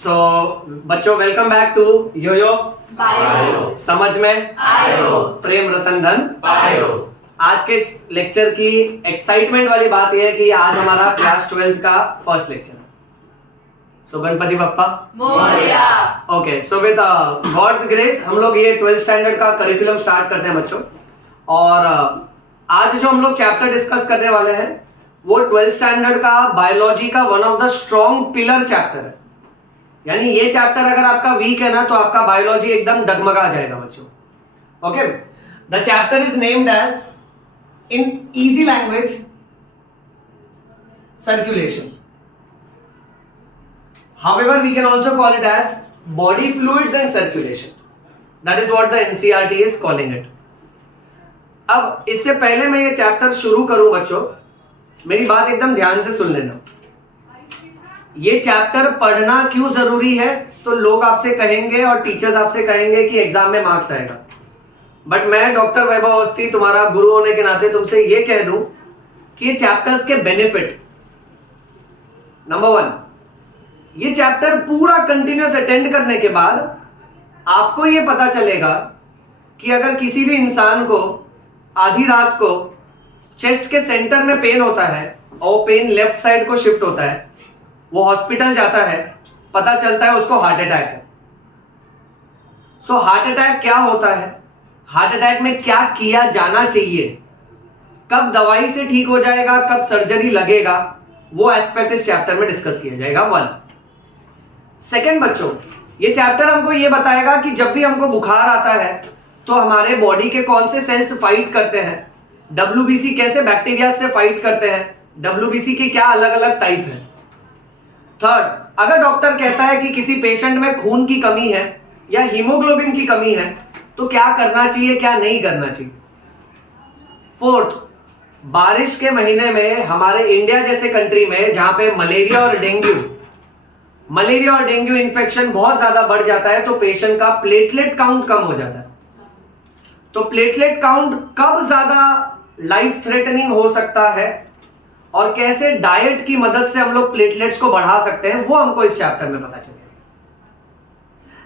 सो बच्चों welcome back to Yoyo Bio समझ में आयो प्रेम रतन धन बायो। आज के लेक्चर की एक्साइटमेंट वाली बात यह है कि आज हमारा क्लास 12th का फर्स्ट लेक्चर है। So Ganpati Bappa Morya. Okay, so with God's grace हम लोग ये 12th स्टैंडर्ड का करिकुलम स्टार्ट करते हैं बच्चों। और आज जो हम लोग चैप्टर डिस्कस करने वाले हैं वो 12th स्टैंडर्ड का बायोलॉजी का one of the strong pillar chapter है। यानी ये चैप्टर अगर आपका वीक है ना तो आपका बायोलॉजी एकदम डगमगा जाएगा बच्चों। Okay, the chapter is named as in easy language circulation. However, we can also call it as body fluids and circulation. That is what the NCERT is calling it. अब इससे पहले मैं ये चैप्टर शुरू करूं बच्चों, मेरी बात एकदम ध्यान से सुन लेना। ये चैप्टर पढ़ना क्यों जरूरी है तो लोग आपसे कहेंगे और टीचर्स आपसे कहेंगे कि एग्जाम में मार्क्स आएगा। बट मैं डॉक्टर वैभव अवस्थी तुम्हारा गुरु होने के नाते तुमसे ये कह दूं कि ये चैप्टर्स के बेनिफिट, नंबर 1, ये चैप्टर पूरा कंटिन्यूस अटेंड करने के बाद आपको ये पता चलेगा कि अगर किसी भी इंसान को आधी रात को चेस्ट के सेंटर में पेन होता है और पेन लेफ्ट साइड को शिफ्ट होता है, वो हॉस्पिटल जाता है, पता चलता है उसको हार्ट अटैक है। सो हार्ट अटैक क्या होता है, हार्ट अटैक में क्या किया जाना चाहिए, कब दवाई से ठीक हो जाएगा, कब सर्जरी लगेगा, वो एस्पेक्ट इस चैप्टर में डिस्कस किया जाएगा। 1 सेकेंड बच्चों, ये चैप्टर हमको ये बताएगा कि जब भी हमको बुखार आता है तो हमारे बॉडी के कौन से सेल्स फाइट करते हैं, डब्ल्यूबीसी कैसे बैक्टीरिया से फाइट करते हैं, डब्ल्यूबीसी के क्या अलग अलग टाइप है। थर्ड, अगर डॉक्टर कहता है कि किसी पेशेंट में खून की कमी है या हीमोग्लोबिन की कमी है तो क्या करना चाहिए, क्या नहीं करना चाहिए। फोर्थ, बारिश के महीने में हमारे इंडिया जैसे कंट्री में जहां पे मलेरिया और डेंगू इन्फेक्शन बहुत ज्यादा बढ़ जाता है तो पेशेंट का प्लेटलेट काउंट कम हो जाता है। तो प्लेटलेट काउंट कब ज्यादा लाइफ थ्रेटनिंग हो सकता है और कैसे डाइट की मदद से हम लोग प्लेटलेट्स को बढ़ा सकते हैं, वो हमको इस चैप्टर में पता चलेगा।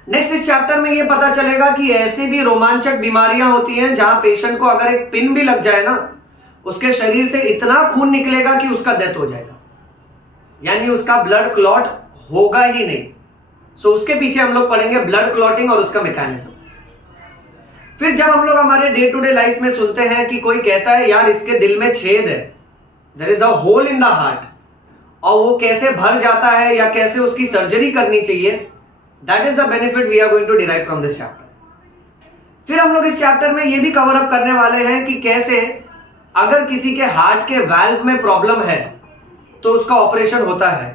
नेक्स्ट, इस चैप्टर में ये पता चलेगा कि ऐसी भी रोमांचक बीमारियां होती हैं जहां पेशेंट को अगर एक पिन भी लग जाए ना, उसके शरीर से इतना खून निकलेगा कि उसका डेथ हो जाएगा, यानी उसका ब्लड क्लॉट होगा ही नहीं। सो उसके पीछे हम लोग पढ़ेंगे ब्लड क्लॉटिंग और उसका मैकेनिज्म। फिर जब हम लोग हमारे डे टू डे लाइफ में सुनते हैं कि कोई कहता है यार इसके दिल में छेद है, there is a hole in the heart, और वो कैसे भर जाता है या कैसे उसकी सर्जरी करनी चाहिए, that is the benefit we are going to derive from this chapter. फिर हम लोग इस चैप्टर में ये भी कवर अप करने वाले हैं कि कैसे अगर किसी के हार्ट के वाल्व में प्रॉब्लम है तो उसका ऑपरेशन होता है।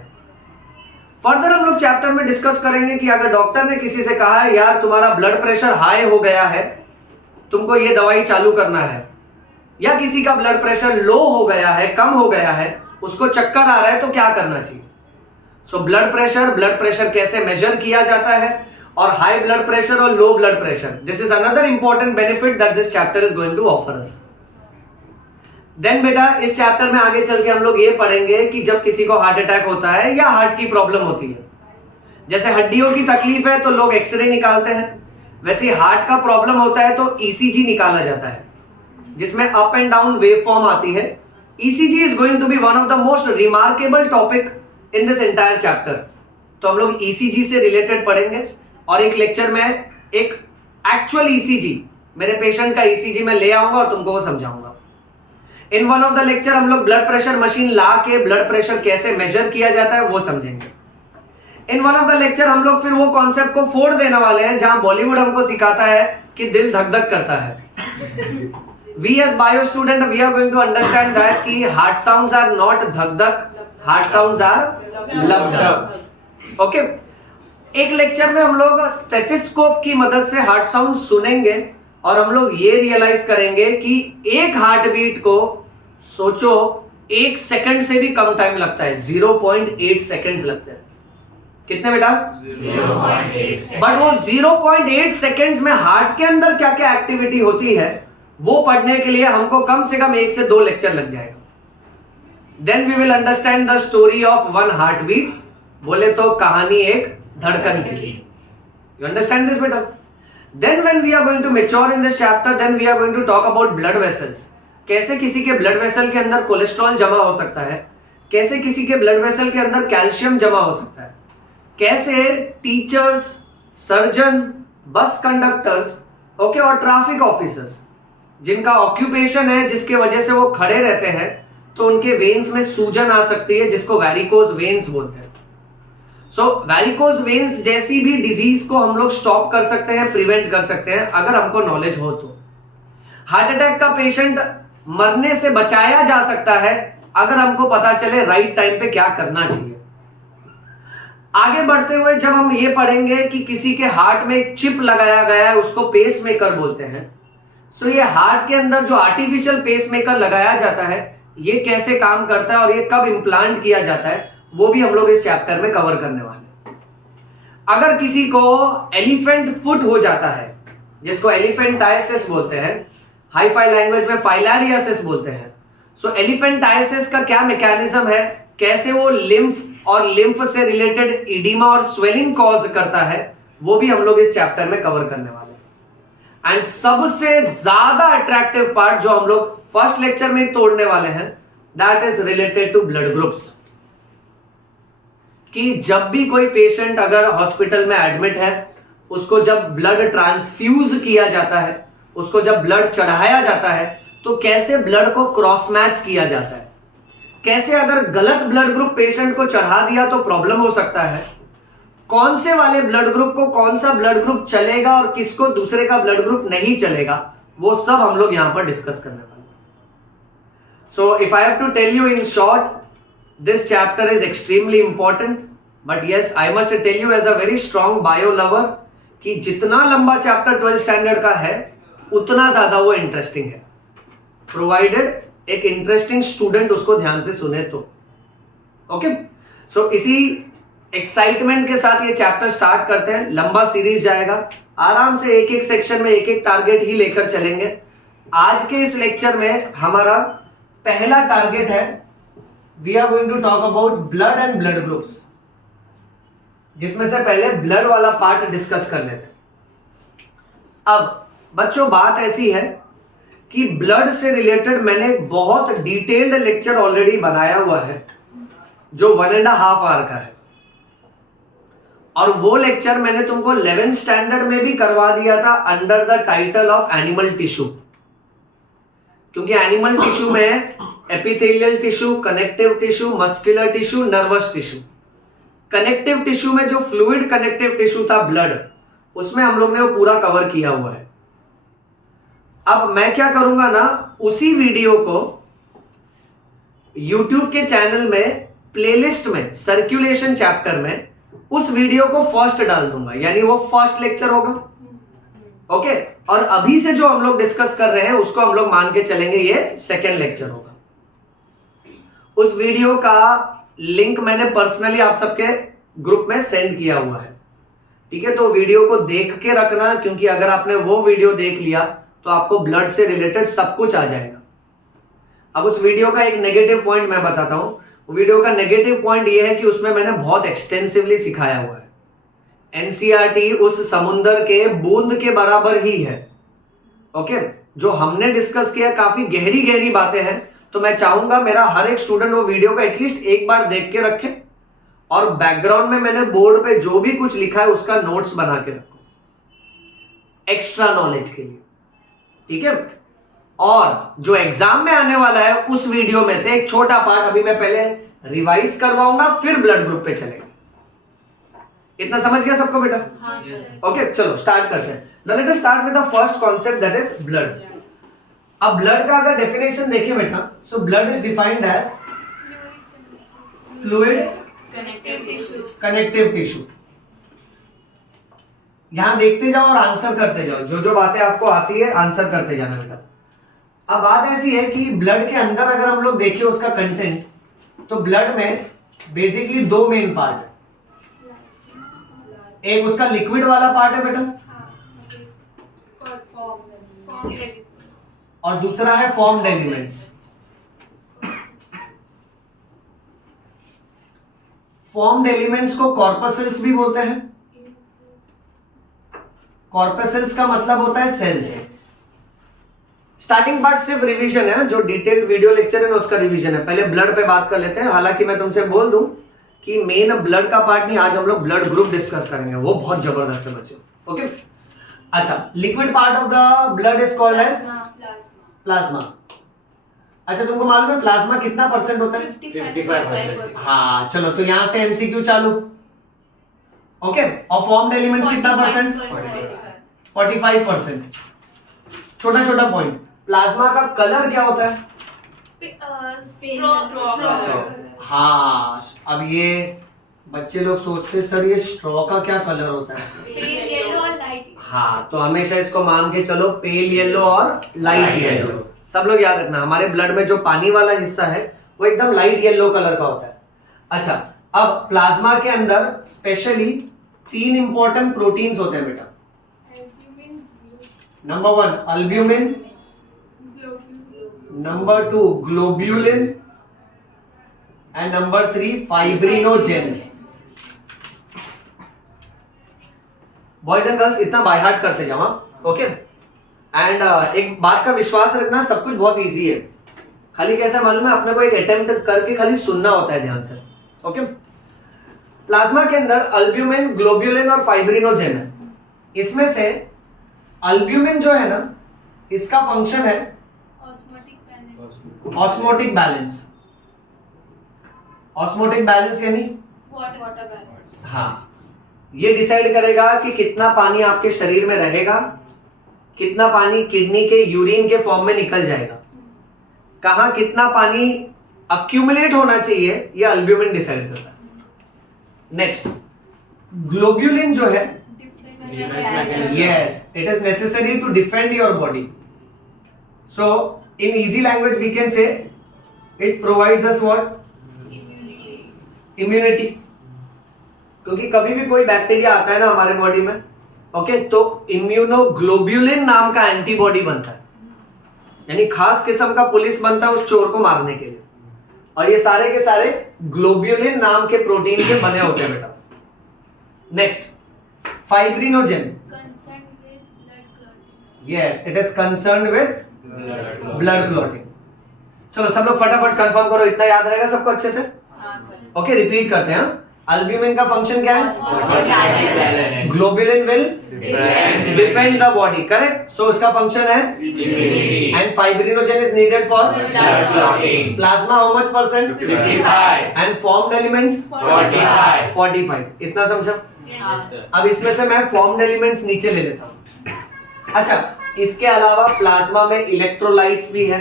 फर्दर हम लोग चैप्टर में डिस्कस करेंगे कि अगर डॉक्टर ने किसी से कहा है यार तुम्हारा ब्लड प्रेशर हाई हो गया है, तुमको ये दवाई चालू करना है, या किसी का ब्लड प्रेशर लो हो गया है, कम हो गया है, उसको चक्कर आ रहा है तो क्या करना चाहिए। सो ब्लड प्रेशर कैसे मेजर किया जाता है, और हाई ब्लड प्रेशर और low blood pressure, this is another important benefit that this chapter is going to offer us. Then बेटा इस चैप्टर में आगे चल के हम लोग ये पढ़ेंगे कि जब किसी को हार्ट अटैक होता है या हार्ट की प्रॉब्लम होती है, जैसे हड्डियों की तकलीफ है तो लोग एक्सरे निकालते हैं, वैसे हार्ट का प्रॉब्लम होता है तो ईसीजी निकाला जाता है जिसमें up and down waveform आती है। ECG is going to be one of the most remarkable topic in this entire chapter. तो हम लोग ईसीजी से रिलेटेड पढ़ेंगे और एक लेक्चर में एक एक्चुअल ईसीजी, मेरे पेशेंट का ईसीजी मैं ले आऊंगा और तुमको वो समझाऊंगा। In one of the lecture हम लोग ब्लड प्रेशर मशीन ला के ब्लड प्रेशर कैसे मेजर किया जाता है वो समझेंगे। In one of the lecture हम लोग फिर वो कॉन्सेप्ट को फोड़ देने वाले हैं जहां बॉलीवुड हमको सिखाता है कि दिल धक धक करता है। We as bio student we are going to understand that कि हार्ट साउंड्स आर नॉट धक धक, हार्ट साउंड्स आर लब लब। ओके, एक लेक्चर में हम लोग स्टेथोस्कोप की मदद से हार्ट साउंड सुनेंगे और हम लोग ये रियलाइज करेंगे कि एक हार्ट बीट को सोचो 1 सेकंड से भी कम टाइम लगता है, 0.8 सेकंड्स लगते हैं। कितने बेटा? 0.8। बट वो 0.8 सेकंड्स में हार्ट के अंदर क्या क्या एक्टिविटी होती है वो पढ़ने के लिए हमको कम से कम 1 से 2 लेक्चर लग जाएगा। Then we will understand the story of one heartbeat. बोले तो कहानी एक धड़कन की। You understand this बेटा? Then when we are going to mature in this chapter, then we are going to talk about blood vessels. कैसे किसी के ब्लड वेसल के अंदर कोलेस्ट्रॉल जमा हो सकता है, कैसे किसी के ब्लड वेसल के अंदर कैल्शियम जमा हो सकता है, कैसे टीचर्स, सर्जन, बस कंडक्टर्स, ओके, और ट्रैफिक ऑफिसर्स जिनका ऑक्यूपेशन है, जिसके वजह से वो खड़े रहते हैं, तो उनके वेन्स में सूजन आ सकती है, जिसको वैरिकोज वेन्स बोलते हैं। सो वैरिकोज वेन्स जैसी भी डिजीज को हम लोग स्टॉप कर सकते हैं, प्रिवेंट कर सकते हैं, अगर हमको नॉलेज हो तो। हार्ट अटैक का पेशेंट मरने से बचाया जा सकता है अगर हमको पता चले राइट टाइम पे क्या करना चाहिए। आगे बढ़ते हुए जब हम ये पढ़ेंगे कि किसी के हार्ट में एक चिप लगाया गया है, उसको पेस मेकर बोलते हैं। सो ये हार्ट के अंदर जो आर्टिफिशियल पेस मेकर लगाया जाता है, ये कैसे काम करता है और ये कब इम्प्लांट किया जाता है, वो भी हम लोग इस चैप्टर में कवर करने वाले हैं। अगर किसी को एलिफेंट फुट हो जाता है, जिसको एलिफेंटाइसिस बोलते हैं, हाई-फाई लैंग्वेज में फाइलारियासिस बोलते हैं। सो एलिफेंटाइसिस का क्या मैकेनिज्म है, कैसे वो लिम्फ और लिम्फ से रिलेटेड इडीमा और स्वेलिंग कॉज करता है, वो भी हम लोग इस चैप्टर में कवर करने वाले हैं। एंड सबसे ज्यादा अट्रैक्टिव पार्ट जो हम लोग फर्स्ट लेक्चर में तोड़ने वाले हैं, that is related to blood groups. कि जब भी कोई पेशेंट अगर हॉस्पिटल में एडमिट है, उसको जब ब्लड ट्रांसफ्यूज किया जाता है, उसको जब ब्लड चढ़ाया जाता है, तो कैसे ब्लड को क्रॉस मैच किया जाता है, कैसे अगर गलत ब्लड ग्रुप पेशेंट को चढ़ा दिया तो प्रॉब्लम हो सकता है, कौन से वाले ब्लड ग्रुप को कौन सा ब्लड ग्रुप चलेगा और किसको दूसरे का ब्लड ग्रुप नहीं चलेगा, वो सब हम लोग यहां पर डिस्कस करने वाले हैं। So if I have to tell you in short, this chapter is extremely important, but yes I must tell you as a very strong bio lover कि जितना लंबा चैप्टर 12th स्टैंडर्ड का है, उतना ज्यादा वो इंटरेस्टिंग है, प्रोवाइडेड एक इंटरेस्टिंग स्टूडेंट उसको ध्यान से सुने तो। ओके, सो इसी एक्साइटमेंट के साथ ये चैप्टर स्टार्ट करते हैं। लंबा सीरीज जाएगा, आराम से एक एक सेक्शन में एक एक टारगेट ही लेकर चलेंगे। आज के इस लेक्चर में हमारा पहला टारगेट है, we are going to talk about blood and blood groups, जिसमें से पहले ब्लड वाला पार्ट डिस्कस कर लेते हैं। अब बच्चों बात ऐसी है कि ब्लड से रिलेटेड मैंने एक बहुत डिटेल्ड लेक्चर ऑलरेडी बनाया हुआ है, जो 1.5 आवर का है, और वो लेक्चर मैंने तुमको 11th स्टैंडर्ड में भी करवा दिया था under the title of animal tissue. क्योंकि एनिमल टिश्यू में epithelial tissue, connective tissue, muscular tissue, nervous tissue. Connective tissue में जो फ्लूइड कनेक्टिव टिश्यू था ब्लड, उसमें हम लोग ने वो पूरा कवर किया हुआ है। अब मैं क्या करूंगा ना, उसी वीडियो को YouTube के चैनल में प्लेलिस्ट में सर्कुलेशन चैप्टर में उस वीडियो को फर्स्ट डाल दूंगा, यानी वो फर्स्ट लेक्चर होगा। ओके, और अभी से जो हम लोग डिस्कस कर रहे हैं उसको हम लोग मान के चलेंगे ये सेकेंड लेक्चर होगा। उस वीडियो का लिंक मैंने पर्सनली आप सबके ग्रुप में सेंड किया हुआ है, ठीक है? तो वीडियो को देख के रखना, क्योंकि अगर आपने वो वीडियो देख लिया तो आपको ब्लड से रिलेटेड सब कुछ आ जाएगा। अब उस वीडियो का एक नेगेटिव पॉइंट मैं बताता हूं। वीडियो का नेगेटिव पॉइंट ये है कि उसमें मैंने बहुत एक्सटेंसिवली सिखाया हुआ है। एनसीईआरटी उस समुंदर के बूंद के बराबर ही है। ओके, जो हमने डिस्कस किया काफी गहरी गहरी बातें हैं, तो मैं चाहूंगा मेरा हर एक स्टूडेंट वो वीडियो को एटलीस्ट एक बार देख के रखे, और बैकग्राउंड में मैंने बोर्ड पे जो भी कुछ लिखा है उसका नोट्स बना के रखो एक्स्ट्रा नॉलेज के लिए, ठीक है? और जो एग्जाम में आने वाला है उस वीडियो में से एक छोटा पार्ट अभी मैं पहले रिवाइज करवाऊंगा, फिर ब्लड ग्रुप पे चलेगा। इतना समझ गया सबको बेटा? हाँ, ओके, चलो स्टार्ट करते हैं। Now let us start with the first concept, that is blood. अब ब्लड का अगर डेफिनेशन देखिए बेटा, so blood is defined as fluid connective tissue. यहां देखते जाओ और आंसर करते जाओ, जो जो बातें आपको आती है आंसर करते जाना बेटा। अब बात ऐसी है कि ब्लड के अंदर अगर हम लोग देखें उसका कंटेंट, तो ब्लड में बेसिकली दो मेन पार्ट है। एक उसका लिक्विड वाला पार्ट है बेटा, और दूसरा है फॉर्म्ड एलिमेंट्स। फॉर्म्ड एलिमेंट्स को कॉर्पसल्स भी बोलते हैं, कॉर्पसेल्स का मतलब होता है सेल्स। स्टार्टिंग पार्ट सिर्फ रिवीजन है, जो डिटेल्ड वीडियो लेक्चर है ना उसका रिवीजन है। पहले ब्लड पे बात कर लेते हैं। हालांकि मैं तुमसे बोल दूं कि मेन ब्लड का पार्ट नहीं, आज हम लोग ब्लड ग्रुप डिस्कस करेंगे, वो बहुत जबरदस्त है बच्चों। ओके, अच्छा, liquid part of the blood is called as plasma. अच्छा, तुमको मालूम है प्लाज्मा कितना परसेंट होता है? 55%। हाँ, चलो तो यहां से एमसीक्यू चालू। ओके, और फॉर्म्ड एलिमेंट्स कितना परसेंट? 45%। छोटा छोटा पॉइंट, प्लाज्मा का कलर क्या होता है? हाँ, अब ये बच्चे लोग सोचते सर ये स्ट्रॉ का क्या कलर होता है? हाँ, तो हमेशा इसको मान के चलो, पेल येलो और लाइट येलो। सब लोग याद रखना, हमारे ब्लड में जो पानी वाला हिस्सा है वो एकदम लाइट येलो कलर का होता है। अच्छा, अब प्लाज्मा के अंदर स्पेशली 3 इंपॉर्टेंट प्रोटीन्स होते हैं बेटा। Number 1 albumin, number 2 globulin and number 3 fibrinogen. Boys and girls इतना बाय हार्ट करते जाओ, ओके। एंड एक बात का विश्वास रखना, सब कुछ बहुत इजी है, खाली कैसा मालूम है, अपने को एक अटेम्प्ट करके खाली सुनना होता है ध्यान से। ओके, प्लाज्मा के अंदर अल्ब्यूमिन, ग्लोब्यूलिन और फाइब्रिनोजेन है। इसमें से अल्ब्यूमिन जो है ना, इसका फंक्शन है ऑस्मोटिक बैलेंस। ऑस्मोटिक बैलेंस यानी वाटर बैलेंस। हाँ, ये डिसाइड करेगा कि कितना पानी आपके शरीर में रहेगा, कितना पानी किडनी के यूरिन के फॉर्म में निकल जाएगा, कहां कितना पानी अक्यूमुलेट होना चाहिए, ये अल्ब्यूमिन डिसाइड करता है। नेक्स्ट, ग्लोब्यूलिन जो है, yes, it is necessary to defend your body. So in easy language we can say it provides us what? Immunity. क्योंकि कभी भी कोई बैक्टीरिया आता है ना हमारे बॉडी में, ओके, तो इम्यूनोग्लोब्यूलिन नाम का एंटीबॉडी बनता है, यानी खास किस्म का पुलिस बनता है उस चोर को मारने के लिए। और ये सारे के सारे ग्लोब्यूलिन नाम के प्रोटीन के बने होते हैं बेटा। Next, fibrinogen, yes, it is concerned with blood clotting. चलो सब लोग फटाफट कंफर्म करो, इतना याद रहेगा सबको अच्छे से? ओके, रिपीट करते हैं। अल्ब्यूमिन का फंक्शन क्या है? Globulin will defend the body, correct? So इसका फंक्शन है and fibrinogen is needed for plasma. How much percent? 55 and formed elements 45। इतना समझा? अब इसमें से मैं फॉर्म्ड एलिमेंट्स नीचे ले लेता हूं। अच्छा, इसके अलावा प्लाज्मा में इलेक्ट्रोलाइट्स भी है,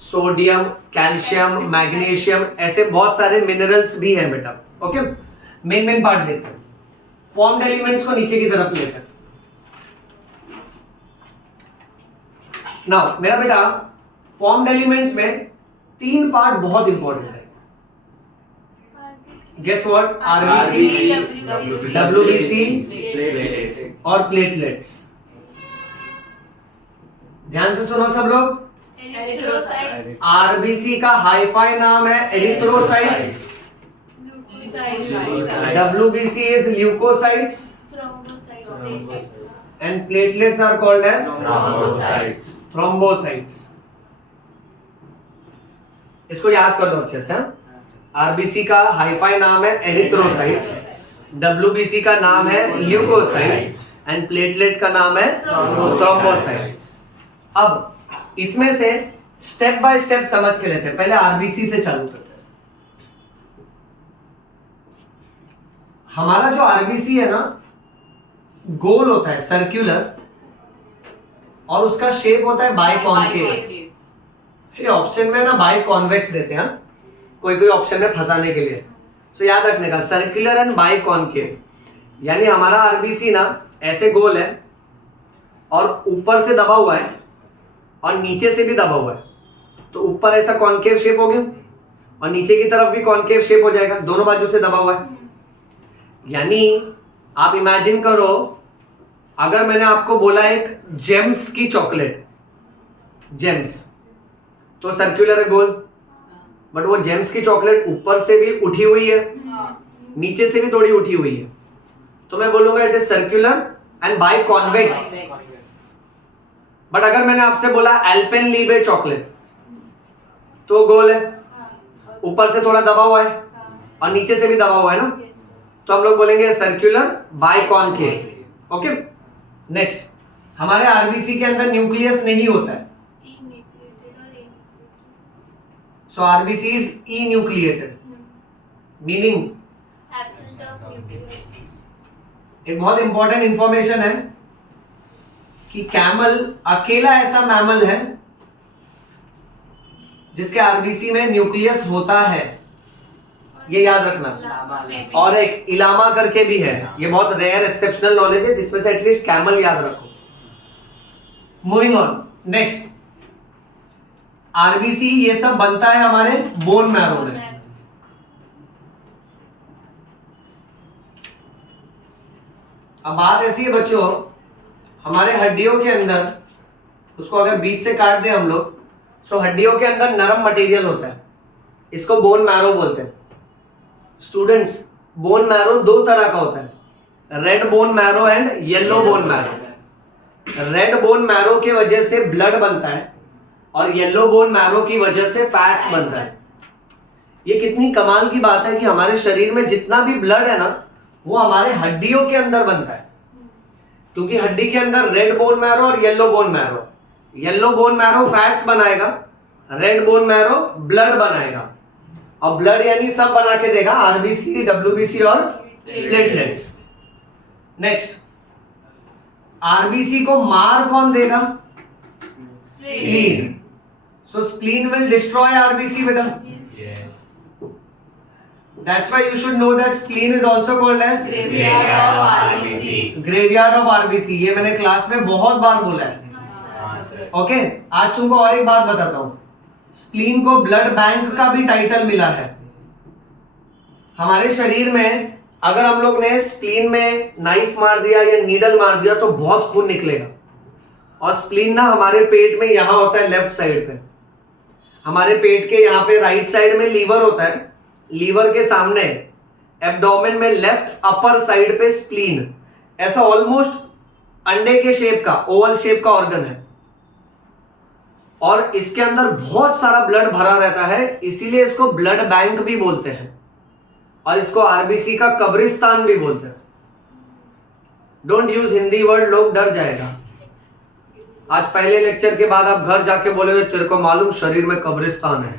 सोडियम, कैल्शियम, मैग्नीशियम, ऐसे बहुत सारे मिनरल्स भी हैं बेटा। ओके, मेन पार्ट देखते हैं। फॉर्म्ड एलिमेंट्स को नीचे की तरफ लेते हैं। नाउ मेरा बेटा, फॉर्म्ड एलिमेंट्स में 3 पार्ट बहुत इंपॉर्टेंट है। Guess what? आरबीसी, डब्ल्यूबीसी और प्लेटलेट्स। ध्यान से सुनो सब लोग। आरबीसी का हाईफाई नाम है erythrocytes, WBC is leukocytes and platelets are called as thrombocytes. इसको याद कर लो अच्छे से। आरबीसी का हाईफाई नाम है एरिथ्रोसाइट्स, डब्ल्यूबीसी का नाम है ल्यूकोसाइट्स एंड प्लेटलेट का नाम है थ्रोम्बोसाइट्स। अब इसमें से स्टेप बाय स्टेप समझ के लेते हैं। पहले आरबीसी से चालू करते हैं। हमारा जो आरबीसी है ना, गोल होता है, सर्कुलर, और उसका शेप होता है बाइकॉन्केव। ये ऑप्शन में ना बाइकॉन्वेक्स देते हैं, कोई कोई ऑप्शन में फंसाने के लिए। सो याद रखने का, सर्कुलर एंड बाइकॉन्केव, यानी हमारा आरबीसी ना ऐसे गोल है और ऊपर से दबा हुआ है और नीचे से भी दबा हुआ है। तो ऊपर ऐसा कॉन्केव शेप हो गया और नीचे की तरफ भी कॉन्केव शेप हो जाएगा, दोनों बाजू से दबा हुआ है। यानी आप इमेजिन करो, अगर मैंने आपको बोला एक जेम्स की चॉकलेट, जेम्स तो सर्कुलर है, गोल, बट वो जेम्स की चॉकलेट ऊपर से भी उठी हुई है, नीचे से भी थोड़ी उठी हुई है, तो मैं बोलूंगा it is circular and by convex. But अगर मैंने आपसे बोला एल्पेनलीबे चॉकलेट तो वो गोल है, ऊपर से थोड़ा दबा हुआ है और नीचे से भी दबा हुआ है ना, तो हम लोग बोलेंगे circular by concave. Okay, next, हमारे आरबीसी के अंदर न्यूक्लियस नहीं होता है, so RBC is enucleated, meaning एक बहुत इंपॉर्टेंट इंफॉर्मेशन है कि कैमल अकेला ऐसा मैमल है जिसके आरबीसी में न्यूक्लियस होता है, ये याद रखना। और एक इलामा करके भी है, ये बहुत रेयर एक्सेप्शनल नॉलेज है जिसमें से एटलीस्ट कैमल याद रखो। मूविंग ऑन, नेक्स्ट, आरबीसी ये सब बनता है हमारे बोन मैरो में। अब बात ऐसी है बच्चों, हमारे हड्डियों के अंदर, उसको अगर बीच से काट दें हम लोग, सो हड्डियों के अंदर नरम मटेरियल होता है, इसको बोन मैरो बोलते हैं। स्टूडेंट्स, बोन मैरो दो तरह का होता है, red bone marrow and yellow bone marrow. Red bone marrow की वजह से ब्लड बनता है और येलो बोन मैरो की वजह से फैट्स बनता है। ये कितनी कमाल की बात है कि हमारे शरीर में जितना भी ब्लड है ना, वो हमारे हड्डियों के अंदर बनता है, क्योंकि हड्डी के अंदर रेड बोन मैरो और yellow bone marrow, yellow bone marrow fats बनाएगा, रेड बोन मैरो ब्लड बनाएगा, और ब्लड यानी सब बना के देगा, आरबीसी, डब्ल्यूबीसी और प्लेटलेट्स। नेक्स्ट, आरबीसी को मार कौन देगा? Spleen. So spleen will destroy RBC बेटा। That's why you should know that spleen is also called as Graveyard of RBC. Graveyard of RBC। ये मैंने क्लास में बहुत बार बोला है। ओके, आज तुमको और एक बात बताता हूँ, स्प्लीन को ब्लड बैंक का भी टाइटल मिला है। हमारे शरीर में अगर हम लोग ने स्प्लीन में नाइफ मार दिया या नीडल मार दिया तो बहुत खून निकलेगा, और स्प्लीन ना हमारे पेट में यहां होता है, लेफ्ट साइड पे, हमारे पेट के यहाँ पे राइट साइड में लीवर होता है, लीवर के सामने एब्डोमेन में लेफ्ट अपर साइड पे स्प्लीन, ऐसा ऑलमोस्ट अंडे के शेप का, ओवल शेप का ऑर्गन है, और इसके अंदर बहुत सारा ब्लड भरा रहता है, इसीलिए इसको ब्लड बैंक भी बोलते हैं, और इसको आरबीसी का कब्रिस्तान भी बोलते हैं। डोंट यूज हिंदी वर्ड, लोग डर जाएगा। आज पहले लेक्चर के बाद आप घर जाके बोलोगे तेरे को मालूम शरीर में कब्रिस्तान है,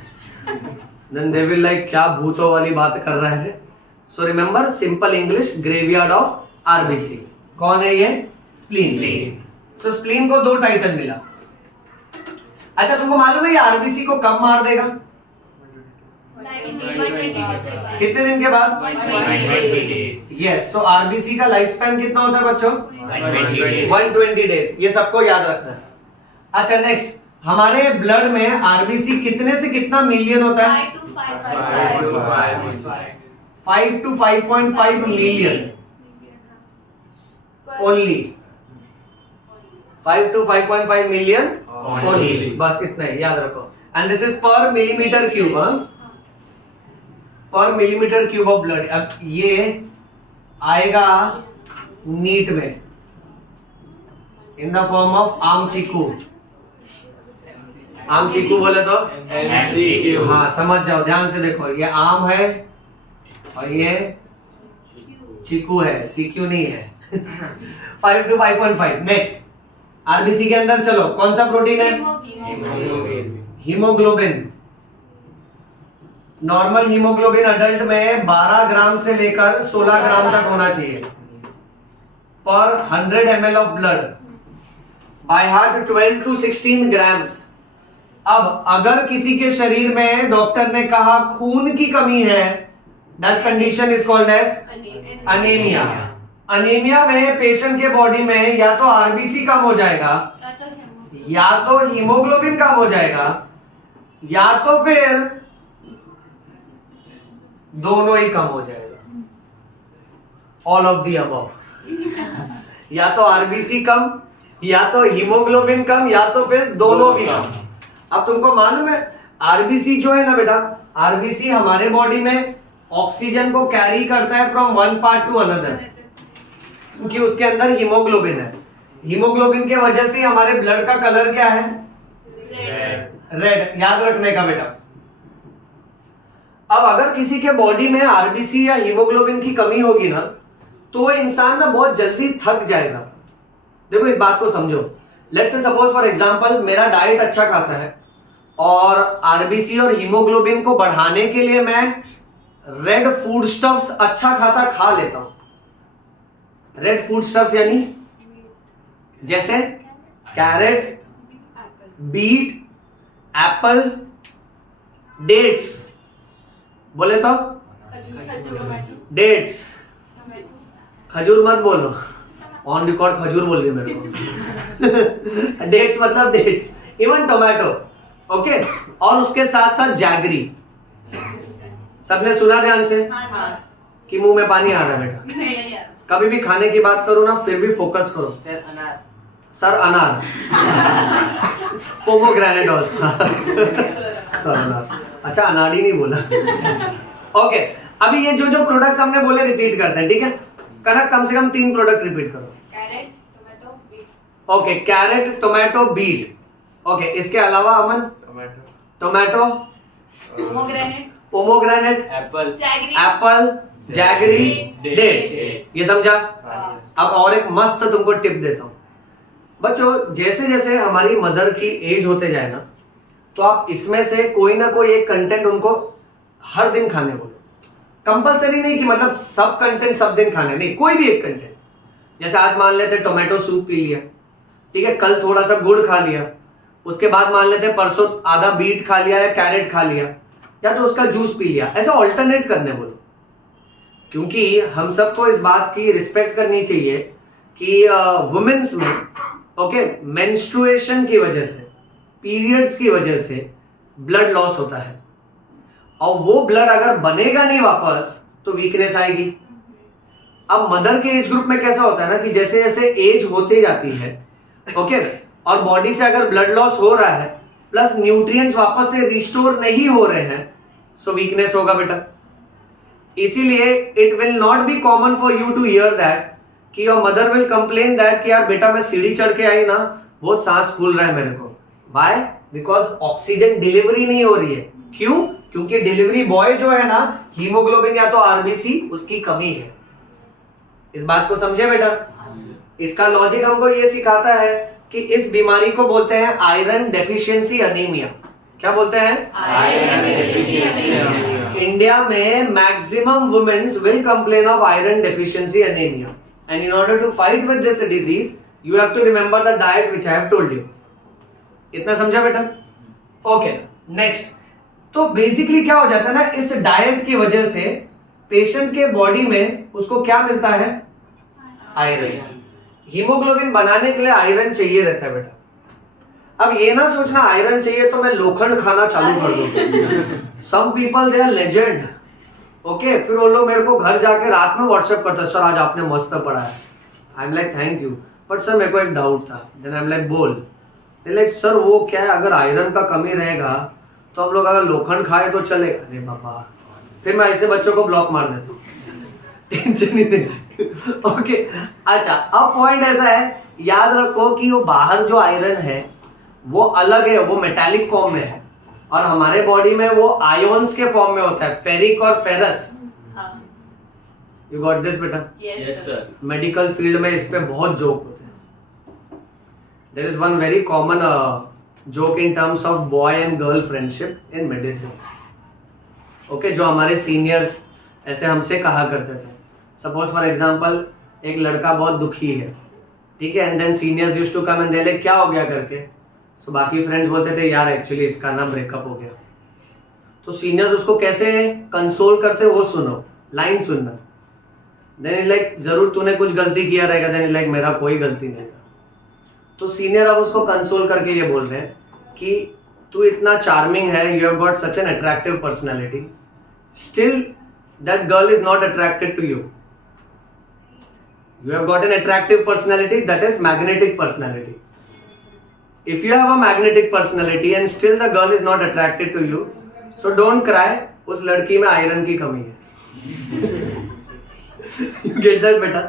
then they will like क्या भूतों वाली बात कर रहा है। So remember, simple English, graveyard of RBC. कौन है ये? स्प्लीन। सो स्प्लीन को दो टाइटल मिला। अच्छा, तुमको मालूम है ये आरबीसी को कब मार देगा? कितने दिन के बाद? 120 यस। सो आरबीसी का लाइफ स्पैन कितना होता है बच्चों? 120 डेज। ये सबको याद रखना है। अच्छा, नेक्स्ट, हमारे ब्लड में आरबीसी कितने से कितना मिलियन होता है? 5 to 5.5 million only. 5 to 5.5 million only, बस इतना ही याद रखो। एंड दिस इज पर मिलीमीटर क्यूब, पर मिलीमीटर क्यूब ऑफ ब्लड। अब ये आएगा नीट में इन द फॉर्म ऑफ आम चीकू। आम चीकू बोले तो MCQ। हाँ, समझ जाओ, ध्यान से देखो, ये आम है और ये चीकू है, सीक्यू नहीं है। 5 to 5.5। नेक्स्ट, आरबीसी के अंदर चलो, कौन सा प्रोटीन है? हीमोग्लोबिन। नॉर्मल हीमोग्लोबिन अडल्ट में 12 ग्राम से लेकर 16 ग्राम तक होना चाहिए पर 100 ml of blood. By heart 12 to 16 grams. अब अगर किसी के शरीर में डॉक्टर ने कहा खून की कमी है, that condition is called as anaemia. Anaemia में पेशेंट के बॉडी में या तो आरबीसी कम हो जाएगा, या तो हीमोग्लोबिन कम हो जाएगा, या तो फिर दोनों ही कम हो जाएगा, ऑल ऑफ दी अबव। या तो आरबीसी कम, या तो हीमोग्लोबिन कम, या तो फिर दोनों भी कम। अब तुमको मालूम है आरबीसी जो है ना बेटा, आरबीसी हमारे बॉडी में ऑक्सीजन को कैरी करता है from one part two another. क्योंकि उसके अंदर हीमोग्लोबिन है। हीमोग्लोबिन के वजह से हमारे ब्लड का कलर क्या है? रेड। याद रखने का बेटा। अब अगर किसी के बॉडी में आरबीसी या हीमोग्लोबिन की कमी होगी ना, तो वो इंसान ना बहुत जल्दी थक जाएगा। देखो इस बात को समझो। Let's say suppose for example मेरा डाइट अच्छा खासा है और आरबीसी और हीमोग्लोबिन को बढ़ाने के लिए मैं रेड फूड स्टफ्स अच्छा खासा खा लेता हूं। रेड फूड स्टफ्स यानी जैसे कैरेट, बीट, एप्पल, डेट्स। बोले तो डेट्स। खजूर मत बोलो, ऑन रिकॉर्ड खजूर बोल रही मेरे को। डेट्स मतलब डेट्स। Even tomato, okay. और उसके साथ साथ जैगरी। सबने सुना ध्यान से कि मुंह में पानी आ रहा है बेटा? कभी भी खाने की बात करो ना, फिर भी फोकस करो। सर अनार। Pomegranate also. सर अनार। अच्छा अनाड़ी नहीं बोला। ओके, अभी ये जो जो प्रोडक्ट्स हमने बोले रिपीट करते हैं, ठीक है? कनक कम से कम 3 प्रोडक्ट रिपीट करो। Carrot, tomato, beet. Okay, carrot, tomato, beet. Okay, इसके अलावा Aman? Tomato, pomegranate, apple, apple, jaggery, dates. ये समझा? अब और एक मस्त तुमको टिप देता हूं बच्चों। जैसे जैसे हमारी मदर की एज होते जाए ना, तो आप इसमें से कोई ना कोई एक कंटेंट उनको हर दिन खाने बोलो। कंपलसरी नहीं कि मतलब सब कंटेंट सब दिन खाने, नहीं, कोई भी एक कंटेंट। जैसे आज मान लेते टोमेटो सूप पी लिया, ठीक है? कल थोड़ा सा गुड़ खा लिया, उसके बाद मान लेते परसों आधा बीट खा लिया या कैरेट खा लिया, या तो उसका जूस पी लिया। ऐसा ऑल्टरनेट करने बोलो, क्योंकि हम सबको इस बात की रिस्पेक्ट करनी चाहिए कि वुमेन्स में, ओके, मेंस्ट्रुएशन की वजह से, पीरियड्स की वजह से ब्लड लॉस होता है, और वो ब्लड अगर बनेगा नहीं वापस तो वीकनेस आएगी। अब मदर के एज ग्रुप में कैसा होता है ना कि जैसे जैसे एज होती जाती है, ओके, और बॉडी से अगर ब्लड लॉस हो रहा है प्लस न्यूट्रिएंट्स वापस से रिस्टोर नहीं हो रहे हैं, सो वीकनेस होगा बेटा। इसीलिए it will not be common for you to hear that कि your mother will complain that कि यार बेटा मैं सीढ़ी चढ़ के आई ना, बहुत सांस फूल रहा है मेरे को। व्हाई? बिकॉज ऑक्सीजन डिलीवरी नहीं हो रही है। क्यों? क्योंकि डिलीवरी बॉय जो है ना, हीमोग्लोबिन या तो आरबीसी, उसकी कमी है। इस बात को समझे बेटा? इसका लॉजिक हमको ये सिखाता है कि इस बीमारी को बोलते हैं आयरन डेफिशिएंसी एनीमिया। क्या बोलते हैं? Iron deficiency anaemia. इंडिया में maximum womens will complain of iron deficiency anaemia, and in order to fight with this disease you have to remember the diet which I have told you. इतना समझा बेटा? Okay, next. तो basically क्या हो जाता है ना, इस डाइट की वजह से पेशेंट के बॉडी में उसको क्या मिलता है? आयरन। हीमोग्लोबिन बनाने के लिए आयरन चाहिए रहता है बेटा। अब ये ना सोचना आयरन चाहिए तो मैं लोखंड खाना चालू कर दूं। Some people they are legend, okay. फिर वो लोग मेरे को घर जाके रात में व्हाट्सएप करते हैं, सर आज आपने मस्त पढ़ा है। I am like thank you, but sir मेरे को एक डाउट था। देन आई एम लाइक बोल। लाइक सर वो क्या है, अगर आयरन का कमी रहेगा तो हम लोग अगर लोखंड खाए तो चलेगा। अरे बाबा, फिर मैं ऐसे बच्चों को ब्लॉक मार देता हूँ, टेंशन ही नहीं। ओके, अच्छा, अब पॉइंट ऐसा है, याद रखो कि वो बाहर जो आयरन है वो अलग है, वो मेटालिक फॉर्म में है, और हमारे बॉडी में वो आयोन्स के फॉर्म में होता है, फेरिक और फेरस। यू गॉट दिस बेटा? Yes sir. मेडिकल फील्ड में इस पे बहुत जोक होते हैं। There is one very common joke in terms of boy and girl friendship in medicine, okay, जो हमारे सीनियर्स ऐसे हमसे कहा करते थे। सपोज फॉर एग्जांपल एक लड़का बहुत दुखी है, ठीक है, and then seniors used to come and they like क्या हो गया करके। सो बाकी फ्रेंड्स बोलते थे यार एक्चुअली इसका ना ब्रेकअप हो गया। तो सीनियर्स उसको कैसे कंसोल करते वो सुनो, लाइन सुनना। देन लाइक जरूर तूने कुछ गलती किया रहेगा। देन लाइक मेरा कोई गलती नहीं था। तो सीनियर अब उसको कंसोल करके ये बोल रहे हैं कि तू इतना चार्मिंग है, you have got such an attractive personality, still that girl is not attracted to you. You have got an attractive personality, that is magnetic personality. If you have a magnetic personality and still the girl is not attracted to you, so don't cry. उस लड़की में iron की कमी है। You get that बेटा?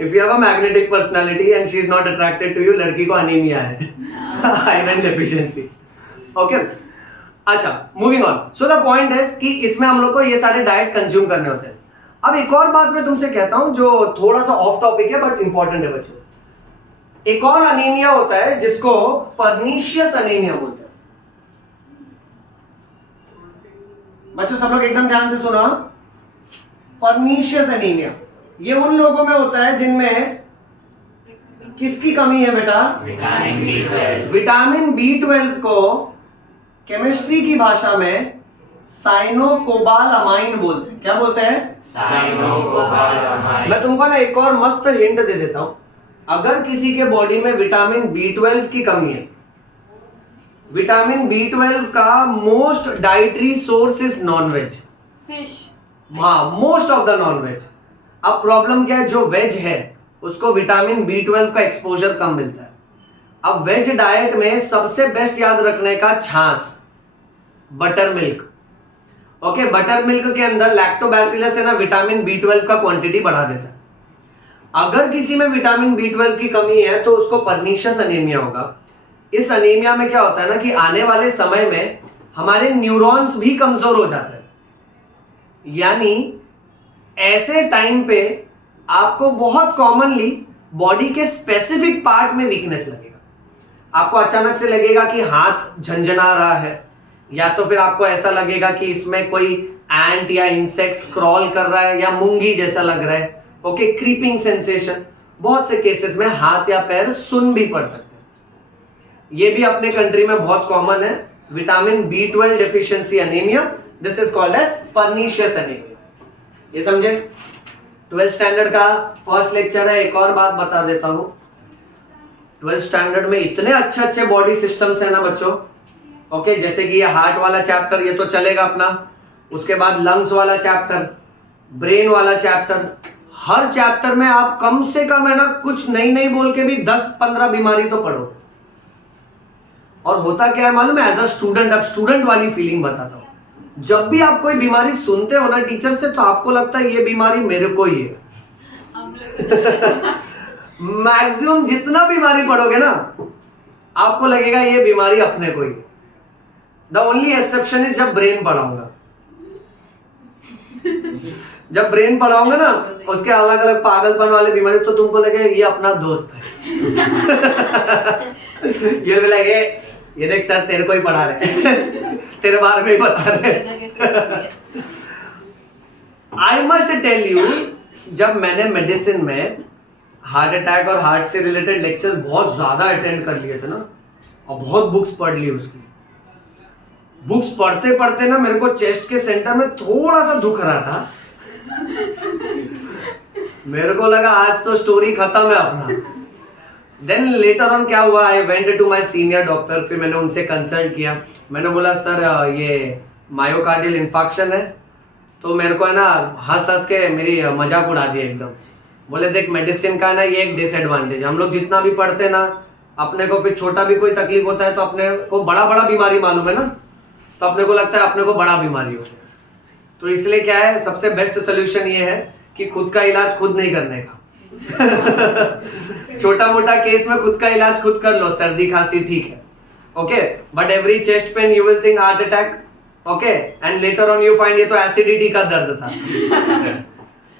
If you have a magnetic personality and she is not attracted to you, लड़की को anaemia है, आयरन डेफिशिएंसी। ओके, अच्छा moving on. So the point है कि इसमें हम लोग को ये सारे डाइट कंज्यूम करने होते हैं। अब एक और बात मैं तुमसे कहता हूं जो थोड़ा सा ऑफ टॉपिक है बट इंपॉर्टेंट है बच्चों। एक और अनीमिया होता है जिसको पर्नीशियस अनीमिया बोलते हैं। बच्चों सब लोग एकदम ध्यान से सुनो। पर्नीशियस अनीमिया ये उन लोगों में होता है जिनमें किसकी कमी है बेटा? Vitamin B12। विटामिन B12 को केमिस्ट्री की भाषा में साइनोकोबालामाइन बोलते हैं। क्या बोलते हैं? साइनोकोबालामाइन। मैं तुमको ना एक और मस्त हिंट दे देता हूं। अगर किसी के बॉडी में विटामिन B12 की कमी है, विटामिन B12 का most dietary source is non veg. Fish. हाँ, मोस्ट ऑफ द नॉनवेज। अब प्रॉब्लम क्या है, जो वेज है उसको विटामिन B12 का एक्सपोजर कम मिलता है। अब वेज डाइट में सबसे बेस्ट याद रखने का छाछ, butter milk. Okay, butter milk के अंदर लैक्टोबैसिलस है ना, विटामिन B12 का क्वांटिटी बढ़ा देता है। अगर किसी में विटामिन B12 की कमी है तो उसको पर्नीशियस अनीमिया होगा। इस अनीमिया में क्या होता है ना कि आने वाले समय में हमारे न्यूरॉन्स भी कमजोर हो जाते हैं। यानी ऐसे टाइम पे आपको बहुत कॉमनली बॉडी के स्पेसिफिक पार्ट में वीकनेस लगेगा। आपको अचानक से लगेगा कि हाथ झंझना रहा है, या तो फिर आपको ऐसा लगेगा कि इसमें कोई एंट या इंसेक्ट्स क्रॉल कर रहा है, या मूंगी जैसा लग रहा है। Okay, creeping sensation. बहुत से केसेस में हाथ या पैर सुन भी पड़ सकते हैं। ये भी अपने कंट्री में बहुत कॉमन है, vitamin B12 deficiency anaemia. This is called as pernicious anaemia. ये समझे? 12th स्टैंडर्ड का फर्स्ट लेक्चर है। एक और बात बता देता हूं, 12th स्टैंडर्ड में इतने अच्छे अच्छे बॉडी सिस्टम्स है ना बच्चों। ओके, जैसे कि ये हार्ट वाला चैप्टर ये तो चलेगा अपना, उसके बाद लंग्स वाला चैप्टर, ब्रेन वाला चैप्टर। हर चैप्टर में आप कम से कम है ना कुछ नई नई बोल के भी 10-15 बीमारी तो पढ़ो। और होता क्या है मालूम है, एज अ स्टूडेंट, अब स्टूडेंट वाली फीलिंग बताता हूं। जब भी आप कोई बीमारी सुनते हो ना टीचर से, तो आपको लगता है ये बीमारी मेरे को ही है। मैक्सिमम जितना बीमारी पढ़ोगे ना आपको लगेगा ये बीमारी अपने को ही है। द ओनली एक्सेप्शन इज जब ब्रेन पढ़ाऊंगा। जब ब्रेन पढ़ाऊंगा ना उसके अलग अलग पागलपन वाले बीमारी, तो तुमको लगेगा ये अपना दोस्त है। ये भी लगे ये देख सर तेरे को ही पढ़ा रहे तेरे बारे में ही बता रहे। आई मस्ट टेल यू, जब मैंने मेडिसिन में हार्ट अटैक और हार्ट से रिलेटेड लेक्चर बहुत ज्यादा अटेंड कर लिए थे ना, और बहुत बुक्स पढ़ ली उसकी, बुक्स पढ़ते पढ़ते ना मेरे को चेस्ट के सेंटर में थोड़ा सा दुख रहा था। मेरे को लगा आज तो स्टोरी खत्म है अपना। देन लेटर ऑन क्या हुआ, I went to my senior doctor. फिर मैंने उनसे कंसल्ट किया। मैंने बोला सर ये मायोकार्डियल इंफाक्शन है। तो मेरे को है ना हंस हंस के मेरी मजाक उड़ा दिया एकदम। बोले देख मेडिसिन का ना ये एक डिसएडवांटेज, हम लोग जितना भी पढ़ते ना अपने को फिर छोटा भी कोई तकलीफ होता है तो अपने को बड़ा बड़ा बीमारी मालूम है ना, तो अपने को लगता है अपने को बड़ा बीमारी हो गया। तो इसलिए क्या है, सबसे बेस्ट सोल्यूशन ये है कि खुद का इलाज खुद नहीं करने का। छोटा मोटा केस में खुद का इलाज खुद कर लो, सर्दी खांसी ठीक है, okay, but every chest pain you will think heart attack, okay, and later on you find ये तो एसिडिटी का दर्द था।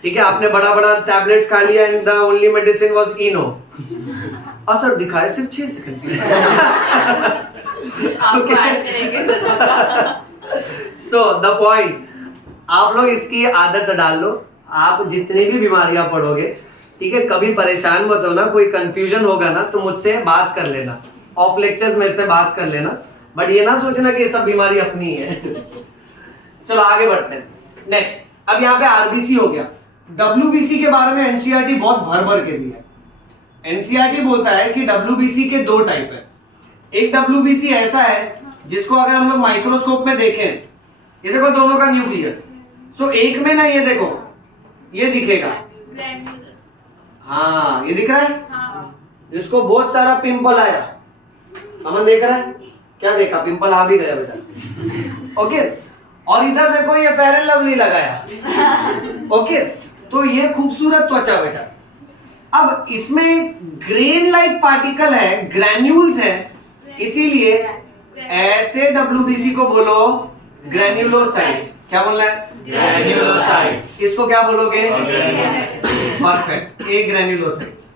ठीक है, आपने बड़ा बड़ा टैबलेट्स खा लिया and the only medicine was Eno. असर दिखाए सिर्फ 6 सेकंड में। सो द पॉइंट, आप लोग इसकी आदत डाल लो। आप जितनी भी बीमारियां पढ़ोगे, ठीक है, कभी परेशान मत होना, कोई कंफ्यूजन होगा ना तो मुझसे बात कर लेना, ऑफ लेक्चर्स मेरे से बात कर लेना, बट ये ना सोचना कि ये सब बीमारी अपनी है। चलो आगे बढ़ते हैं। नेक्स्ट, अब यहाँ पे आरबीसी हो गया। डब्ल्यूबीसी के बारे में एनसीईआरटी बहुत भर भर के दी है। एनसीईआरटी बोलता है कि डब्ल्यूबीसी के 2 टाइप है। एक डब्ल्यूबीसी ऐसा है जिसको अगर हम लोग माइक्रोस्कोप में देखें, ये देखो दोनों का न्यूक्लियस, सो एक में ना ये देखो ये दिखेगा, हाँ ये दिख रहा है, इसको बहुत सारा पिंपल आया, अमन देख रहा है, क्या देखा, पिंपल आ भी गया बेटा, ओके, और इधर देखो ये फेयर एंड लवली लगाया, ओके, तो ये खूबसूरत त्वचा बेटा, अब इसमें ग्रेन लाइक पार्टिकल है, ग्रैन्यूल्स है, इसीलिए ऐसे WBC को बोलो ग्रैन्युलोसाइट्स। क्या बोलना है? Granulocytes. इसको क्या बोलोगे? Granulocytes. परफेक्ट, ए ग्रैन्युलोसाइट्स।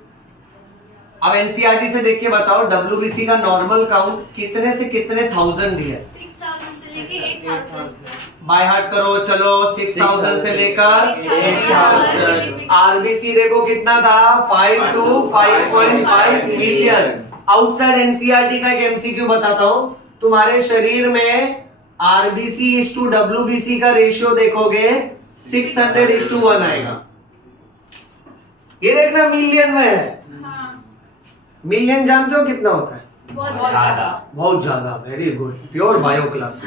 अब एनसीईआरटी से देख के बताओ WBC का नॉर्मल काउंट कितने से कितने थाउजेंड दिया है? 6,000 से लेके 8,000 बाय हार्ट करो, चलो 6000 से लेकर 8,000 आरबीसी देखो कितना था, 5 to 5.5 मिलियन। आउटसाइड एनसीईआरटी का एक एमसीक्यू बताता हूं, तुम्हारे शरीर में आरबीसी इज टू डब्ल्यूबीसी का रेशियो देखोगे 600:1 आएगा। ये देखना मिलियन में है। मिलियन जानते हो कितना होता है? बहुत ज्यादा। Very good, pure bio class.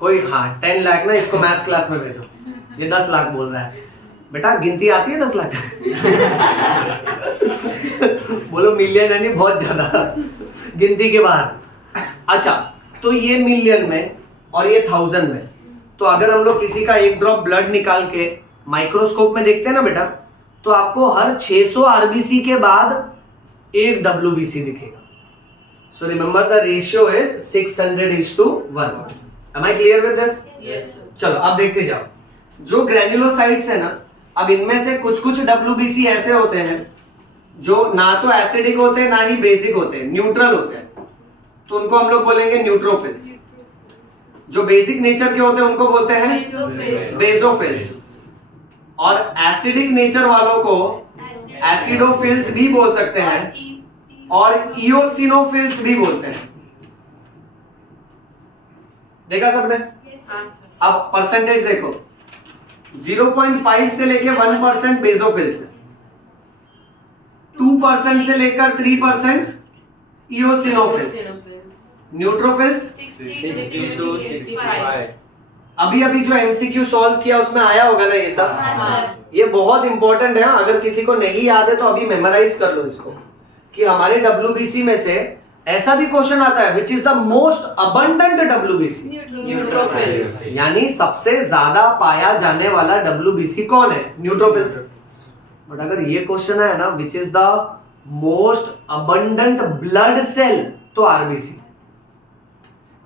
कोई हाँ 10 लाख ना, इसको मैथ्स क्लास में भेजो। ये 10 लाख बोल रहा है। बेटा गिनती आती है 10 लाख? बोलो मिलियन है नहीं, बहुत ज्यादा गिनती के बाहर। अच्छा, तो ये मिलियन में और ये 1000 में, तो अगर हम लोग किसी का एक ड्रॉप ब्लड निकाल के माइक्रोस्कोप में देखते हैं ना बेटा, तो आपको हर 600 आरबीसी के बाद एक डब्ल्यूबीसी दिखेगा। So remember the ratio is 600:1। Am I clear with this? Yes. चलो अब देखते जाओ, जो ग्रैन्युलोसाइट्स है ना, अब इनमें से कुछ कुछ WBC ऐसे होते हैं जो ना तो एसिडिक होते हैं ना ही बेसिक होते हैं, न्यूट्रल होते हैं, तो उनको हम लोग बोलेंगे न्यूट्रोफिल्स। जो बेसिक नेचर के होते हैं उनको बोलते हैं बेसोफिल्स, और एसिडिक नेचर वालों को एसिडोफिल्स भी बोल सकते हैं और इओसिनोफिल्स भी बोलते हैं। देखा सबने? अब परसेंटेज देखो, 0.5 से लेके 1% बेसोफिल्स है, 2% से लेकर 3% इओसिनोफिल्स, न्यूट्रोफिल्स 60 to 65. अभी अभी जो एमसीक्यू सॉल्व किया उसमें आया होगा ना ये सब। हाँ, ये बहुत इंपॉर्टेंट है, अगर किसी को नहीं याद है तो अभी मेमोराइज कर लो इसको, कि हमारे WBC में से ऐसा भी क्वेश्चन आता है विच is the most abundant WBC, neutrophils. यानी सबसे ज्यादा पाया जाने वाला WBC कौन है? न्यूट्रोफिल्स। बट अगर ये क्वेश्चन है ना which is the most abundant blood cell, तो आरबीसी,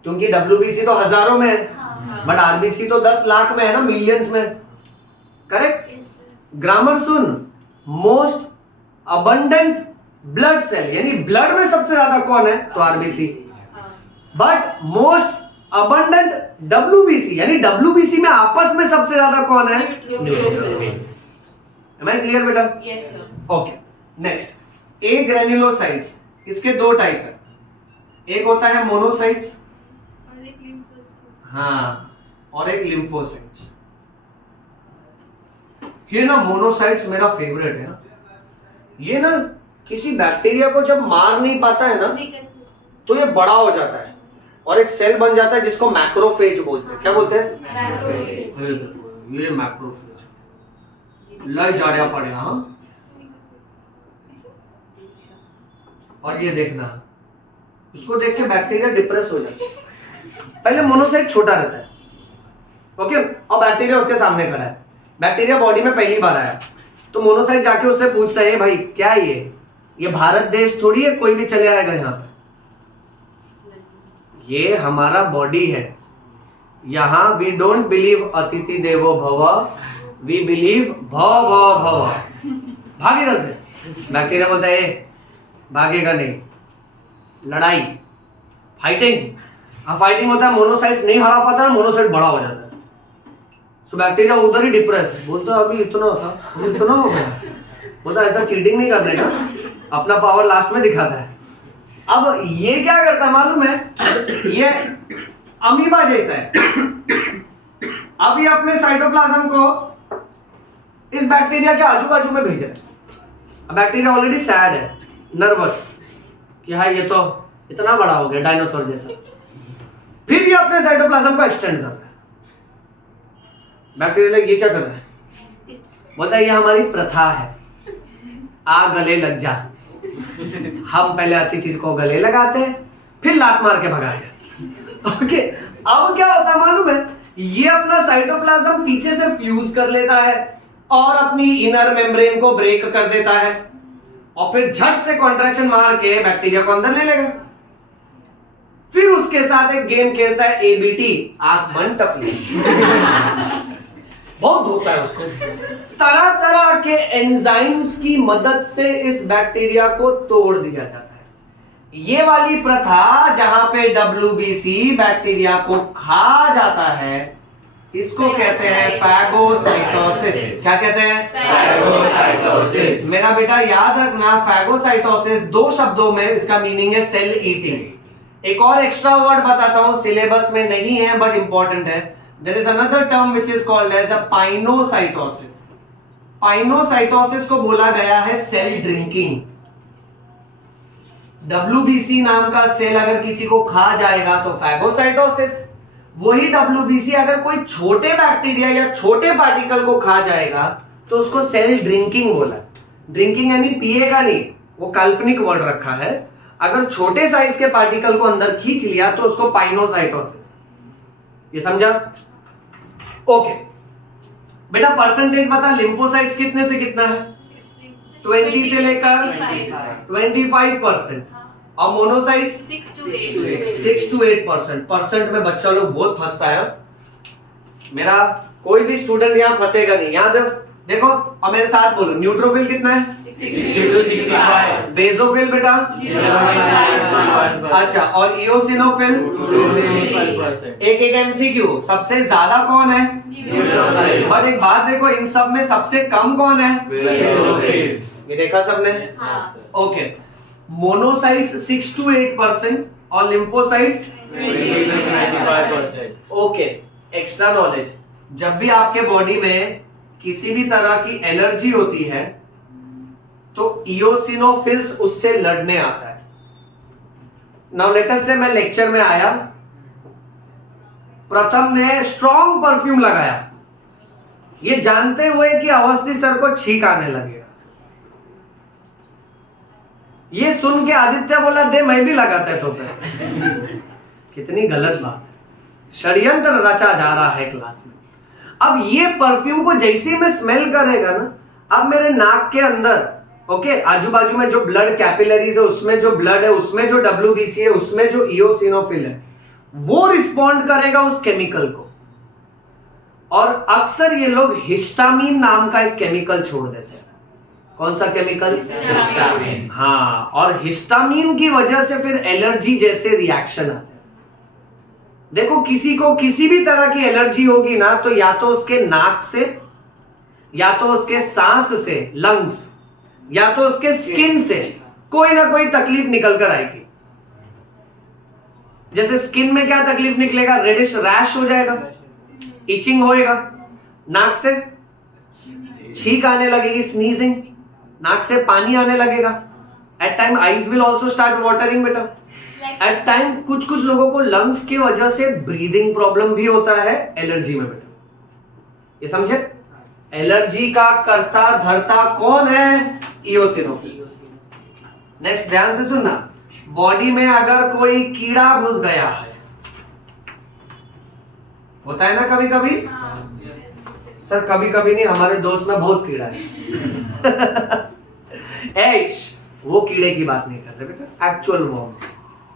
क्योंकि WBC तो हजारों में है, बट आरबीसी तो 10 लाख में है ना, मिलियंस में। करेक्ट? ग्रामर सुन, मोस्ट अबंडेंट ब्लड सेल यानी ब्लड में सबसे ज्यादा कौन है? तो RBC. But most abundant WBC यानी WBC में आपस में सबसे ज्यादा कौन है? न्यूट्रोफिल्स। Am I clear बेटा? Yes, sir. ओके, नेक्स्ट, ए ग्रैन्युलोसाइट्स, इसके दो टाइप है, एक होता है मोनोसाइट्स, और एक lymphocytes। हाँ, और एक लिम्फोसाइट्स। ये ना मोनोसाइट्स मेरा फेवरेट है। ये ना किसी बैक्टीरिया को जब मार नहीं पाता है ना, तो ये बड़ा हो जाता है और एक सेल बन जाता है जिसको मैक्रोफेज बोलते हैं। क्या बोलते हैं? Macrophage। ये मैक्रोफेज लग जाड़िया पड़े। हाँ, और ये देखना, उसको देख के बैक्टीरिया डिप्रेस हो जाता है। पहले मोनोसाइट छोटा रहता है, ओके, और बैक्टीरिया उसके सामने खड़ा है। बैक्टीरिया बॉडी में पहली बार आया, तो मोनोसाइट जाके उससे पूछता है, भाई क्या ये भारत देश थोड़ी है, कोई भी चले आएगा यहाँ पे, ये हमारा बॉडी है, यहाँ वी डोंट बिलीव अतिथि देवो भव, वी बिलीव भव भव भव। भाग इधर से। बैक्टीरिया बोलता है भागेगा नहीं, लड़ाई, फाइटिंग। अब फाइटिंग होता है, मोनोसाइट्स नहीं हरा पाता है, मोनोसाइट बड़ा हो जाता है। सो बैक्टीरिया उधर ही डिप्रेस, बोलता अभी इतना था, इतना हो गया। बोलता ऐसा चीटिंग नहीं करने का, अपना पावर लास्ट में दिखाता है। अब ये क्या करता है मालूम है? ये अमीबा जैसा है। अब ये अपने साइटोप्लाज्म को इस बैक्टीरिया के आजू बाजू में भेज रहा है। बैक्टीरिया ऑलरेडी सैड है, नर्वस, कि हाँ ये तो इतना बड़ा हो गया डायनासोर जैसा। फिर ये अपने साइटोप्लाज्म को एक्सटेंड कर रहा है। बैक्टीरिया ये क्या कर रहा है? बोलता है ये हमारी प्रथा है, आ गले लग जा। हम पहले अतिथि को गले लगाते हैं, फिर लात मार के भगाते हैं। ओके, अब क्या होता है मालूम है? ये अपना साइटोप्लाज्म पीछे से फ्यूज कर लेता है और अपनी इनर मेम्ब्रेन को ब्रेक कर देता है। और फिर झट से कॉन्ट्रैक्शन मार के बैक्टीरिया को अंदर ले लेगा। फिर उसके साथ एक गेम खेलता है एबीटी, आंख बंद टपली। बहुत होता है उसको। तरह तरह के एंजाइम्स की मदद से इस बैक्टीरिया को तोड़ दिया जाता है। ये वाली प्रथा जहां पे WBC बैक्टीरिया को खा जाता है, इसको कहते हैं फैगोसाइटोसिस। क्या कहते हैं? Phagocytosis. मेरा बेटा याद रखना, फैगोसाइटोसिस 2 शब्दों में इसका मीनिंग है सेल ईटिंग। एक और एक्स्ट्रा वर्ड बताता हूं, सिलेबस में नहीं है बट इंपॉर्टेंट है। There is another term which is called as a pinocytosis. Pinocytosis को बोला गया है सेल ड्रिंकिंग। WBC नाम का सेल अगर किसी को खा जाएगा तो फैगोसाइटोसिस। वही WBC अगर कोई छोटे बैक्टीरिया या छोटे पार्टिकल को खा जाएगा तो उसको सेल ड्रिंकिंग बोला। ड्रिंकिंग यानी पिएगा नहीं, वो काल्पनिक वर्ड रखा है। अगर छोटे साइज के पार्टिकल को अंदर खींच लिया तो उसको पाइनोसाइटोसिस। ये समझा? ओके बेटा, परसेंटेज बता, लिम्फोसाइट्स कितने से कितना है? 20 से लेकर 25%। और मोनोसाइट्स 6 to 8. 6 to 8%। परसेंट में बच्चा लोग बहुत फंसता है। मेरा कोई भी स्टूडेंट यहाँ फंसेगा नहीं। यहाँ देखो और मेरे साथ बोलो, न्यूट्रोफिल कितना है? 60 to 65. बेसोफिल बेटा? 0.1%. अच्छा, और इओसिनोफिल? 2.5%. एक MCQ, सबसे ज्यादा कौन है? Neutrophils. और एक बात देखो, इन सब में सबसे कम कौन है? Basophils. ये देखा सबने? हाँ. ओके, मोनोसाइट्स 6 to 8% और lymphocytes 20 to 25%. Okay. Extra knowledge, जब भी आपके बॉडी में किसी भी तरह की एलर्जी होती है तो इओसिनोफिल्स उससे लड़ने आता है। नाउ लेट अस से मैं लेक्चर में आया, प्रथम ने स्ट्रॉन्ग परफ्यूम लगाया, ये जानते हुए कि अवस्थी सर को छींक आने लगेगा। ये सुन के आदित्य बोला दे मैं भी लगाता है तो पे। कितनी गलत बात है, षड्यंत्र रचा जा रहा है क्लास में। अब ये परफ्यूम को जैसे मैं स्मेल करेगा ना, अब मेरे नाक के अंदर ओके आजू बाजू में जो ब्लड कैपिलरीज है, उसमें जो ब्लड है, उसमें जो WBC है, उसमें जो इओसिनोफिल है, वो रिस्पॉन्ड करेगा उस केमिकल को। और अक्सर ये लोग हिस्टामिन नाम का एक केमिकल छोड़ देते हैं। कौन सा केमिकल? हिस्टामिन। हाँ, और हिस्टामिन की वजह से फिर एलर्जी जैसे रिएक्शन आते हैं। देखो, किसी को किसी भी तरह की एलर्जी होगी ना, तो या तो उसके नाक से, या तो उसके सांस से लंग्स, या तो उसके स्किन से कोई ना कोई तकलीफ निकल कर आएगी। जैसे स्किन में क्या तकलीफ निकलेगा? रेडिश रैश हो जाएगा, इचिंग होएगा, नाक से छींक आने लगेगी, स्नीजिंग, नाक से पानी आने लगेगा। At time eyes will also start watering बेटा। एट टाइम कुछ कुछ लोगों को लंग्स की वजह से ब्रीदिंग प्रॉब्लम भी होता है एलर्जी में बेटा। ये समझे? एलर्जी का कर्ता धर्ता कौन है? इओसिनोफिल्स। नेक्स्ट ध्यान से सुनना, बॉडी में अगर कोई कीड़ा घुस गया है, होता है ना कभी कभी? सर कभी कभी नहीं, हमारे दोस्त में बहुत कीड़ा है। एश, वो कीड़े की बात नहीं कर रहे बेटा, एक्चुअल वर्म्स।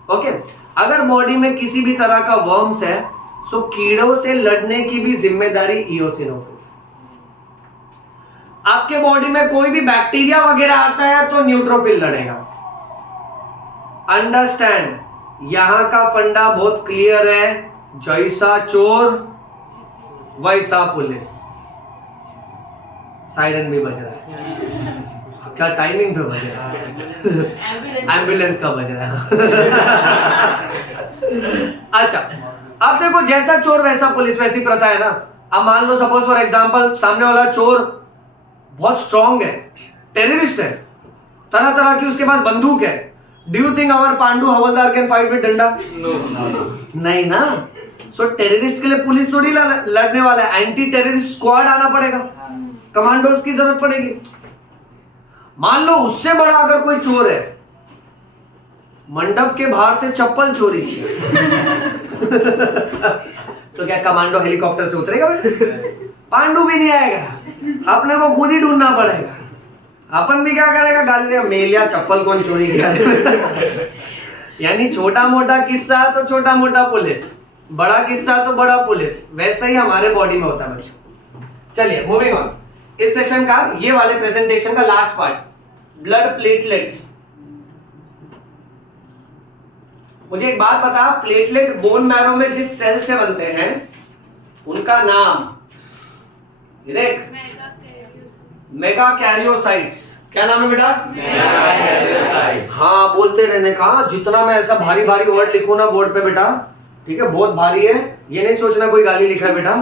ओके, अगर बॉडी में किसी भी तरह का वर्म्स है, सो कीड़ों से लड़ने की भी जिम्मेदारी इओसिनोफिल्स। आपके बॉडी में कोई भी बैक्टीरिया वगैरह आता है तो न्यूट्रोफिल लड़ेगा। अंडरस्टैंड, यहां का फंडा बहुत क्लियर है, जैसा चोर वैसा पुलिस। सायरन भी बज रहा है, क्या टाइमिंग पे बज रहा है? एम्बुलेंस का बज रहा है। अच्छा, अब देखो, जैसा चोर वैसा पुलिस, वैसी प्रथा है ना। अब मान लो सपोज फॉर एग्जांपल, सामने वाला चोर बहुत स्ट्रॉन्ग है, टेररिस्ट है, तरह तरह की उसके पास बंदूक है। Do you think our Pandu havaldar can fight with danda? नहीं ना। सो टेररिस्ट के लिए पुलिस थोड़ी लड़ने वाला है, एंटी टेररिस्ट स्क्वाड आना पड़ेगा, कमांडोज की जरूरत पड़ेगी। मान लो उससे बड़ा अगर कोई चोर है, मंडप के बाहर से चप्पल चोरी किया, तो क्या कमांडो हेलीकॉप्टर से उतरेगा? पांडु भी नहीं आएगा, अपने को खुद ही ढूंढना पड़ेगा। अपन भी क्या करेगा, गाली देगा, मेल या चप्पल कौन चोरी किया। यानी छोटा मोटा किस्सा तो छोटा मोटा पुलिस, बड़ा किस्सा तो बड़ा पुलिस, वैसा ही हमारे बॉडी में होता है बच्चों। चलिए मूविंग ऑन, इस सेशन का ये वाले प्रेजेंटेशन का लास्ट पार्ट, ब्लड प्लेटलेट्स। मुझे एक बात बता, प्लेटलेट बोन मैरो में जिस सेल से बनते हैं उनका नाम देख, मेगा कैरियोसाइट्स। क्या नाम है बेटा? हाँ बोलते रहने का, जितना मैं ऐसा भारी भारी वर्ड लिखूं ना बोर्ड पे बेटा, ठीक है, बहुत भारी है, ये नहीं सोचना कोई गाली लिखा है बेटा,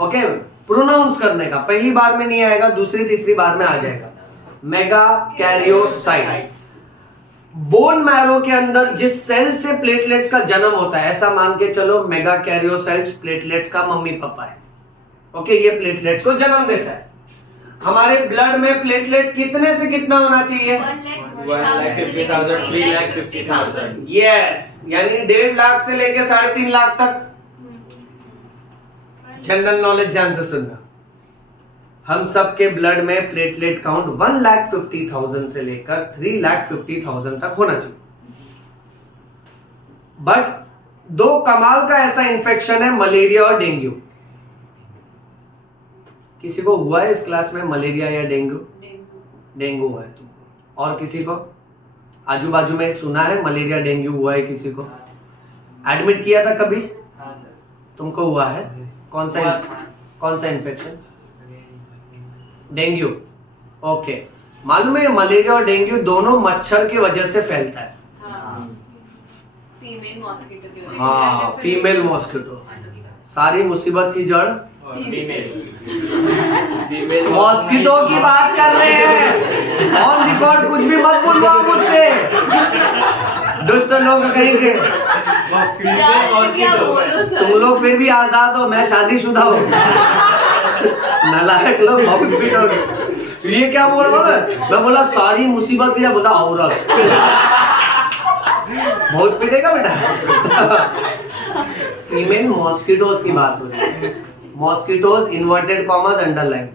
ओके। प्रोनाउंस करने का, पहली बार में नहीं आएगा, दूसरी तीसरी बार में आ जाएगा। मेगा कैरियोसाइट्स, बोन मैरो के अंदर जिस सेल से प्लेटलेट्स का जन्म होता है, ऐसा मान के चलो मेगा कैरियोसाइट्स प्लेटलेट्स का मम्मी पापा है, ओके। ये प्लेटलेट्स को जन्म देता है। हमारे ब्लड में प्लेटलेट कितने से कितना होना चाहिए? 1,50,000, 3,50,000। यस, यानी 1.5 लाख से लेके 3.5 लाख तक। जनरल नॉलेज ध्यान से सुनना, हम सब के ब्लड में प्लेटलेट काउंट 1,50,000 से लेकर 3,50,000 तक होना चाहिए। बट दो कमाल का ऐसा इंफेक्शन है, मलेरिया और डेंगू। किसी को हुआ है इस क्लास में मलेरिया या डेंगू? डेंगू हुआ है तुमको, और किसी को आजू बाजू में सुना है मलेरिया डेंगू हुआ है किसी को? एडमिट किया था कभी? तुमको हुआ है? कौन सा इन्फेक्शन? Dengue, okay. मालूम है मलेरिया और डेंगू दोनों मच्छर की वजह से फैलता है। हाँ, फीमेल मॉस्किटो। सारी मुसीबत की जड़ मॉस्किटो की बात कर रहे हैं। ऑन रिकॉर्ड कुछ भी मत बोलवाओ मुझसे, दुष्ट लोग कहेंगे। तुम लोग फिर भी आजाद हो, मैं शादीशुदा हूँ। नालायक लोग बहुत पीटोगे। ये क्या बोल रहा हूँ मैं बोला सारी मुसीबत की, बोला औरत। बहुत पीटेगा बेटा। फीमेल मॉस्किटोज की बात हो रही है, मॉस्किटोज इन्वर्टेड कॉमर्स अंडरलाइन,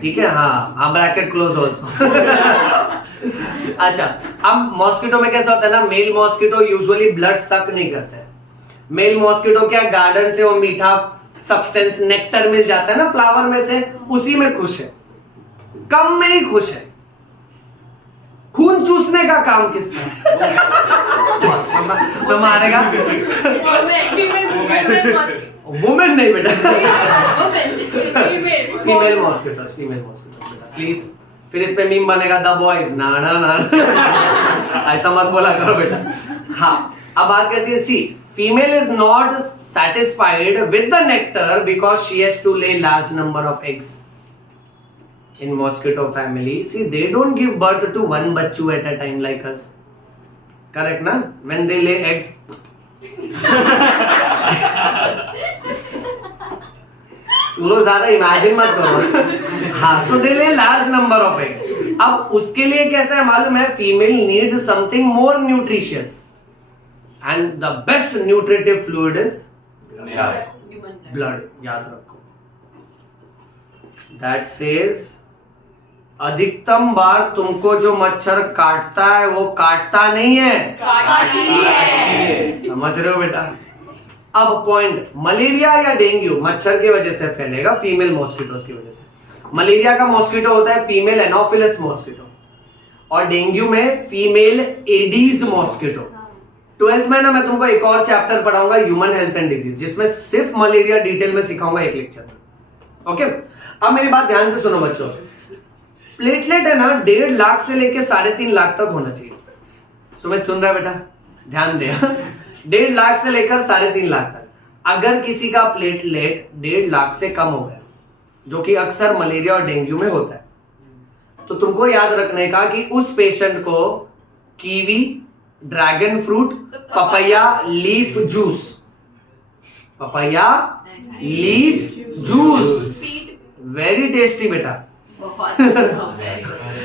ठीक है, हाँ ब्रैकेट क्लोज ऑल्सो। अच्छा, अब मॉस्किटो में कैसा होता है ना, मेल मॉस्किटो यूजुअली ब्लड सक नहीं करते हैं। मेल मॉस्किटो क्या, गार्डन से वो मीठा सब्सटेंस नेक्टर मिल जाता है ना फ्लावर में से, उसी में खुश है, कम में ही खुश है। खून चूसने का काम किसका है? मैं मारेगा वुमेन नहीं बेटा, फीमेल मॉस्किटोस बेटा प्लीज। फिर इस पे मीम बनेगा द बॉयज ना ना ना, ऐसा मत बोला करो बेटा। हाँ, अब बात कैसी है, see female is not satisfied with the nectar because she has to lay large number of eggs in mosquito family. See, they don't give birth to one bachchu at a time like us, correct na? When they lay eggs तुम लोग ज्यादा imagine मत करो। हाँ, so they lay large number of eggs. अब उसके लिए कैसा है मालूम है, female needs something more nutritious and the best nutritive fluid is blood. याद रखो, that says अधिकतम बार तुमको जो मच्छर काटता है वो काटता नहीं है, समझ रहे हो बेटा? अब पॉइंट, मलेरिया या डेंगू मच्छर की वजह से फैलेगा, फीमेल मॉस्किटोस की वजह से। मलेरिया का मॉस्किटो होता है फीमेल एनोफिलस मॉस्किटो, और डेंगू में फीमेल एडीज मॉस्किटो। 12th में ना मैं तुमको एक और चैप्टर पढ़ाऊंगा, ह्यूमन हेल्थ एंड डिजीज, जिसमें सिर्फ मलेरिया डिटेल में सिखाऊंगा एक लेक्चर में, ओके। अब मेरी बात ध्यान से सुनो बच्चों, प्लेटलेट है ना 1.5 लाख से लेके 3.5 लाख तक होना चाहिए। सुमित सुन रहा है बेटा, ध्यान दे। 1.5 लाख से लेकर 3.5 लाख तक। अगर किसी का प्लेटलेट 1.5 लाख से कम हो गया, जो कि अक्सर मलेरिया और डेंगू में होता है, तो तुमको याद रखने का कि उस पेशेंट को kiwi, dragon fruit, papaya leaf juice, papaya leaf juice very tasty बेटा।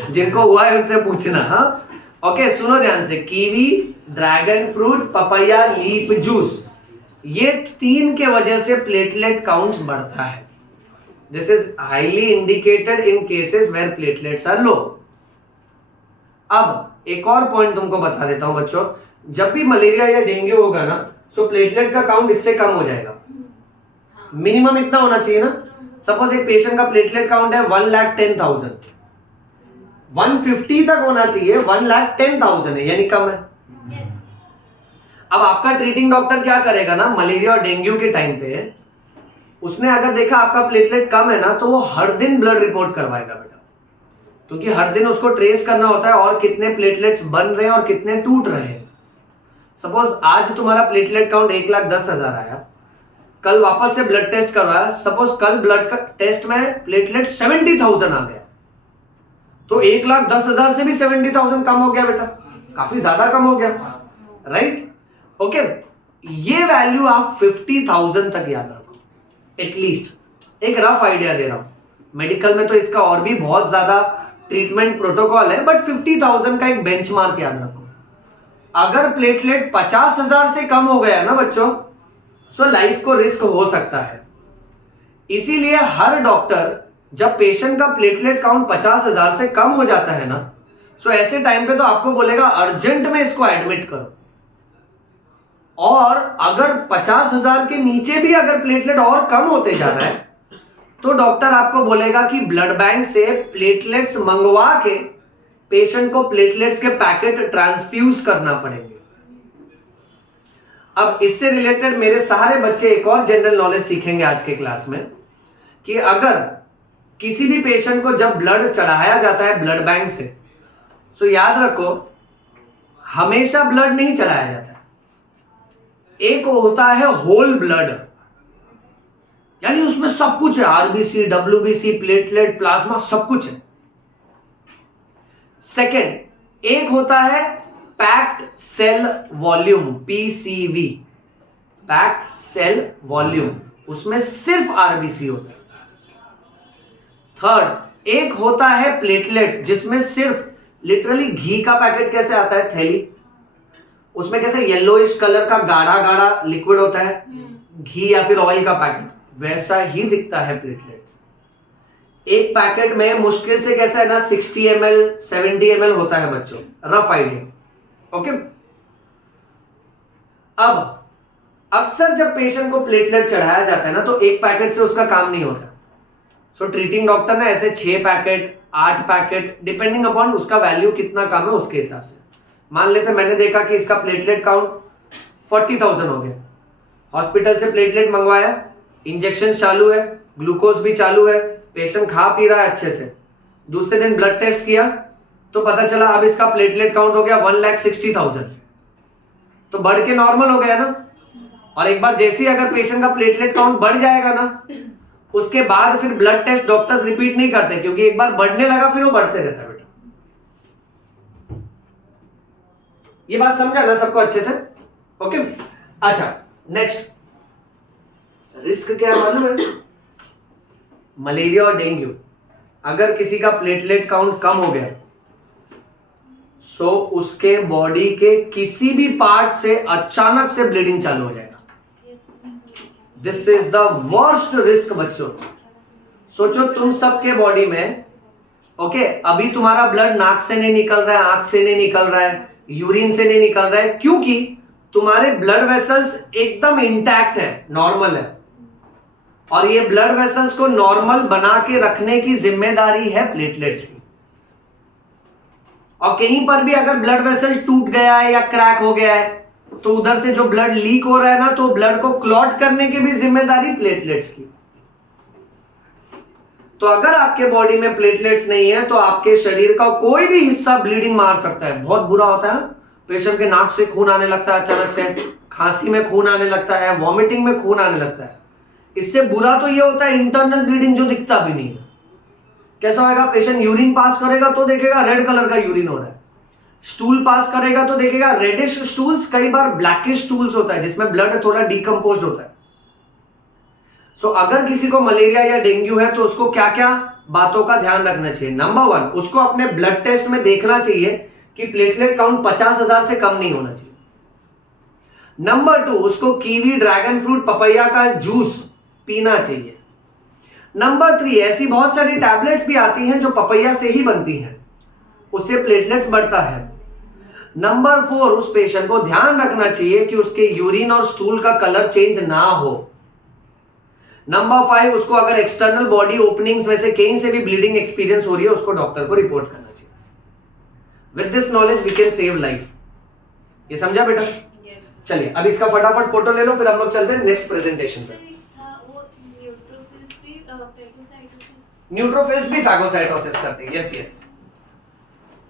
जिनको हुआ है उनसे पूछना, हाँ ओके। सुनो ध्यान से, kiwi, dragon fruit, papaya leaf juice, ये 3 के वजह से प्लेटलेट काउंट्स बढ़ता है। This is highly indicated in cases where platelets are low. अब एक और पॉइंट तुमको बता देता हूं बच्चों, जब भी मलेरिया या डेंगू होगा ना, सो प्लेटलेट का काउंट इससे कम हो जाएगा। मिनिमम इतना होना चाहिए ना। सपोज एक पेशेंट का प्लेटलेट काउंट है 1,10,000, 150 तक होना चाहिए, 1,10,000 है, यानी कम है। अब आपका ट्रीटिंग डॉक्टर क्या करेगा ना, मलेरिया और डेंगू के टाइम पे उसने अगर देखा आपका प्लेटलेट कम है ना, तो वो हर दिन ब्लड रिपोर्ट करवाएगा बेटा, क्योंकि हर दिन उसको ट्रेस करना होता है और कितने प्लेटलेट्स बन रहे हैं और कितने टूट रहे हैं। सपोज आज तुम्हारा प्लेटलेट काउंट 1,10,000 आया, कल वापस से ब्लड टेस्ट करवाया, सपोज कल ब्लड का टेस्ट में प्लेटलेट 70,000 आ गया, तो 1,10,000 से भी 70,000 कम हो गया बेटा, काफी ज्यादा कम हो गया, राइट? ओके, ये वैल्यू आप 50,000 तक याद रखो एटलीस्ट। एक रफ आइडिया दे रहा हूं, मेडिकल में तो इसका और भी बहुत ज्यादा ट्रीटमेंट प्रोटोकॉल है, बट 50,000 का एक बेंचमार्क याद रखो। अगर प्लेटलेट 50,000 से कम हो गया ना बच्चों, सो लाइफ को रिस्क हो सकता है। इसीलिए हर डॉक्टर जब पेशेंट का प्लेटलेट काउंट 50,000 से कम हो जाता है ना, सो ऐसे टाइम पे तो आपको बोलेगा अर्जेंट में इसको एडमिट करो। और अगर 50,000 के नीचे भी अगर प्लेटलेट और कम होते जा रहा है, तो डॉक्टर आपको बोलेगा कि ब्लड बैंक से प्लेटलेट्स मंगवा के पेशेंट को प्लेटलेट्स के पैकेट ट्रांसफ्यूज करना पड़ेंगे। अब इससे रिलेटेड मेरे सारे बच्चे एक और जनरल नॉलेज सीखेंगे आज के क्लास में, कि अगर किसी भी पेशेंट को जब ब्लड चढ़ाया जाता है ब्लड बैंक से, तो याद रखो हमेशा ब्लड नहीं चढ़ाया जाता है। एक होता है होल ब्लड, यानी उसमें सब कुछ है, आरबीसी, डब्ल्यूबीसी, प्लेटलेट, प्लाज्मा, सब कुछ है। सेकेंड, एक होता है packed cell volume, PCV, packed cell volume, उसमें सिर्फ आरबीसी होता है। थर्ड, एक होता है प्लेटलेट्स, जिसमें सिर्फ लिटरली घी का पैकेट कैसे आता है, थैली, उसमें कैसे येलोइश कलर का गाढ़ा गाढ़ा लिक्विड होता है, घी या फिर ऑयल का पैकेट, वैसा ही दिखता है प्लेटलेट्स। एक पैकेट में मुश्किल से कैसा है ना 60 ml 70 ml होता है बच्चों, रफ आइडिया। ओके, अब अक्सर जब पेशेंट को प्लेटलेट चढ़ाया जाता है ना, तो एक पैकेट से उसका काम नहीं होता। सो ट्रीटिंग डॉक्टर ने ऐसे 6 पैकेट 8 पैकेट, डिपेंडिंग अपॉन उसका वैल्यू कितना कम है उसके हिसाब से। मान लेते मैंने देखा कि इसका प्लेटलेट काउंट 40,000 हो गया, हॉस्पिटल से प्लेटलेट मंगवाया, इंजेक्शन चालू है, ग्लूकोज भी चालू है, पेशेंट खा पी रहा है अच्छे से। दूसरे दिन ब्लड टेस्ट किया तो पता चला अब इसका प्लेटलेट काउंट हो गया 1,60,000, तो बढ़ के नॉर्मल हो गया ना। और एक बार जैसे ही अगर पेशेंट का प्लेटलेट काउंट बढ़ जाएगा ना, उसके बाद फिर ब्लड टेस्ट डॉक्टर्स रिपीट नहीं करते, क्योंकि एक बार बढ़ने लगा फिर वो बढ़ते रहता है बेटा। ये बात समझा ना सबको अच्छे से? ओके, अच्छा नेक्स्ट, रिस्क क्या है मालूम है? मलेरिया और डेंगू, अगर किसी का प्लेटलेट काउंट कम हो गया, सो उसके बॉडी के किसी भी पार्ट से अचानक से ब्लीडिंग चालू हो जाएगा। This is the worst risk बच्चों। सोचो तुम सबके बॉडी में, ओके, अभी तुम्हारा ब्लड नाक से नहीं निकल रहा है, आंख से नहीं निकल रहा है, यूरिन से नहीं निकल रहा है, क्योंकि तुम्हारे ब्लड वेसल्स एकदम इंटैक्ट है, नॉर्मल है। और ये ब्लड वेसल्स को नॉर्मल बना के रखने की जिम्मेदारी है प्लेटलेट्स की। और कहीं पर भी अगर ब्लड वेसल टूट गया है या क्रैक हो गया है, तो उधर से जो ब्लड लीक हो रहा है ना, तो ब्लड को क्लॉट करने की भी जिम्मेदारी प्लेटलेट्स की। तो अगर आपके बॉडी में प्लेटलेट्स नहीं है, तो आपके शरीर का कोई भी हिस्सा ब्लीडिंग मार सकता है। बहुत बुरा होता है, पेशेंट के नाक से खून आने लगता है अचानक से, खांसी में खून आने लगता है, वॉमिटिंग में खून आने लगता है। इससे बुरा तो यह होता है इंटरनल ब्लीडिंग, जो दिखता भी नहीं है। कैसा होगा, पेशेंट यूरिन पास करेगा तो देखेगा रेड कलर का यूरिन हो रहा है, स्टूल पास करेगा तो देखेगा रेडिश स्टूल्स, कई बार ब्लैकिश स्टूल्स होता है जिसमें ब्लड थोड़ा डिकम्पोज्ड होता है। सो अगर किसी को मलेरिया या डेंगू है, तो उसको क्या क्या बातों का ध्यान रखना चाहिए? नंबर 1, उसको अपने ब्लड टेस्ट में देखना चाहिए कि प्लेटलेट काउंट 50,000 से कम नहीं होना चाहिए। नंबर 2, उसको कीवी, ड्रैगन फ्रूट, पपैया का जूस पीना चाहिए। नंबर 3, ऐसी बहुत सारी टैबलेट्स भी आती हैं जो पपैया से ही बनती हैं, उससे प्लेटलेट्स बढ़ता है। नंबर 4, उस पेशेंट को ध्यान रखना चाहिए कि उसके यूरिन और स्टूल का कलर चेंज ना हो। नंबर 5, उसको अगर एक्सटर्नल बॉडी ओपनिंग्स में से कहीं से भी ब्लीडिंग एक्सपीरियंस हो रही है उसको डॉक्टर को रिपोर्ट करना चाहिए। With this knowledge we can save life. ये समझा बेटा? चलिए अब इसका फटाफट फोटो ले लो, फिर हम लोग चलते हैं नेक्स्ट प्रेजेंटेशन पे। न्यूट्रोफिल्स भी फैगोसाइटोसिस करते हैं। यस यस,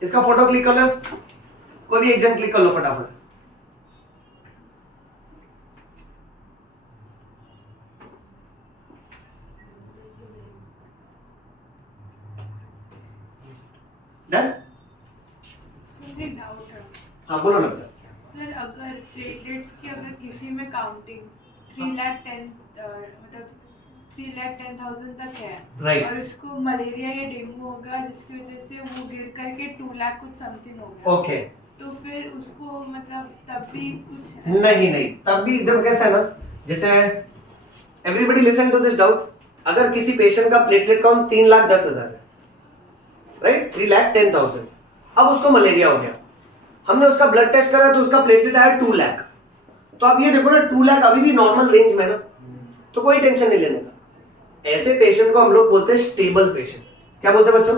इसका फोटो क्लिक कर लो, कोई भी एक जन क्लिक कर लो फटाफट। डन? हाँ बोलो ना सर, अगर प्लेटलेट्स की अगर किसी में काउंटिंग 3,10,000 तक है, Right. और उसको मलेरिया या डेंगू होगा जिसकी वजह से वो गिर करके 2 लाख कुछ समथिंग हो गया, ओके। तो फिर उसको मतलब तब भी कुछ नहीं, तब भी देखो कैसा है ना, जैसे everybody listen to this doubt. अगर किसी पेशेंट का प्लेटलेट काउंट 3,10,000 है, राइट, 3,10,000, अब उसको मलेरिया हो गया, हमने उसका ब्लड टेस्ट करा तो उसका प्लेटलेट आया 2 लाख। तो आप ये देखो ना, 2 लाख अभी भी नॉर्मल रेंज में ना, तो कोई टेंशन नहीं लेने का। ऐसे पेशेंट को हम लोग बोलते हैं स्टेबल पेशेंट। क्या बोलते हैं बच्चों?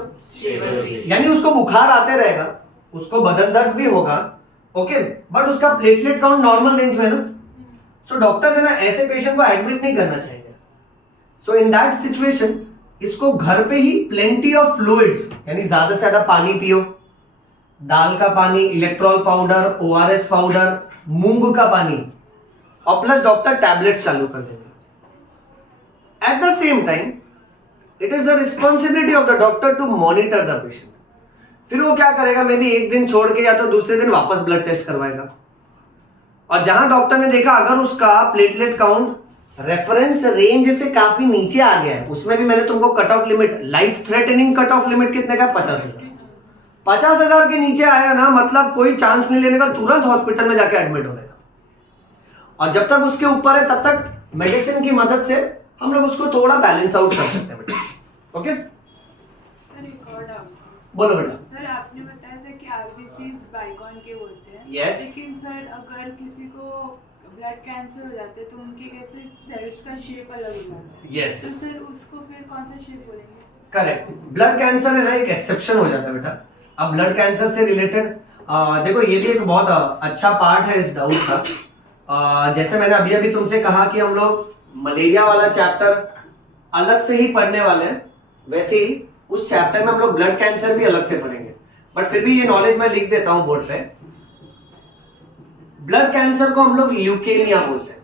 यानी उसको बुखार आते रहेगा, उसको बदन दर्द भी होगा, ओके, बट उसका प्लेटलेट काउंट नॉर्मल रेंज में ना। सो डॉक्टर्स है ना ऐसे पेशेंट को एडमिट नहीं करना चाहिए। सो इन दैट सिचुएशन इसको घर पे ही प्लेंटी ऑफ फ्लूइड्स, यानी ज्यादा से ज्यादा पानी पियो, दाल का पानी, इलेक्ट्रॉल पाउडर, ORS पाउडर, मूंग का पानी, और प्लस डॉक्टर टैबलेट्स चालू कर देंगे। At the same time it is the responsibility of the doctor to monitor the patient. फिर वो क्या करेगा, मे बी एक दिन छोड़ के या तो दूसरे दिन वापस ब्लड टेस्ट करवाएगा, और जहां डॉक्टर ने देखा अगर उसका प्लेटलेट काउंट रेफरेंस रेंज से काफी नीचे आ गया है, उसमें भी मैंने तुमको cut off limit, life threatening cut off limit कितने का? 50,000। 50,000 के नीचे आया ना, मतलब कोई चांस नहीं लेने का, तुरंत हॉस्पिटल में जाके एडमिट होने का। और जब तक उसके ऊपर है तब तक मेडिसिन की मदद से हम लोग उसको थोड़ा बैलेंस आउट कर सकते हैं बेटा। ओके सर, एक और डाउट। बोलो बेटा। सर, आपने बताया था कि RBCs बाइकॉन के होते हैं, Yes. लेकिन सर अगर किसी को ब्लड कैंसर हो जाते हैं तो उनके कैसे सेल्स का शेप अलग होता है, Yes. तो सर उसको फिर कौन सा शेप बोलेंगे? करेक्ट, ब्लड कैंसर है ना एक एक्सेप्शन हो जाता है बेटा। अब ब्लड कैंसर से रिलेटेड देखो ये भी एक बहुत अच्छा पार्ट है इस डाउट का। जैसे मैंने अभी तुमसे कहा कि हम लोग मलेरिया वाला चैप्टर अलग से ही पढ़ने वाले हैं, वैसे ही उस चैप्टर में हम लोग ब्लड कैंसर भी अलग से पढ़ेंगे, बट फिर भी ये नॉलेज मैं लिख देता हूं बोर्ड पे। ब्लड कैंसर को हम लोग ल्यूकेमिया बोलते हैं।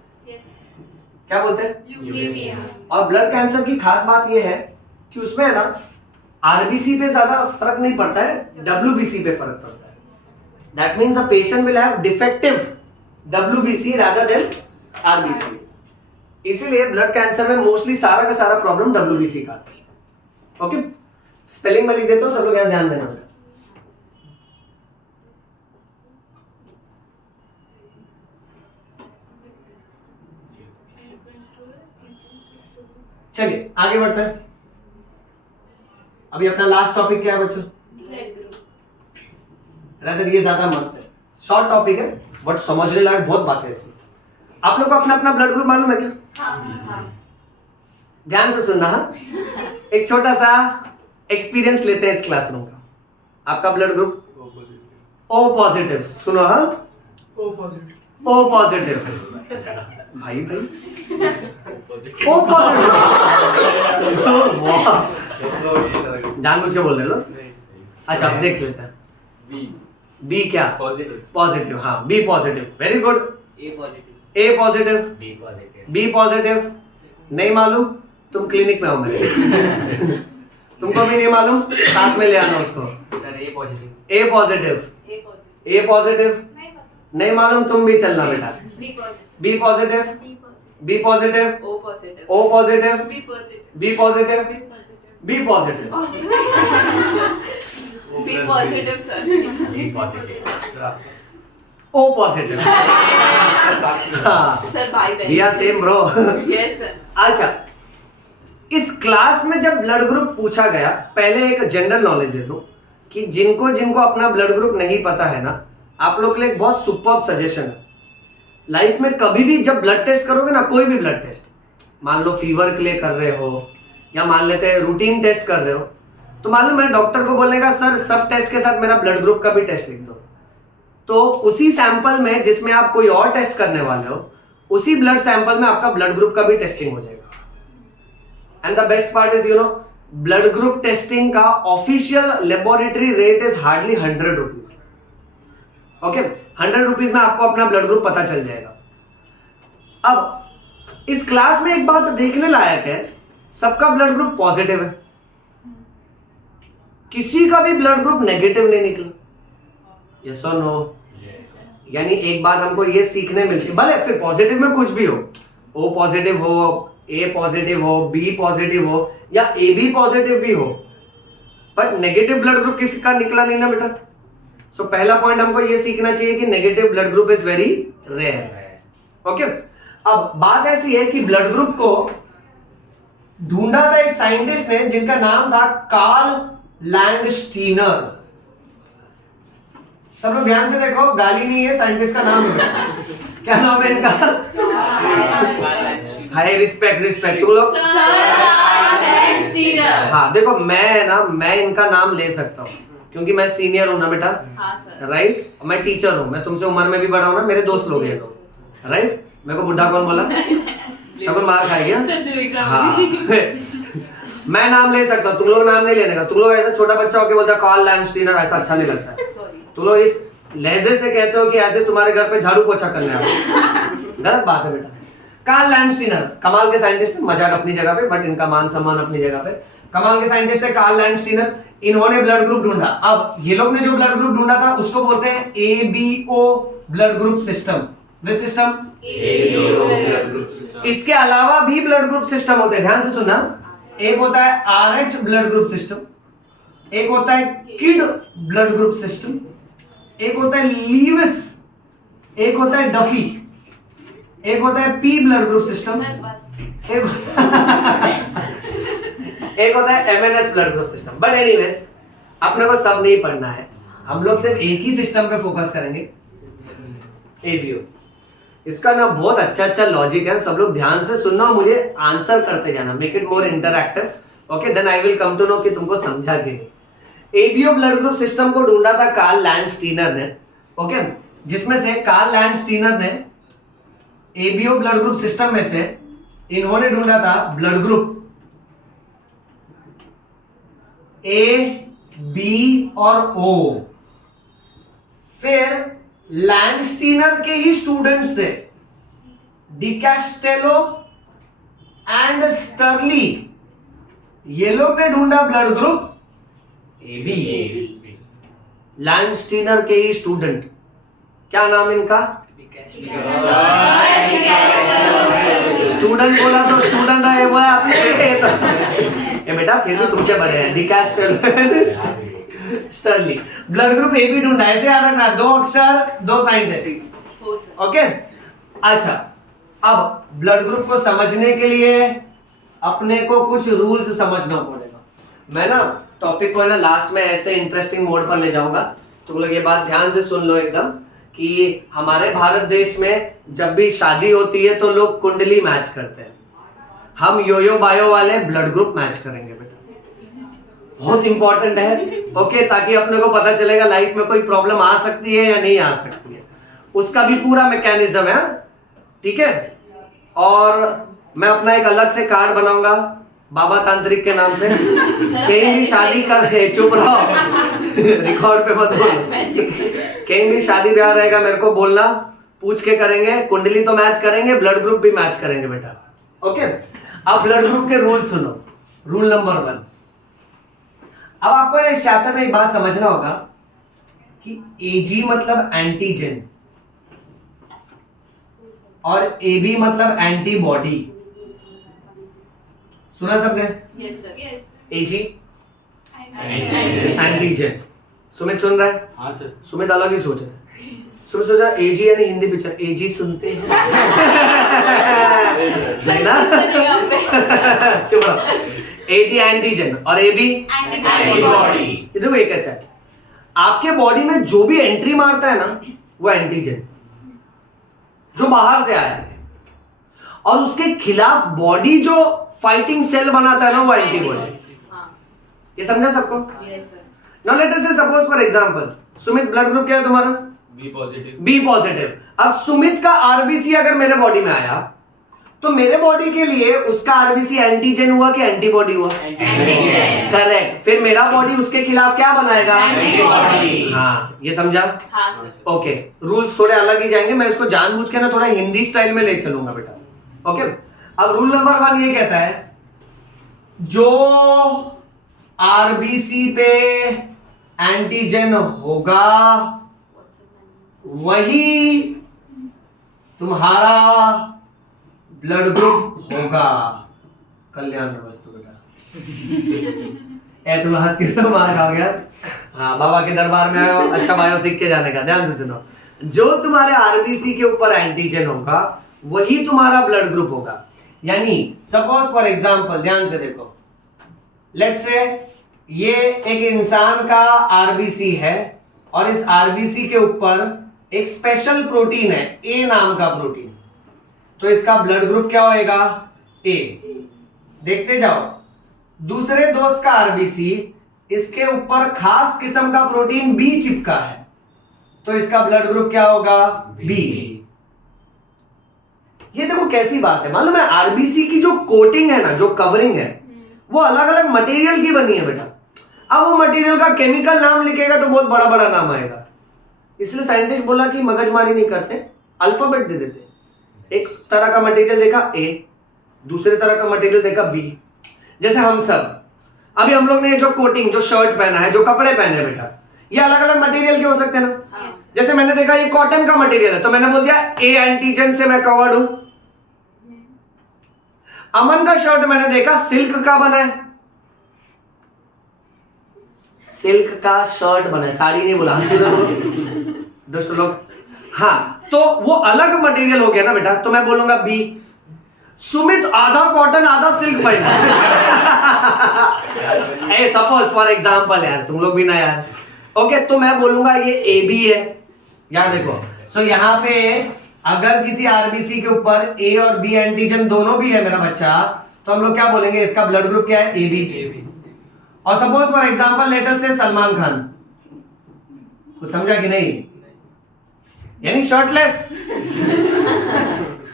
क्या बोलते हैं? ल्यूकेमिया। और ब्लड कैंसर की खास बात ये है कि उसमें है ना आरबीसी पे ज्यादा फर्क नहीं पड़ता है, डब्ल्यूबीसी पे फर्क पड़ता है। That means the patient will have defective WBC rather than RBC. इसीलिए ब्लड कैंसर में मोस्टली सारा का सारा प्रॉब्लम डब्ल्यूबीसी का आता है। ओके, स्पेलिंग में लिख देता हूं, सब लोग यहाँ ध्यान देना बेटा। चलिए आगे बढ़ते हैं। अभी अपना लास्ट टॉपिक क्या है बच्चों? Blood group. रादर ये ज्यादा मस्त है, शॉर्ट टॉपिक है बट समझने लायक बहुत बात है इसमें। आप लोग को अपना अपना ब्लड ग्रुप मालूम है क्या? हाँ। ध्यान से सुनना। हाँ, एक छोटा सा एक्सपीरियंस लेते हैं इस क्लासरूम का। आपका ब्लड ग्रुप O पॉजिटिव। सुनो, हाँ, O पॉजिटिव भाई O पॉजिटिव जानबूझ के बोल रहे लो। अच्छा अब देख लेते हैं। बी क्या? पॉजिटिव। हाँ, बी पॉजिटिव, वेरी गुड। ए पॉजिटिव, बी पॉजिटिव। नहीं मालूम? तुम क्लिनिक में हो मेरे। तुमको भी नहीं मालूम, साथ में ले आना उसको। A positive, A positive. नहीं मालूम, तुम भी चलना बेटा। B positive, B positive, O positive, B positive, B positive. B positive sir. O positive. Sir भाई बहन। We are same bro. Yes sir. अच्छा, इस क्लास में जब ब्लड ग्रुप पूछा गया, पहले एक जनरल नॉलेज दे दो कि जिनको जिनको अपना ब्लड ग्रुप नहीं पता है ना, आप लोग के लिए एक बहुत सुपर्ब सजेशन है। लाइफ में कभी भी जब ब्लड टेस्ट करोगे ना, कोई भी ब्लड टेस्ट, मान लो फीवर के लिए कर रहे हो या मान लेते हैं रूटीन टेस्ट कर रहे हो, तो मान लो मैं डॉक्टर को बोलने का सर सब टेस्ट के साथ मेरा ब्लड ग्रुप का भी टेस्ट लिख दो, तो उसी सैंपल में जिसमें आप कोई और टेस्ट करने वाले हो, उसी ब्लड सैंपल में आपका ब्लड ग्रुप का भी टेस्टिंग हो जाएगा। And the best part is blood group testing का official laboratory rate is hardly 100 rupees. Okay, 100 rupees में आपको अपना ब्लड ग्रुप पता चल जाएगा। अब इस क्लास में एक बात देखने लायक है, सबका ब्लड ग्रुप पॉजिटिव है, किसी का भी ब्लड ग्रुप नेगेटिव नहीं निकला। यस और नो? यानी एक बात हमको ये सीखने मिलती है, भले फिर पॉजिटिव में कुछ भी हो, ओ पॉजिटिव हो, ए पॉजिटिव हो, बी पॉजिटिव हो या ए बी पॉजिटिव भी हो, बट नेगेटिव ब्लड ग्रुप किसी का निकला नहीं ना बेटा। सो पहला पॉइंट हमको ये सीखना चाहिए कि negative blood group is very rare. Okay, अब बात ऐसी है कि ब्लड ग्रुप को ढूंढा था एक साइंटिस्ट ने जिनका नाम था कार्ल लैंडस्टीनर। सब लोग ध्यान से देखो, गाली नहीं है, साइंटिस्ट का नाम है। क्या नाम है इनका? हाई रिस्पेक्ट रिस्पेक्ट तुम लोग। हाँ देखो, मैं इनका नाम ले सकता हूँ क्योंकि मैं सीनियर हूँ ना बेटा। हाँ सर। राइट, मैं टीचर हूँ, मैं तुमसे उम्र में भी बड़ा हूँ ना, मेरे दोस्त लोग हैं लोग। राइट, मेरे को बुढ़ा कौन बोला? शकुन मार खाएगा। हाँ मैं नाम ले सकता हूँ, तुम लोग नाम नहीं लेने का। तुम लोग ऐसा छोटा बच्चा होके बोलता कार्ल लैंडस्टीनर, ऐसा अच्छा नहीं लगता है। तुम लोग इस लहजे से कहते हो कि ऐसे तुम्हारे घर पे झाड़ू पोछा करने आए, गलत बात है बेटा। कार्ल लैंडस्टीनर कमाल के साइंटिस्ट, मजाक अपनी जगह पे, बट इनका मान सम्मान अपनी जगह पे। कमाल के साइंटिस्ट है कार्ल लैंडस्टीनर। इन्होंने ब्लड ग्रुप ढूंढा। अब ये लोग ने जो ब्लड ग्रुप ढूंढा था उसको बोलते हैं ABO blood group system. Blood system, इसके अलावा भी ब्लड ग्रुप सिस्टम होते हैं, ध्यान से सुनना। एक होता है RH ब्लड ग्रुप सिस्टम, एक होता है किड ब्लड ग्रुप सिस्टम, एक होता है लीविस, एक होता है डफी, एक होता है P ब्लड ग्रुप सिस्टम, एक होता है MNS blood group system. But anyways, अपने को सब नहीं पढ़ना है, हम लोग सिर्फ एक ही सिस्टम पे फोकस करेंगे, ABO। इसका ना बहुत अच्छा लॉजिक है, सब लोग ध्यान से सुनना और मुझे आंसर करते जाना, make it more interactive. Okay, then I will come to know कि तुमको समझा कि नहीं। ABO ब्लड ग्रुप सिस्टम को ढूंढा था कार्ल लैंडस्टीनर ने। ओके, जिसमें से कार्ल लैंडस्टीनर ने ABO ब्लड ग्रुप सिस्टम में से इन्होंने ढूंढा था ब्लड ग्रुप A, B और O। फिर लैंडस्टीनर के ही स्टूडेंट्स थे डिकैस्टेलो एंड स्टर्ली, ये लोग ने ढूंढा ब्लड ग्रुप AB। लैंडस्टीनर के ही स्टूडेंट, क्या नाम इनका? स्टूडेंट बोला तो स्टूडेंट है वो है अपने ये बेटा, फिर भी तुमसे बड़े हैं। डिकैस्टेलो स्टर्ली, ब्लड ग्रुप AB ढूंढा, ऐसे याद रखना, 2 अक्षर 2 साइंटिस्ट। ओके, अच्छा अब ब्लड ग्रुप को समझने के लिए अपने को कुछ रूल्स समझना पड़ेगा। मैं ना टॉपिक को है ना लास्ट में ऐसे इंटरेस्टिंग मोड पर ले जाऊंगा, तुम लोग ये बात ध्यान से सुन लो एकदम, कि हमारे भारत देश में जब भी शादी होती है तो लोग कुंडली मैच करते हैं, हम योयो बायो वाले ब्लड ग्रुप मैच करेंगे बेटा, बहुत इंपॉर्टेंट है। ओके, ताकि अपने को पता चलेगा लाइफ में कोई प्रॉब्लम आ सकती है या नहीं आ सकती है, उसका भी पूरा मैकेनिज्म है। ठीक है, और मैं अपना एक अलग से कार्ड बनाऊंगा बाबा तांत्रिक के नाम से। कहीं भी शादी कर, चुप रहो रिकॉर्ड पे मत बोलो, कहीं भी शादी ब्याह रहेगा मेरे को बोलना, पूछ के करेंगे, कुंडली तो मैच करेंगे, ब्लड ग्रुप भी मैच करेंगे बेटा। ओके, अब ब्लड ग्रुप के रूल सुनो। रूल नंबर 1, अब आपको इस चैप्टर में एक बात समझना होगा कि AG मतलब एंटीजन और AB मतलब एंटीबॉडी। सुना सबने? Yes sir. AG antigen. Sumit सुन रहा है? हाँ सर। सुमित अलग ही सोच रहा है। सुमित सोचा AG यानी हिंदी पिक्चर, AG सुनते हैं नहीं ना? चुप रहो। AG एंटीजन और AB एंटीबॉडी। देखो ये कैसा है, आपके बॉडी में जो भी एंट्री मारता है ना वो एंटीजन, जो बाहर से आया है, और उसके खिलाफ बॉडी जो फाइटिंग सेल बनाता है ना वो एंटीबॉडी। ये समझा सबको? Yes, sir. Now let us say suppose for example, Sumit blood group क्या है तुम्हारा? B positive. B positive. अब सुमित का आरबीसी अगर मेरे बॉडी में आया तो मेरे बॉडी के लिए उसका आरबीसी एंटीजन हुआ कि एंटीबॉडी हुआ? Antigen. करेक्ट। फिर मेरा बॉडी उसके खिलाफ क्या बनाएगा? Antibody. हाँ, ये समझा? हाँ सर। ओके, रूल्स थोड़े अलग ही जाएंगे, मैं इसको जानबूझ के ना थोड़ा हिंदी स्टाइल में ले चलूंगा बेटा। ओके, अब रूल नंबर 1 ये कहता है जो आरबीसी पे एंटीजन होगा वही तुम्हारा ब्लड ग्रुप होगा। कल्याण वस्तु बेटा। ए तुम हंस के मार खाओगे यार। हाँ, बाबा के दरबार में आए हो, अच्छा बायो सीख के जाने का। ध्यान से सुनो, जो तुम्हारे आरबीसी के ऊपर एंटीजन होगा वही तुम्हारा ब्लड ग्रुप होगा। यानी सपोज फॉर एग्जांपल, ध्यान से देखो, लेट्स से ये एक इंसान का आरबीसी है और इस आरबीसी के ऊपर एक स्पेशल प्रोटीन है, ए नाम का प्रोटीन, तो इसका ब्लड ग्रुप क्या होएगा? ए। देखते जाओ, दूसरे दोस्त का आरबीसी, इसके ऊपर खास किस्म का प्रोटीन बी चिपका है, तो इसका ब्लड ग्रुप क्या होगा? बी। ये देखो कैसी बात है, मालूम है आरबीसी की जो कोटिंग है ना, जो कवरिंग है, वो अलग अलग मटेरियल की बनी है बेटा। अब वो मटेरियल का केमिकल नाम लिखेगा तो बहुत बड़ा बड़ा नाम आएगा, इसलिए साइंटिस्ट बोला कि मगजमारी नहीं करते, अल्फाबेट दे देते। एक तरह का मटेरियल देखा ए, दूसरे तरह का मटेरियल देखा बी। जैसे हम सब अभी हम लोग ने जो कोटिंग, जो शर्ट पहना है, जो कपड़े पहने हैं बेटा, ये अलग अलग मटेरियल के हो सकते हैं ना। हाँ। जैसे मैंने देखा ये कॉटन का मटेरियल है तो मैंने बोल दिया ए एंटीजन से मैं कवर्ड हूं। अमन का शर्ट मैंने देखा सिल्क का बना है, सिल्क का शर्ट बना है, साड़ी नहीं बोला दोस्तों लोग। हाँ, तो वो अलग मटेरियल हो गया ना बेटा, तो मैं बोलूंगा बी। सुमित आधा कॉटन आधा सिल्क पहना है सपोज फॉर एग्जांपल यार, तुम लोग भी ना यार। ओके, तो मैं बोलूंगा ये ए बी है। यहां देखो, सो यहां पे अगर किसी आरबीसी के ऊपर ए और बी एंटीजन दोनों भी है मेरा बच्चा, तो हम लोग क्या बोलेंगे? इसका ब्लड ग्रुप क्या है? A B. और सपोज फॉर एग्जांपल लेटर से सलमान खान, कुछ समझा कि नहीं? यानी शर्टलेस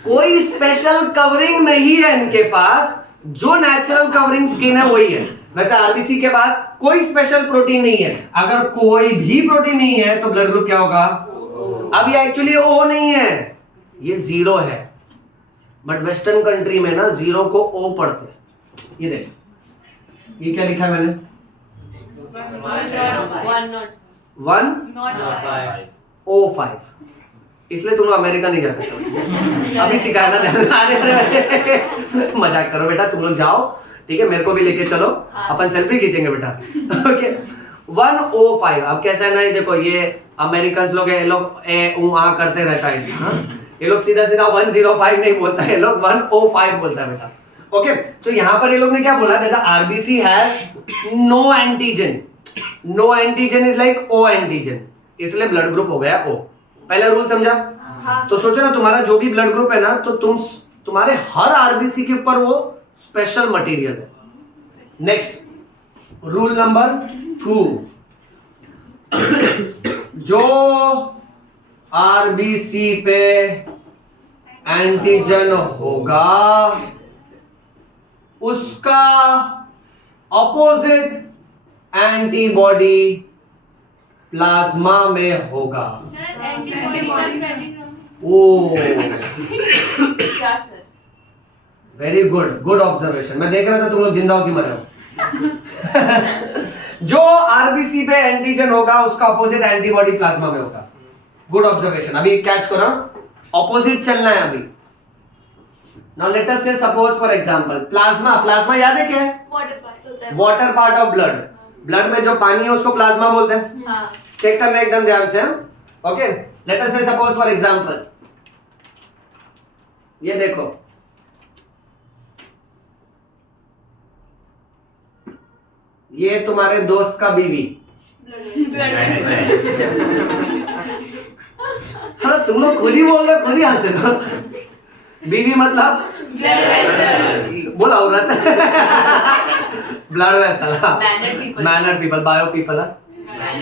कोई स्पेशल कवरिंग नहीं है इनके पास, जो नेचुरल कवरिंग स्किन है वही है। वैसे आरबीसी के पास कोई स्पेशल प्रोटीन नहीं है। अगर कोई भी प्रोटीन नहीं है तो ब्लड ग्रुप क्या होगा? अब ये एक्चुअली ओ नहीं है, ये जीरो है, बट वेस्टर्न कंट्री में ना जीरो को ओ पढ़ते हैं। ये देख, ये क्या लिखा है मैंने? 105, इसलिए तुम लोग अमेरिका नहीं जा सकते। अभी सिखाया ना, अरे मजाक करो बेटा, तुम लोग जाओ, ठीक है, मेरे को भी लेके चलो, अपन सेल्फी खींचेंगे बेटा। ओके, 105। अब कैसा है ना, ये देखो, ये अमेरिकन लोग है, ये लोग ए ऊ आ करते रहता है, हाँ? ये लोग सीधा सीधा 105 नहीं बोलता है, ये लोग 105 बोलता है बेटा। ओके, तो यहां पर ये लोग ने क्या बोला? That RBC has no antigen. No antigen is like O antigen, इसलिए ब्लड ग्रुप हो गया ओ। पहला रूल समझा? तो सोचो ना, तुम्हारा जो भी ब्लड ग्रुप है ना, तो तुम्हारे हर आरबीसी के ऊपर वो स्पेशल मटेरियल है। नेक्स्ट रूल नंबर 2, जो आरबीसी पे एंटीजन होगा उसका ऑपोजिट एंटीबॉडी प्लाज्मा में होगा। ओ, क्या sir? Very good, good observation. मैं देख रहा था तुम लोग जिंदा हो कि मरे हो। जो आरबीसी पे एंटीजन होगा उसका ऑपोजिट एंटीबॉडी प्लाज्मा में होगा। Good observation. अभी कैच करो, ऑपोजिट चलना है अभी। Now let us say suppose for example, plasma याद है क्या है? वाटर पार्ट होता है। Water part of blood. Blood में जो पानी है उसको प्लाज्मा बोलते हैं। हाँ। चेक करना एकदम ध्यान से। Okay, late us say suppose for example, ये देखो, ये तुम्हारे दोस्त का बीवी, हाँ तुम लोग खुद ही बोल रहे हो, खुद ही हंस रहे हो। बीवी मतलब बोला औरत। Blood vessel, manner people, bio people,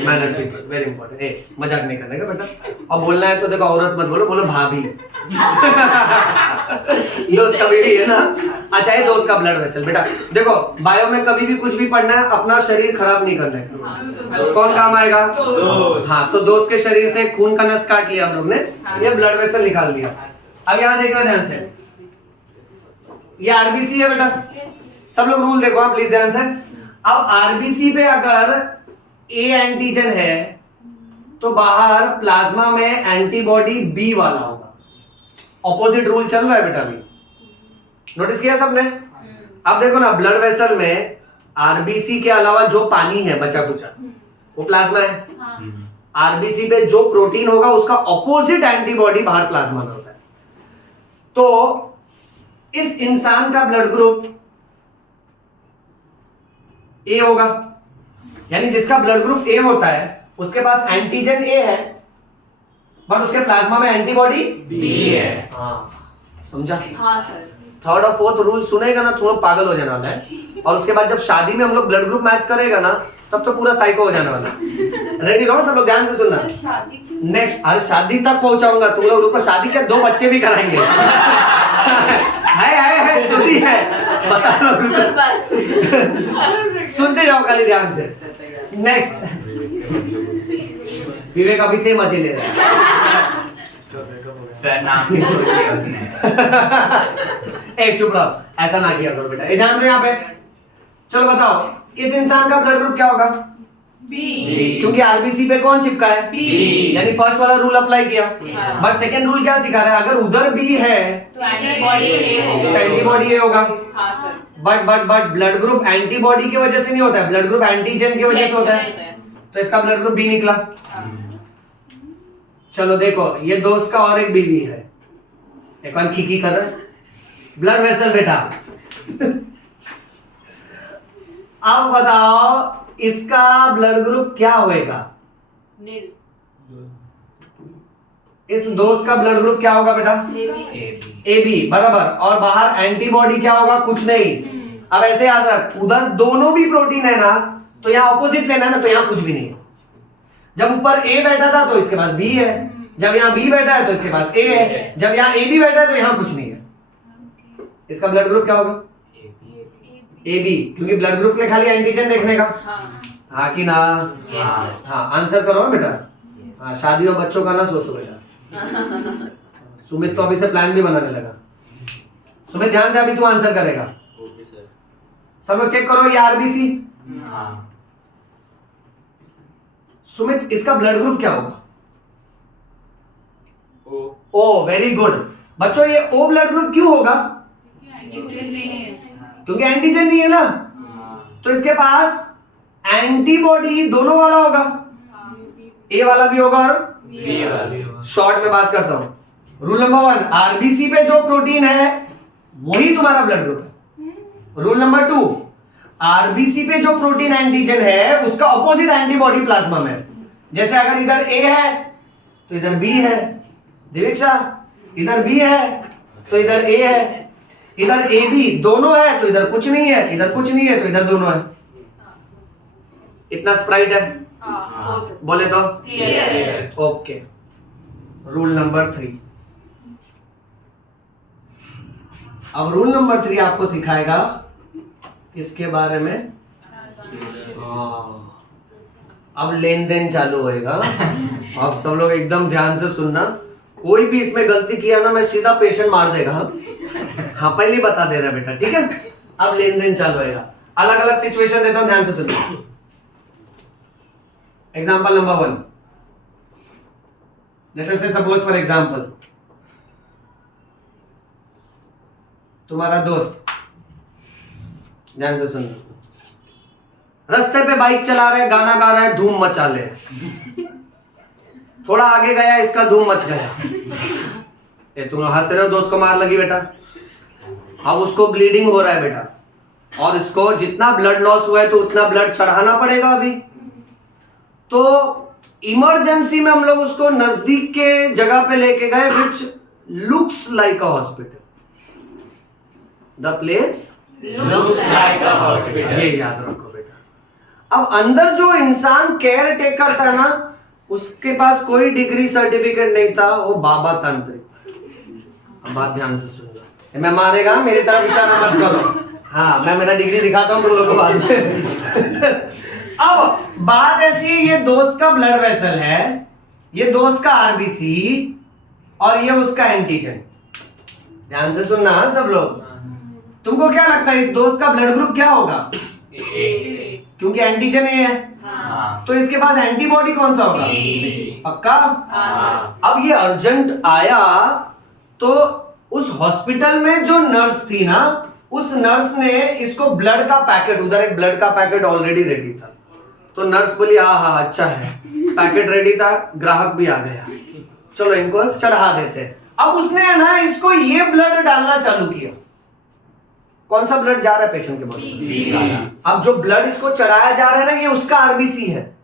manner people, very important. ए मजाक नहीं करने का बेटा, और बोलना है तो देखो औरत मत बोलो, बोलो भाभी। दोस्त का बीवी है ना। अच्छा ये दोस्त का ब्लड वेसल। बेटा देखो बायो में कभी भी कुछ भी पढ़ना है, अपना शरीर खराब नहीं करना है। कौन काम आएगा? दोस्त। हाँ तो दोस्त के शरीर से खून का नस काट लिया हम लोग ने, ये ब्लड वेसल निकाल लिया। अब यहाँ देखना ध्यान से, ये आरबीसी है बेटा। सब लोग रूल देखो प्लीज ध्यान से। अब आरबीसी पे अगर ए एंटीजन है तो बाहर प्लाज्मा में एंटीबॉडी बी वाला होगा। ऑपोजिट रूल चल रहा है बेटा अभी, नोटिस किया सबने? अब देखो ना ब्लड वेसल में आरबीसी के अलावा जो पानी है बचा कुचा वो प्लाज्मा है। आरबीसी पे जो प्रोटीन होगा उसका ऑपोजिट एंटीबॉडी बाहर प्लाज्मा में होता है। तो इस इंसान का ब्लड ग्रुप ए होगा, यानी जिसका ब्लड ग्रुप ए होता है उसके पास एंटीजन ए है बट उसके प्लाज्मा में एंटीबॉडी बी है। हाँ समझा? हाँ सर। थर्ड और फोर्थ रूल सुनेगा ना तुम लोग पागल हो जाने वाला है। और उसके बाद जब शादी में हम लोग ब्लड ग्रुप मैच करेगा ना तब तो पूरा साइको हो जाने वाला है। रेडी रहो सब लोग, ध्यान से सुनना। शादी क्यों? नेक्स्ट, अरे शादी तक पहुंचाऊंगा, तुम लोग रुको। शादी के 2 बच्चे भी कराएंगे। है स्तुति है, बता लो। सुनते जाओ खाली ध्यान से। नेक्स्ट, विवेक अभी से मजे ले रहा है। सर नाम भी सोच लिया उसने। एक चुप रहो, ऐसा ना किया करो बेटा। ध्यान दो यहाँ पे। चलो बताओ इस इंसान का ब्लड ग्रुप क्या होगा? बी। क्योंकि आरबीसी पे कौन चिपका है? बी। यानी फर्स्ट वाला रूल अप्लाई किया। हाँ। बट सेकंड रूल क्या सिखा रहा है? अगर उधर बी है तो एंटीबॉडी ए होगा। एंटीबॉडी ए होगा। हाँ sir. But blood group antibody की वजह से नहीं होता है, ब्लड ग्रुप एंटीजन की वजह से होता है। तो इसका ब्लड ग्रुप बी निकला। चलो देखो ये दोस्त का और एक बीवी है, एक और खीखी कर रहा है। ब्लड वेसल बेटा। अब बताओ इसका ब्लड ग्रुप क्या होएगा? नील। इस दोस्त का ब्लड ग्रुप क्या होगा बेटा? ए बी बराबर। और बाहर एंटीबॉडी क्या होगा? कुछ नहीं। अब ऐसे याद रख, उधर दोनों भी प्रोटीन है ना तो यहाँ ऑपोजिट लेना है ना, तो यहाँ कुछ भी नहीं है। जब ऊपर ए बैठा था तो इसके पास बी है, जब यहाँ बी बैठा है तो इसके पास ए है, जब यहाँ ए बी बैठा है तो यहाँ कुछ नहीं है। इसका ब्लड ग्रुप क्या होगा? ए बी, क्योंकि ब्लड ग्रुप में खाली एंटीजन देखने का। हाँ कि ना? हाँ आंसर करो बेटा। हाँ शादी और बच्चों का ना सोचो बेटा। सुमित तो अभी से प्लान भी बनाने लगा। सुमित ध्यान दे, अभी तू आंसर करेगा। Okay sir. सब लोग चेक करो ये आरबीसी। हाँ। सुमित इसका ब्लड ग्रुप क्या होगा? ओ। ओ वेरी गुड बच्चों। ये ओ ब्लड ग्रुप क्यों होगा? क्योंकि एंटीजन नहीं है ना, तो इसके पास एंटीबॉडी दोनों वाला होगा, ए वाला भी होगा और बी वाला भी होगा। शॉर्ट में बात करता हूं। रूल नंबर 1, आरबीसी पे जो प्रोटीन है वही तुम्हारा ब्लड ग्रुप है। रूल नंबर 2, आरबीसी पे जो प्रोटीन एंटीजन है उसका ऑपोजिट एंटीबॉडी प्लाज्मा में। जैसे अगर इधर ए है तो इधर बी है, दिवेक्षा इधर बी है तो इधर ए है, इधर ए बी दोनों है तो इधर कुछ नहीं है, इधर कुछ नहीं है तो इधर दोनों है। इतना स्प्राइट है? बोले तो क्लियर। ओके। Rule number 3। अब रूल नंबर 3 आपको सिखाएगा इसके बारे में। अब लेन देन चालू होएगा। आप सब लोग एकदम ध्यान से सुनना, कोई भी इसमें गलती किया ना मैं सीधा पेशेंट मार देगा। हाँ पहले ही बता दे रहा बेटा, ठीक है? अब लेन देन चालू होएगा। अलग अलग सिचुएशन देता हूं, ध्यान से सुनना। Example number 1, late us say suppose for example तुम्हारा दोस्त, ध्यान से सुनना, रास्ते पे बाइक चला रहे, गाना गा रहा है, धूम मचा ले। थोड़ा आगे गया, इसका धूम मच गया। ये तुम हंस रहे हो, दोस्त को मार लगी बेटा। अब उसको ब्लीडिंग हो रहा है बेटा, और इसको जितना ब्लड लॉस हुआ है तो उतना ब्लड चढ़ाना पड़ेगा अभी। तो इमरजेंसी में हम लोग उसको नजदीक के जगह पे लेके गए which looks like a hospital, the place Looks like a hospital. ये याद रखो बेटा। अब अंदर जो इंसान केयर टेकर था ना, उसके पास कोई डिग्री सर्टिफिकेट नहीं था, वो बाबा तांत्रिक था। अब बात ध्यान से सुनना, मैं मारेगा मेरी तरफ इशारा मत करो। हाँ, मैं मेरा डिग्री दिखाता हूँ तुम लोगों को बाद में। अब बात ऐसी है, ये दोस्त का ब्लड वेसल है, ये दोस्त का आरबीसी और ये उसका एंटीजन। ध्यान से सुनना हाँ सब लोग। तुमको क्या लगता है इस दोस्त का ब्लड ग्रुप क्या होगा? क्योंकि एंटीजन ए है, हाँ। तो इसके पास एंटीबॉडी कौन सा होगा? पक्का? हाँ। अब ये अर्जेंट आया तो उस हॉस्पिटल में जो नर्स थी ना, उस नर्स ने इसको ब्लड का पैकेट, उधर एक ब्लड का पैकेट ऑलरेडी रेडी था, तो नर्स बोली हाँ अच्छा है, पैकेट रेडी था, ग्राहक भी आ गया, चलो इनको चढ़ा देते हैं। अब उसने ना इसको ये ब्लड डालना चालू किया। कौन सा ब्लड जा रहा है पेशेंट के बॉडी में? अब जो ब्लड इसको चढ़ाया जा रहा है ना, ये उसका आरबीसी है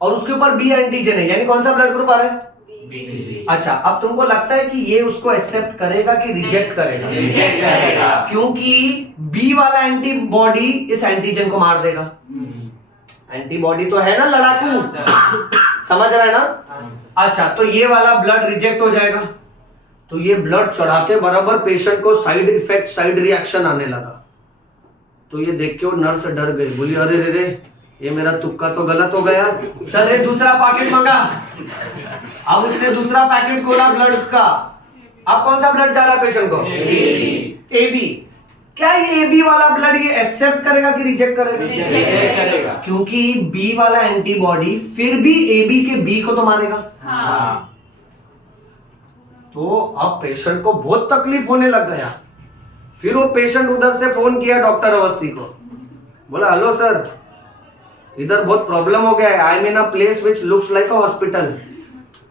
और उसके ऊपर बी एंटीजन है, यानी कौन सा ब्लड ग्रुप आ रहा है? अच्छा, अब तुमको लगता है कि ये उसको एक्सेप्ट करेगा कि रिजेक्ट करेगा? रिजेक्ट करेगा। क्योंकि बी वाला एंटीबॉडी इस एंटीजन को मार देगा। एंटीबॉडी तो है ना लड़ाकू, समझ रहा है ना? अच्छा, तो ये वाला ब्लड रिजेक्ट हो जाएगा, तो ये ब्लड चढ़ाते बराबर पेशेंट को साइड इफेक्ट, साइड रिएक्शन आने लगा। तो ये देख के वो नर्स डर गई, बोली अरे रे रे, ये मेरा तुक्का तो गलत हो गया, चल एक दूसरा पैकेट मंगा। अब उसने दूसरा पैकेट खोला ब्लड का। अब कौन सा ब्लड जा रहा है पेशेंट को? एबी। क्या ये एबी वाला ब्लड ये एक्सेप्ट करेगा कि रिजेक्ट करेगा? रिजेक्ट करेगा। क्योंकि बी वाला एंटीबॉडी फिर भी एबी के बी को तो मारेगा। हाँ। तो अब पेशेंट को बहुत तकलीफ होने लग गया। फिर वो पेशेंट उधर से फोन किया डॉक्टर अवस्थी को, बोला हेलो सर, इधर बहुत प्रॉब्लम हो गया है, I am in a place which looks like a hospital,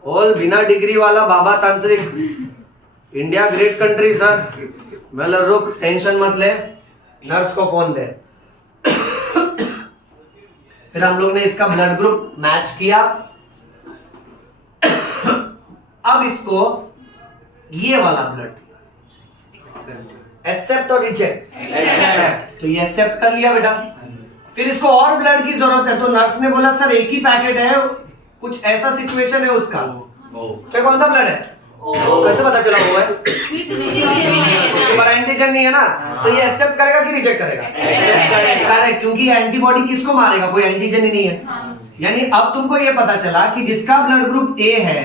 all बिना डिग्री वाला बाबा तांत्रिक, इंडिया ग्रेट कंट्री सर। बोला रुक, टेंशन मत ले, नर्स को फोन दे। फिर हम लोग ने इसका ब्लड ग्रुप मैच किया। अब इसको ये वाला ब्लड दिया, एक्सेप्ट और रिजेक्ट। तो ये एक्सेप्ट कर लिया बेटा। फिर इसको और ब्लड की जरूरत है, तो नर्स ने बोला सर एक ही पैकेट है, कुछ ऐसा सिचुएशन है उसका, तो कौन सा ब्लड है? कैसे पता चला वो है? उसके ऊपर एंटीजन नहीं है ना, तो ये एक्सेप्ट करेगा कि रिजेक्ट करेगा? करेक्ट, क्योंकि एंटीबॉडी किसको मारेगा? कोई एंटीजन ही नहीं है। यानी अब तुमको ये पता चला कि जिसका ब्लड ग्रुप ए है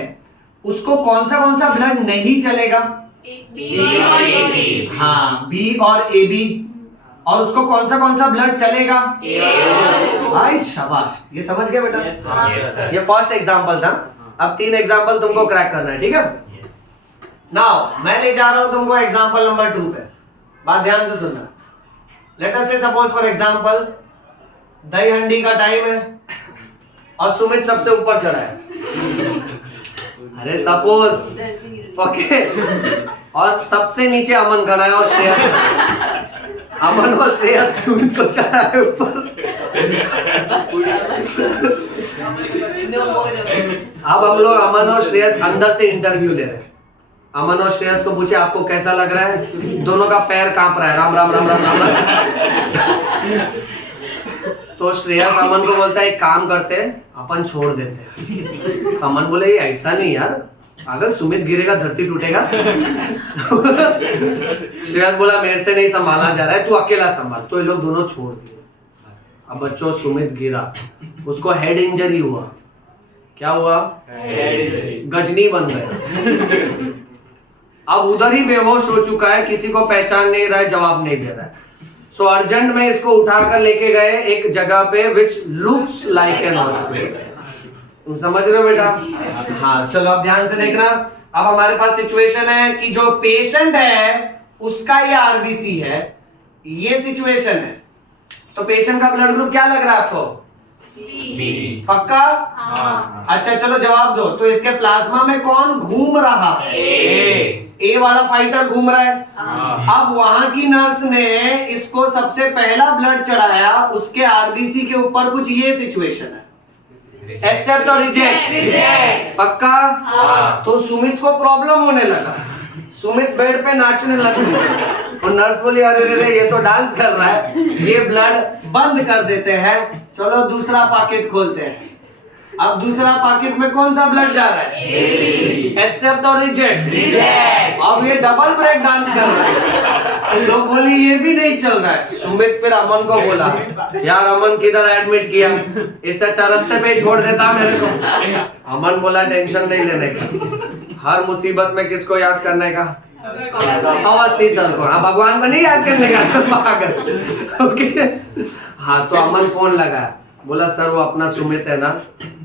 उसको कौन सा ब्लड नहीं चलेगा? हाँ, बी और ए बी। और उसको कौन सा ब्लड चलेगा? भाई शाबाश, ये समझ गया बेटा? ये फर्स्ट एग्जांपल था। अब 3 एग्जांपल तुमको क्रैक करना है, ठीक है? नाउ मैं ले जा रहा हूं तुमको एग्जांपल नंबर 2 पे। बात ध्यान से सुनना। Late us say suppose for example दही हंडी का टाइम है और सुमित सबसे ऊपर चढ़ा है। अरे सपोज, ओके, और सबसे नीचे अमन खड़ा है और श्रेयस, अमन और श्रेयस सुमित को चढ़ा है ऊपर। अब हम लोग अमन और श्रेयस अंदर से इंटरव्यू ले रहे हैं। अमन और श्रेयस को पूछे आपको कैसा लग रहा है? दोनों का पैर कांप रहा है, राम राम राम राम राम, राम। तो श्रेयस अमन को बोलता है एक काम करते हैं, अपन छोड़ देते हैं। तो अमन बोले ये ऐसा नहीं यार, अगर सुमित गिरेगा धरती टूटेगा। श्रेयस बोला मेरे से नहीं संभाला जा रहा है, तू अकेला संभाल। तो ये लोग दोनों छोड़ दिए। अब बच्चों सुमित गिरा, उसको हेड इंजरी हुआ। क्या हुआ? गजनी बन गया। अब उधर ही बेहोश हो चुका है, किसी को पहचान नहीं रहा है, जवाब नहीं दे रहा है। सो अर्जेंट में इसको उठाकर लेके गए एक जगह पे which looks like an hospital. तुम समझ रहे हो बेटा? हाँ, चलो अब ध्यान से देखना। अब हमारे पास सिचुएशन है कि जो पेशेंट है उसका ये आरबीसी है, ये सिचुएशन है। तो पेशेंट का ब्लड ग्रुप क्या लग रहा है आपको? बी। पक्का? हाँ। अच्छा चलो जवाब दो। तो इसके प्लाज्मा में कौन घूम रहा है? ए वाला फाइटर घूम रहा है। अब वहां की नर्स ने इसको सबसे पहला ब्लड चढ़ाया, उसके आरबीसी के ऊपर कुछ ये सिचुएशन है। एक्सेप्ट और रिजेक्ट? रिजेक्ट। पक्का? हाँ। तो सुमित को प्रॉब्लम होने लगा, सुमित बेड पे नाचने लगी और नर्स बोली अरे रे ये तो डांस कर रहा है, ये ब्लड बंद कर देते हैं, चलो दूसरा पॉकेट खोलते हैं। अब दूसरा पॉकेट में कौन सा ब्लड जा रहा है? एक्सेप्ट और रिजेक्ट? रिजेक्ट। अब ये डबल ब्रेक डांस कर रहा है। लोग बोली ये भी नहीं चल रहा है। सुमित फिर अमन को बोला यार अमन किधर एडमिट किया, इससे अच्छा रास्ते पे ही छोड़ देता मेरे को। अमन बोला टेंशन नहीं लेने का, हर मुसीबत में किसको याद करने का? अवस्थी सर को। हाँ भगवान को नहीं याद करने का पागल। ओके हाँ तो अमन फोन लगा, बोला सर वो अपना सुमित है ना?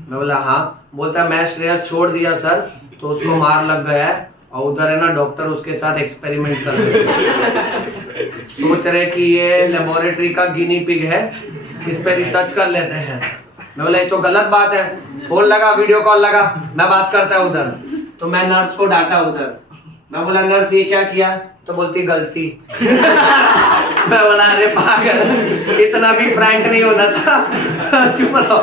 मैं बोला हाँ। बोलता मैं श्रेयस छोड़ दिया सर तो उसको मार लग गया है और उधर है ना डॉक्टर उसके साथ एक्सपेरिमेंट कर रहे हैं, सोच रहे कि ये लेबोरेटरी का गिनी पिग है, इस पे रिसर्च कर लेते हैं। मैं बोला ये तो गलत बात है। फोन लगा, वीडियो कॉल लगा, मैं बात करता उधर, तो मैं नर्स को डांटा उधर। मैं बोला नर्स ये क्या किया? तो बोलती गलती। मैं बोला अरे पागल इतना भी फ्रैंक नहीं होना था, चुप रहो।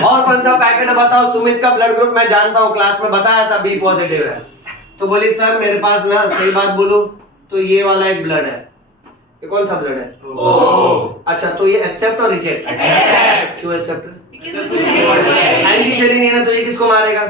और कौन सा पैकेट है बताओ? सुमित का ब्लड ग्रुप मैं जानता हूँ, क्लास में बताया था बी पॉजिटिव है। तो बोली सर मेरे पास ना सही बात बोलूं तो ये वाला एक ब्लड है। ये कौन सा ब्लड है? ओ। अच्छा तो ये एक्सेप्ट और रिजेक्ट? एक्सेप्ट। क्यों एक्सेप्ट? हाँ। एंटीजेनिन है ना तो ये किसको मारेगा?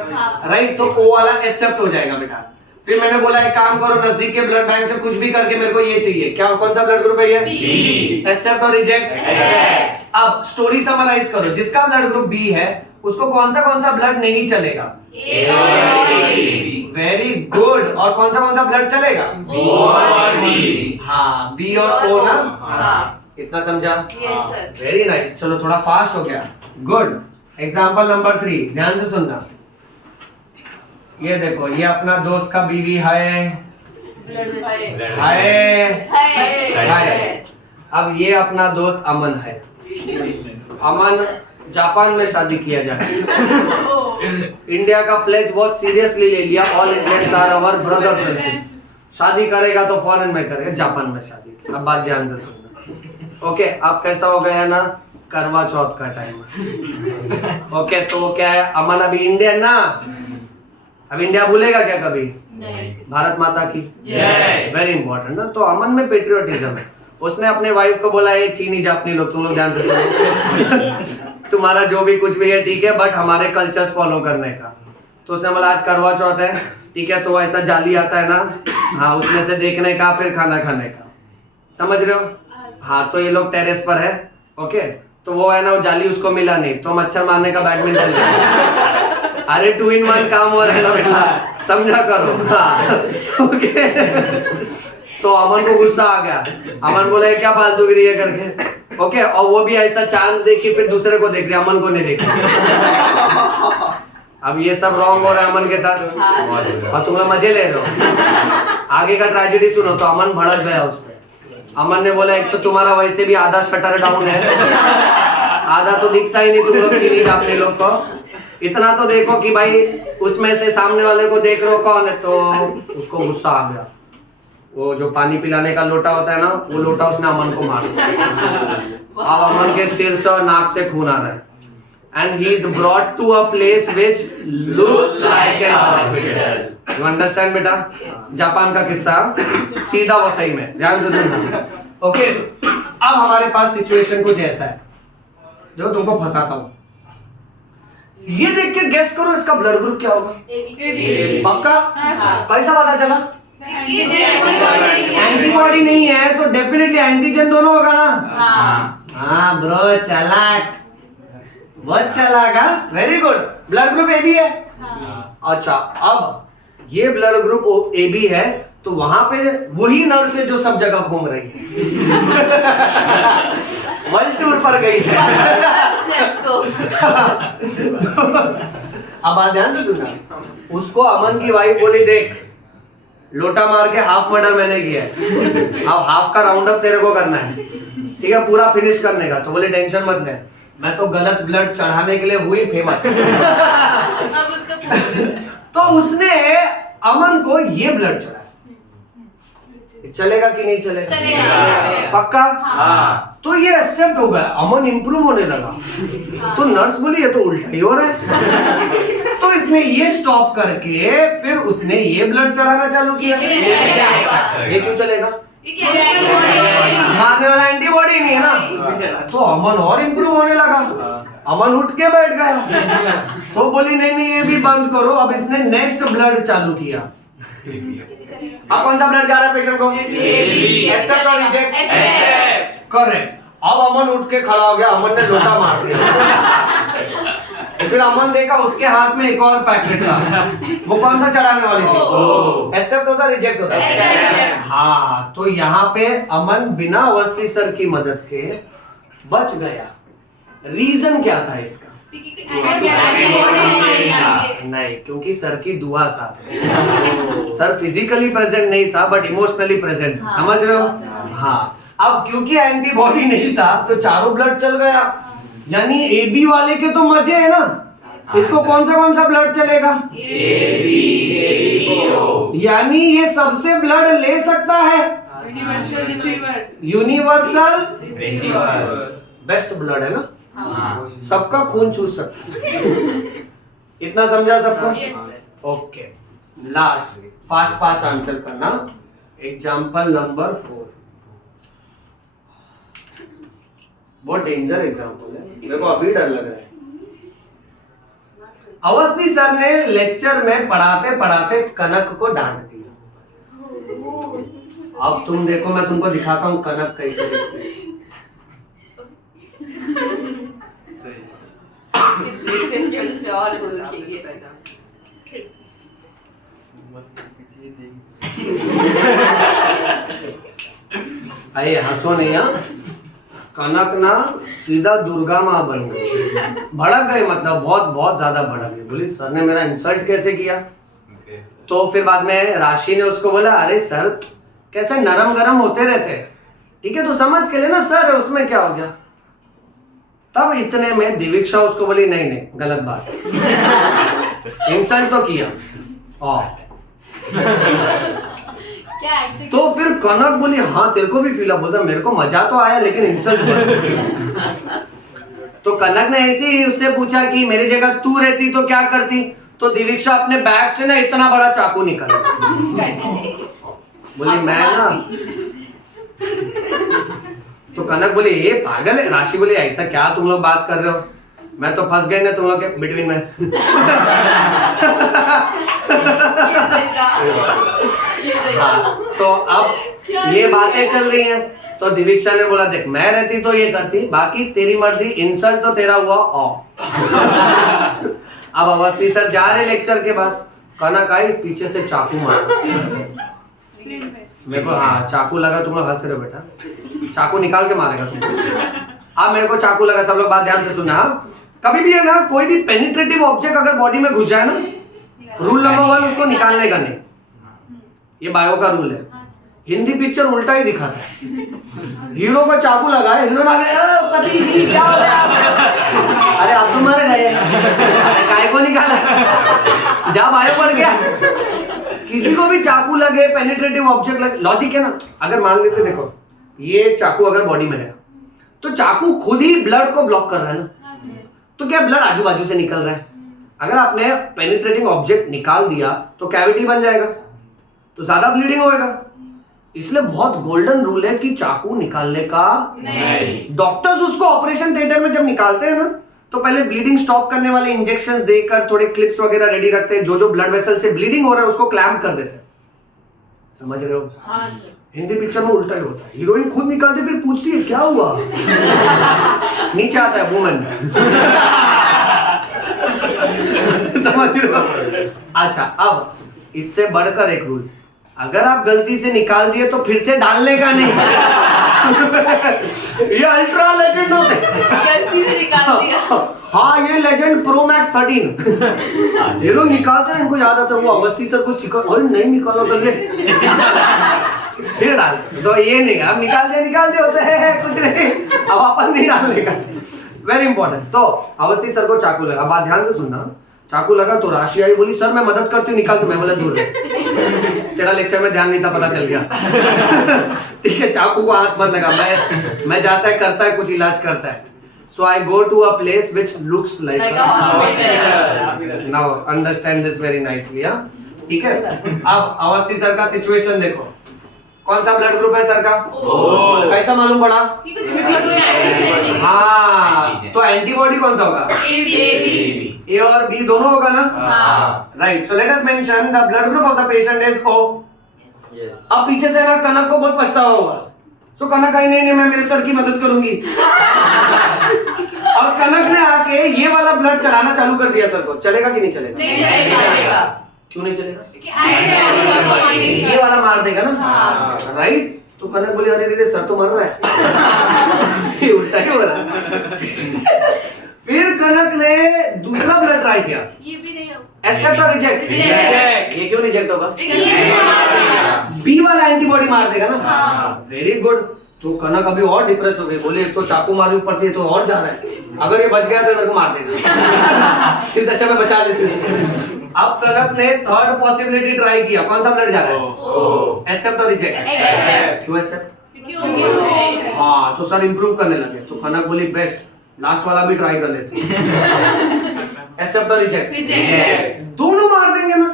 राइट, तो ओ वाला एक्सेप्ट हो जाएगा बेटा। फिर मैंने बोला एक काम करो नजदीक के ब्लड बैंक से कुछ भी करके मेरे को ये चाहिए। क्या कौन सा ब्लड ग्रुप है ये? बी। एक्सेप्ट और रिजेक्ट? एक्सेप्ट। अब स्टोरी समराइज करो, जिसका ब्लड ग्रुप बी है उसको कौन सा ब्लड नहीं चलेगा? ए और बी। Very good. और कौन सा ब्लड चलेगा? ओ और बी। हाँ बी और ओ ना? हाँ। इतना समझा? Yes sir. Very nice. चलो थोड़ा फास्ट हो गया। गुड। एग्जाम्पल नंबर 3 ध्यान से सुनना। ये देखो ये अपना दोस्त का बीवी है, हाय। अब ये अपना दोस्त अमन है। अमन जापान में शादी किया जाए, इंडिया का प्लेज बहुत सीरियसली ले लिया, all Indians are our brother. शादी करेगा तो फॉरेन में करेगा, जापान में शादी की। अब बात ध्यान से सुनना। ओके अब कैसा हो गया ना, करवा चौथ का टाइम। ओके तो क्या है, अमन अभी इंडियन ना, अब इंडिया भूलेगा क्या कभी? नहीं। भारत माता की जय। वेरी इंपॉर्टेंट ना। तो अमन में पेट्रियोटिज्म है। उसने अपने वाइफ को बोला ये चीनी जापनी लोग तुम लोग ध्यान से सुनो, तुम्हारा जो भी कुछ भी है ठीक है बट हमारे कल्चर्स फॉलो करने का। तो उसने बोला आज करवा चौथ है ठीक है, तो ऐसा जाली आता है ना, हाँ उसमें से देखने का फिर खाना खाने का, समझ रहे हो? हाँ तो ये लोग टेरेस पर है। ओके तो वो है ना, वो जाली उसको मिला नहीं तो मच्छर मारने का बैडमिंटन। अरे 2 in 1 काम हो रहा है ना बेटा, समझा करो। हाँ ओके तो अमन को गुस्सा आ गया। अमन बोला ये क्या फालतूगिरी है करके। ओके और वो भी ऐसा चांद देखी फिर दूसरे को देख रही, अमन को नहीं देख रही। अब ये सब रॉन्ग हो रहा है अमन के साथ और तुम लोग मजे ले रहे हो। आगे का ट्रेजेडी सुनो। तो अमन भड़क गया उस पर। अमन ने बोला एक तो तुम्हारा वैसे भी आधा शटर डाउन है, आधा तो दिखता ही नहीं तुम लोग चीनी जापने लोग को। इतना तो देखो कि भाई उसमें से सामने वाले को देख रहे हो कौन है। तो उसको गुस्सा आ गया। वो जो पानी पिलाने का लोटा होता है ना, वो लोटा उसने अमन को मार दिया। अब अमन के सिर से और नाक से खून आ रहा है and he is brought to a place which looks like an hospital. You understand बेटा? जापान का किस्सा सीधा वसई में, ध्यान से सुनना। ओके अब हमारे पास सिचुएशन कुछ ऐसा है जो तुमको फंसाता हूँ। ये देख के गेस करो इसका ब्लड ग्रुप क्या होगा? पक्का? कैसा पता चला? एंटीबॉडी नहीं है तो डेफिनेटली एंटीजन दोनों होगा ना। हाँ ब्रो चालाक, बहुत चालाक। Very good. Blood group A B है। अच्छा अब ये ब्लड ग्रुप ए बी है तो वहां पे वही नर्स है जो सब जगह घूम रही है। वर्ल्ड टूर पर गई है। अब बात ध्यान से सुनना। उसको अमन की वाइफ बोली देख लोटा मार के हाफ मर्डर मैंने किया है, अब हाफ का राउंड अप तेरे को करना है ठीक है, पूरा फिनिश करने का। तो बोले टेंशन मत ले, मैं तो गलत ब्लड चढ़ाने के लिए हुई फेमस। तो उसने अमन को ये ब्लड चढ़ाया। चलेगा कि नहीं चलेगा? चलेगा। पक्का? हाँ। तो ये एक्सेप्ट हो गया, अमन इंप्रूव होने लगा। तो नर्स बोली ये तो उल्टा ही हो रहा है। तो इसने ये स्टॉप करके फिर उसने ये ब्लड चढ़ाना चालू किया। ये क्यों चलेगा? मारने वाला एंटीबॉडी नहीं है ना। तो अमन और इंप्रूव होने लगा। अमन उठ के बैठ गया। तो बोली नहीं नहीं ये भी बंद करो। अब इसने नेक्स्ट ब्लड चालू किया। अब कौन सा ब्लड जा रहा है पेशेंट को? एक्सेप्ट और रिजेक्ट? करेक्ट। अब अमन उठ के खड़ा हो गया। अमन ने लोटा मार दिया। फिर अमन देखा उसके हाथ में एक और पैकेट था। वो कौन सा चढ़ाने वाली थी? एक्सेप्ट होता रिजेक्ट होता? हाँ। तो यहाँ पे अमन बिना अवस्थी सर की मदद के बच गया। रीजन क्या था इसका? नहीं, क्योंकि सर की दुआ साथ है। सर फिजिकली प्रेजेंट नहीं था बट इमोशनली प्रेजेंट था। समझ रहे हो? हाँ। अब क्योंकि एंटीबॉडी नहीं था तो चारों ब्लड चल गया। यानी AB वाले के तो मजे है ना। इसको कौन सा ब्लड चलेगा? यानी ये सबसे ब्लड ले सकता है। Universal receiver. Universal receiver. Best blood है ना। सबका खून चूस सकता है। इतना समझा सबको? ओके। लास्ट फास्ट आंसर करना। Example number 4। बहुत डेंजर एग्जाम्पल है, मेरे को अभी डर लग रहा है। अवस्थी सर ने लेक्चर में पढ़ाते पढ़ाते कनक को डांट दिया। अब तुम देखो, मैं तुमको दिखाता हूँ कनक कैसे दिखती है। और को दुखेगी। अरे हंसो नहीं। हाँ, कनक ना सीधा दुर्गा माँ बन गई। भड़क गई, मतलब बहुत बहुत ज्यादा भड़क गई। बोली सर ने मेरा इंसल्ट कैसे किया? तो फिर बाद में राशि ने उसको बोला अरे सर कैसे नरम गरम होते रहते, ठीक है तो समझ के लेना सर, उसमें क्या हो गया। तब इतने में दिविक्षा उसको बोली नहीं नहीं गलत बात है, इंसल्ट तो किया। तो फिर कनक बोली हाँ तेरे को भी फील, बोलता मेरे को मजा तो आया लेकिन इंसल्ट हुआ। तो कनक ने ऐसे ही उससे पूछा कि मेरी जगह तू रहती तो क्या करती? तो दिविक्षा अपने बैग से ना इतना बड़ा चाकू निकाला। बोली मैं ना, तो कनक बोली ये पागल है। राशि बोली ऐसा क्या तुम लोग बात कर रहे हो, मैं तो फंस गए ना तुम लोग के बिटवीन में। हाँ, तो अब ये बातें चल रही हैं। तो दिविक्षा ने बोला देख मैं रहती तो ये करती, बाकी तेरी मर्जी, इंसल्ट तो तेरा हुआ। अब अवस्थी सर जा रहे लेक्चर के बाद, कनक आई पीछे से चाकू मार। मेरे को हाँ चाकू लगा। तुम लोग हंस रहे हो बेटा, चाकू निकाल के मारेगा तुमको। अब मेरे को चाकू लगा, सब लोग बात ध्यान से सुनना। कभी भी है ना कोई भी पेनिट्रेटिव ऑब्जेक्ट अगर बॉडी में घुस जाए ना, रूल नंबर 1 उसको निकालने का नहीं। ये बायो का रूल है। हिंदी पिक्चर उल्टा ही दिखाता है। हीरो को चाकू लगा है, हीरो पति जी क्या हो गया? अरे आप तो मर गए, काय को निकाला? जा बायो बढ़ गया। किसी को भी चाकू लगे, पेनिट्रेटिव ऑब्जेक्ट लगे, लॉजिक है ना। अगर मान लेते देखो ये चाकू अगर बॉडी में है तो चाकू खुद ही ब्लड को ब्लॉक कर रहा है ना, तो क्या ब्लड आजू बाजू से निकल रहा है। अगर आपने पेनिट्रेटिंग ऑब्जेक्ट निकाल दिया तो कैविटी बन जाएगा, तो ज्यादा ब्लीडिंग होएगा। इसलिए बहुत गोल्डन रूल है कि चाकू निकालने का नहीं। डॉक्टर्स उसको ऑपरेशन थिएटर में जब निकालते हैं ना तो पहले ब्लीडिंग स्टॉप करने वाले इंजेक्शंस देकर थोड़े क्लिप्स वगैरह रेडी रखते हैं। जो ब्लड वेसल से ब्लीडिंग हो रहा है उसको क्लैम्प कर देते हैं। समझ रहे हो? हाँ, हिंदी पिक्चर में उल्टा ही होता है। हीरोइन खुद निकालती फिर पूछती है क्या हुआ। नीचे आता है वुमन। समझ रहे हो? अच्छा, अब इससे बढ़कर एक रूल, अगर आप गलती से निकाल दिए तो फिर से डालने का नहीं। ये अल्ट्रा लेजेंड होते हैं। गलती से निकाल दिया। हाँ ये लेजेंड प्रो मैक्स 13 ये लोग निकालते हैं, इनको याद आता है वो अवस्थी सर कुछ सिखा और नहीं निकालो कर ले फिर डाल। तो ये नहीं, अब निकाल दे होते हैं कुछ नहीं, अब वापस नहीं डालने का। Very important. तो अवस्थी सर को चाकू लगा। बात ध्यान से सुनना, चाकू लगा तो राशि आई, बोली सर मैं मदद करती हूँ, निकाल। तो मैं बोला दूर रह। तेरा लेक्चर में ध्यान नहीं था, पता चल गया। ठीक है, चाकू को हाथ मत लगा। मैं जाता है, करता है, कुछ इलाज करता है। So I go to a place which looks like Like a hospital. Now understand this very nicely, हाँ? ठीक है। अब अवस्थी सर का सिचुएशन देखो, कौन सा ब्लड ग्रुप है सर का? O। कैसा मालूम पड़ा? ये कुछ भी हाँ, तो एंटीबॉडी कौन सा होगा? ए और बी दोनों होगा ना? हाँ। Right. So let us mention the blood group of the patient is O। Yes। अब पीछे से ना कनक को बहुत पछतावा होगा। सो कनक आई, नहीं मैं मेरे सर की मदद करूंगी। और कनक ने आके ये वाला ब्लड चढ़ाना चालू कर दिया सर को, चलेगा कि नहीं चलेगा? नहीं चलेगा। क्यों नहीं चलेगा? क्योंकि एंटीबॉडी ये वाला मार देगा ना, हाँ। राइट? तो कनक बोली अरे रे सर तो मर रहा है। ये उल्टा क्यों हो रहा है? फिर कनक ने दूसरा ब्लड ट्राई किया, ये भी नहीं हो। एक्सेप्ट और रिजेक्ट। Reject। ये क्यों रिजेक्ट होगा? ये भी मार बी वाला एंटीबॉडी मार देगा ना। हाँ। Very good. तो कनक अभी और डिप्रेस हो गई, बोले एक तो चाकू मारी ऊपर से, तो और जा रहा है, अगर ये बच गया तो मेरे को मार देगा। इस अच्छा मैं बचा लेती हूँ। अब कनक ने थर्ड पॉसिबिलिटी ट्राई किया, कौन सा ब्लड जा रहा है? O। एक्सेप्ट और रिजेक्ट। Accept। क्यों एक्सेप्ट? क्योंकि हाँ, तो सर इंप्रूव करने लगे। तो कनक बोली बेस्ट, लास्ट वाला भी ट्राई कर लेते हैं। एक्सेप्ट और रिजेक्ट, रिजेक्ट। दोनों मार देंगे ना।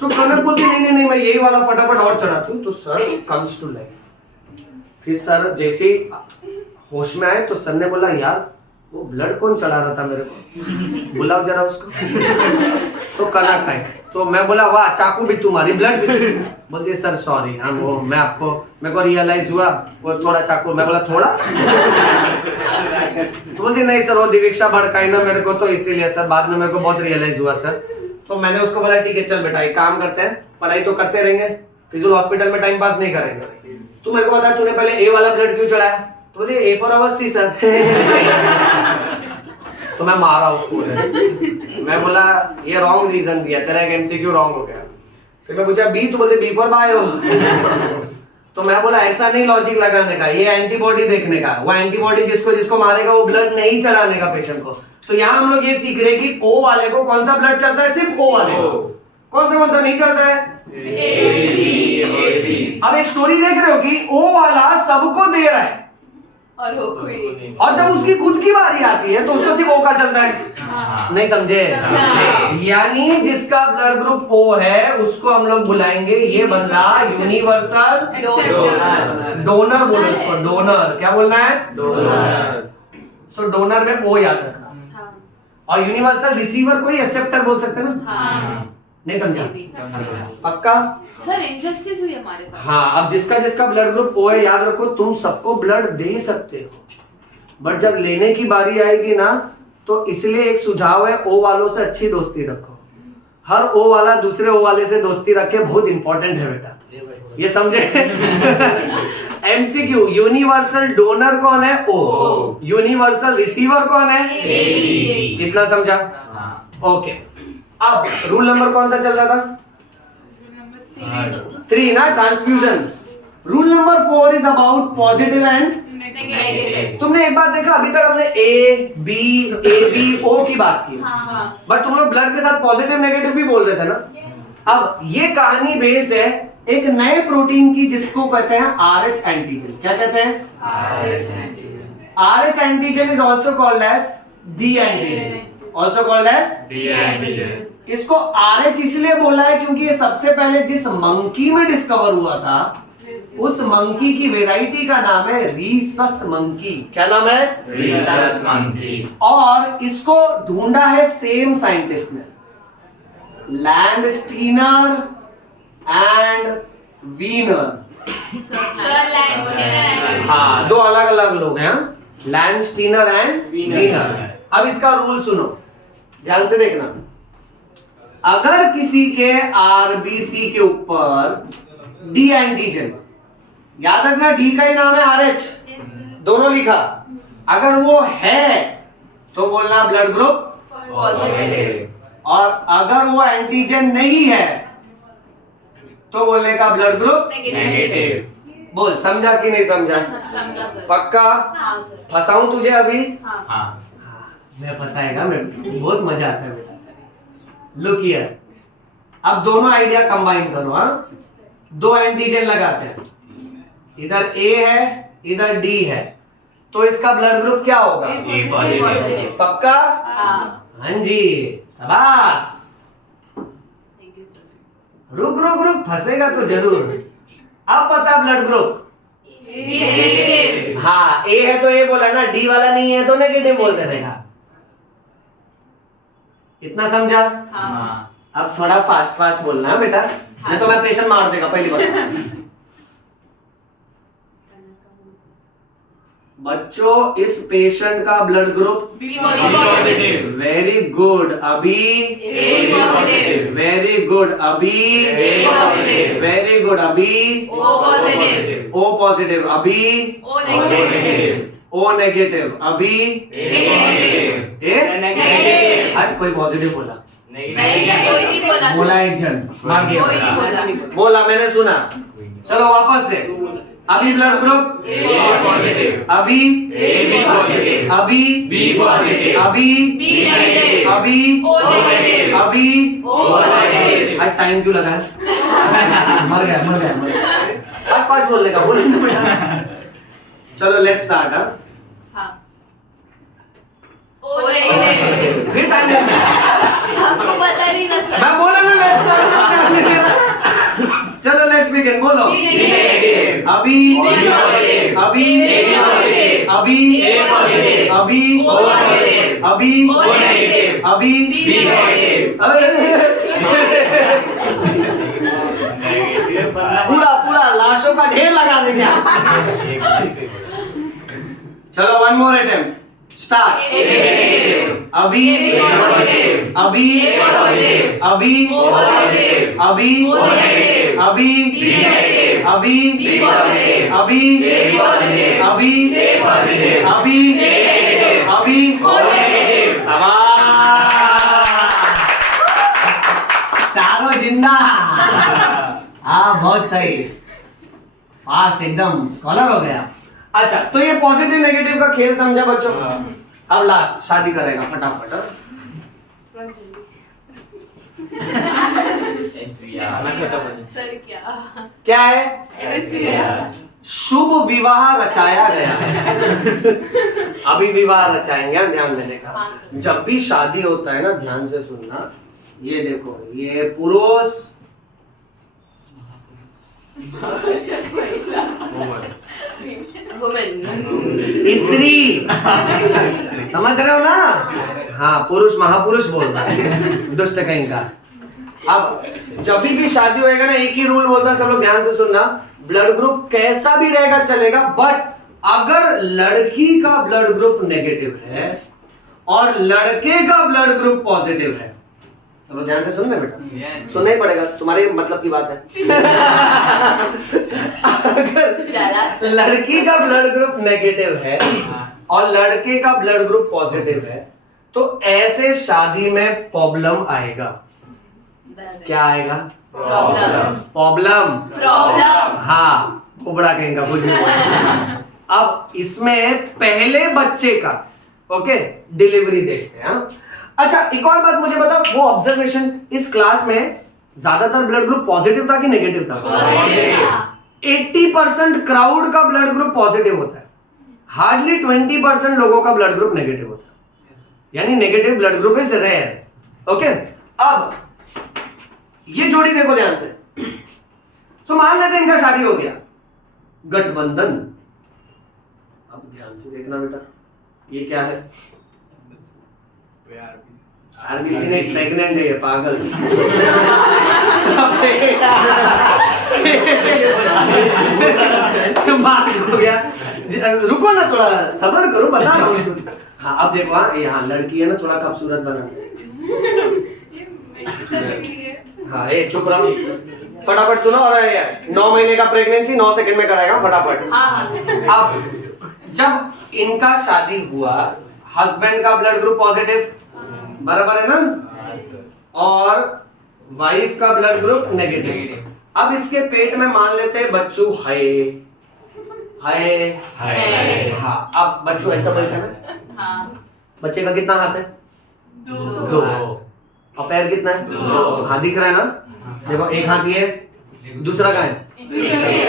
तो कनक बोलती नहीं मैं यही वाला फटाफट और चढ़ाती हूँ। तो सर कम्स टू लाइफ। फिर सर जैसे ही होश में आए तो सर ने बोला यार वो ब्लड कौन चढ़ा रहा था मेरे को, बुलाओ जरा उसको। तो कनक आए, तो मैं बोला वाह चाकू भी तुम्हारी, ब्लड भी। बोलती सर सॉरी, हाँ वो मेरे को रियलाइज हुआ वो थोड़ा चाकू। मैं बोला थोड़ा? तो बोलती नहीं सर वो दिवीक्षा भड़काई ना मेरे को, तो इसीलिए सर बाद में मेरे को बहुत रियलाइज हुआ सर। तो मैंने उसको बोला ठीक है चल बेटा एक काम करते हैं, पढ़ाई तो करते रहेंगे, फिजूल हॉस्पिटल में टाइम पास नहीं करेंगे। तू मेरे को बता तूने पहले ए वाला ब्लड क्यों चढ़ाया? तो बोले ए फॉर अवस्थी सर। तो मैं मारा उसको। मैं बोला ये रॉन्ग रीजन दिया, तेरा एक एमसीक्यू रॉन्ग हो गया। फिर मैं पूछा बी, तो बोलते बी फॉर बायो। तो मैं बोला ऐसा नहीं लॉजिक लगाने का, ये एंटीबॉडी देखने का। वो एंटीबॉडी जिसको जिसको मारेगा वो ब्लड नहीं चढ़ाने का पेशेंट को। तो यहाँ हम लोग ये सीख रहे हैं कि ओ वाले को कौन सा ब्लड चलता है? सिर्फ ओ वाले को। कौन सा नहीं चलता है? अब एक स्टोरी देख रहे हो कि ओ वाला सबको दे रहा है, और हो कोई और जब उसकी खुद की बारी आती है तो उसको सिर्फ ओ का चलता है। नहीं समझे? यानी जिसका ब्लड ग्रुप ओ है उसको हम लोग बुलाएंगे ये बंदा यूनिवर्सल डोनर। बोलो उसको डोनर। क्या बोलना है? डोनर। सो डोनर में ओ याद रखना। और यूनिवर्सल रिसीवर को ही एक्सेप्टर बोल सकते हैं ना। नहीं समझा? पक्का? सर इनजस्टिस हुई हमारे साथ। हाँ, अब जिसका जिसका ब्लड ग्रुप ओ है याद रखो तुम सबको ब्लड दे सकते हो, बट जब लेने की बारी आएगी ना तो इसलिए एक सुझाव है ओ वालों से अच्छी दोस्ती रखो। हर ओ वाला दूसरे ओ वाले से दोस्ती रखे, बहुत इंपॉर्टेंट है बेटा, ये समझे? एमसीक्यू यूनिवर्सल डोनर कौन है? ओ। यूनिवर्सल रिसीवर कौन है? AB। इतना समझा? ओके। अब रूल नंबर कौन सा चल रहा था? 3 ना, transfusion. Rule number 4 is about positive and negative. तुमने एक बात देखा, अभी तक हमने ए बी ओ की बात की, हाँ। बट तुम लोग ब्लड के साथ पॉजिटिव नेगेटिव भी बोल रहे थे ना। अब ये कहानी बेस्ड है एक नए प्रोटीन की जिसको कहते हैं RH एंटीजन। क्या कहते हैं? RH antigen is also called as D antigen. Also called as इसको RH इसलिए बोला है क्योंकि ये सबसे पहले जिस मंकी में डिस्कवर हुआ था उस मंकी की वैरायटी का नाम है रीसस मंकी। क्या नाम है? Rhesus monkey. और इसको ढूंढा है सेम साइंटिस्ट ने, लैंडस्टीनर एंड वीनर। हाँ, दो अलग अलग लोग हैं, लैंडस्टीनर एंड वीनर। अब इसका रूल सुनो, ध्यान से देखना। अगर किसी के आरबीसी के ऊपर डी एंटीजन, याद रखना डी का ही नाम है RH, दोनों लिखा, अगर वो है तो बोलना ब्लड ग्रुप पॉजिटिव। और अगर वो एंटीजन नहीं है तो बोलने का ब्लड ग्रुप नेगेटिव। बोल। समझा कि नहीं समझा? समझा सर। पक्का? हाँ सर। फंसाऊं तुझे अभी? हाँ। हाँ। मैं फंसाएगा, मैं बहुत मजा आता है बेटा। लुक हियर, अब दोनों आइडिया कंबाइन करो। हाँ, दो एंटीजन लगाते हैं, इधर ए है इधर डी है, तो इसका ब्लड ग्रुप क्या होगा? ए पॉजिटिव। पक्का? हाँ। हाँ जी, शाबाश। Thank you sir. रुक रुक रुक, फंसेगा तो जरूर। अब बता ब्लड ग्रुप। नेगेटिव। हाँ, ए है तो ए बोला ना, डी वाला नहीं है तो नेगेटिव बोल देने का। इतना समझा? हाँ। अब थोड़ा फास्ट फास्ट बोलना है बेटा, नहीं तो मैं पेशेंट मार देगा पहली बार। बच्चों, इस पेशेंट का blood group B B positive. Positive. Very good. अभी ए पॉजिटिव। Very good. अभी ए पॉजिटिव। Very good. अभी ओ पॉजिटिव। O positive. अभी ओ नेगेटिव। O negative. अभी नेगेटिव। A negative. हट, कोई पॉजिटिव बोला? नहीं सर, कोई नहीं बोला। बोला एक जन, मार दिया। कोई नहीं बोला। बोला, मैंने सुना। चलो वापस से। अभी ब्लड ग्रुप ए पॉजिटिव। अभी ए बी पॉजिटिव। अभी बी पॉजिटिव। अभी बी नेगेटिव। अभी ओ नेगेटिव। अभी ओ पॉजिटिव। आज टाइम क्यों लगा है? मर गया मर गया मर गया। पास पास बोलने का बोलेंगे बेटा। चलो लेट्स स्टार्ट। हाँ। O negative. फिर टाइम आपको पता नहीं था सर। मैं बोला ना लेट्स स्टार्ट। चलो लेट्स बिगिन। बोलो। B negative. अभी बी पॉजिटिव। अभी ए पॉजिटिव। अभी ए पॉजिटिव। अभी ओ पॉजिटिव। अभी ओ नेगेटिव। अभी बी नेगेटिव। पूरा पूरा लाशों का ढेर लगा देंगे आज। चलो वन मोर अटेम्प्ट। स्टार्ट। ए नेगेटिव। अभी ए पॉजिटिव। अभी ए पॉजिटिव। अभी ओ पॉजिटिव। अभी ओ नेगेटिव। अभी बी नेगेटिव। अभी बी पॉजिटिव। अभी ए पॉजिटिव। अभी ए पॉजिटिव। अभी ए नेगेटिव। अभी ओ नेगेटिव। शाबाश, चारों जिंदा। हाँ बहुत सही, फास्ट एकदम स्कॉलर हो गया। अच्छा, तो ये पॉजिटिव नेगेटिव का खेल समझा बच्चों? अब लास्ट शादी करेगा फटाफट। सर क्या? क्या है? शुभ विवाह रचाया गया। अभी विवाह रचाएंगे, ध्यान देने का। जब भी शादी होता है ना, ध्यान से सुनना। ये देखो, ये पुरुष, वुमेन। स्त्री, समझ रहे हो ना? हाँ, पुरुष महापुरुष बोल रहा है, दुष्ट कहीं का। अब जब भी शादी होएगा ना, एक ही रूल बोलता है, सब लोग ध्यान से सुनना। ब्लड ग्रुप कैसा भी रहेगा चलेगा, बट अगर लड़की का ब्लड ग्रुप नेगेटिव है और लड़के का ब्लड ग्रुप पॉजिटिव है, सब लोग ध्यान से सुनना बेटा, सुनना ही पड़ेगा, तुम्हारे मतलब की बात है। अगर लड़की का ब्लड ग्रुप नेगेटिव है और लड़के का ब्लड ग्रुप पॉजिटिव है, तो ऐसे शादी में प्रॉब्लम आएगा। क्या आएगा? प्रॉब्लम। प्रॉब्लम। प्रॉब्लम। हाँ, कुबड़ा कहेंगे कुछ नहीं। अब इसमें पहले बच्चे का ओके डिलीवरी देखते हैं। हाँ? अच्छा, एक और बात मुझे बताओ, वो ऑब्जर्वेशन, इस क्लास में ज्यादातर ब्लड ग्रुप पॉजिटिव था कि नेगेटिव था? 80% क्राउड का ब्लड ग्रुप पॉजिटिव होता है, हार्डली 20% लोगों का ब्लड ग्रुप नेगेटिव होता है, यानी negative blood group is rare. Okay, अब ये जोड़ी देखो ध्यान से। सो मान लेते हैं इनका शादी हो गया, गठबंधन। अब ध्यान से देखना बेटा, ये क्या है? आरबीसी नहीं, प्रेग्नेंट है ये, पागल। बात हो गया, रुको ना, थोड़ा सब्र करो, बता रहा हूँ। हाँ, अब देखो, हाँ यहाँ लड़की है ना, थोड़ा खूबसूरत बना। हाँ, ये चुप रहो, फटाफट सुनो। और 9 महीने का प्रेगनेंसी 9 सेकंड में कराएगा, फटाफट। अब जब इनका शादी हुआ, हस्बैंड का ब्लड ग्रुप पॉजिटिव, बराबर है ना, और वाइफ का ब्लड ग्रुप नेगेटिव। अब इसके पेट में मान लेते हैं बच्चू है, हाँ। अब बच्चू ऐसा बैठा है ना, हाँ। बच्चे का कितना हाथ है? 2। और पैर कितना है? 2। हाँ दिख रहा है ना? देखो एक हाथ ये, दूसरा कहाँ है?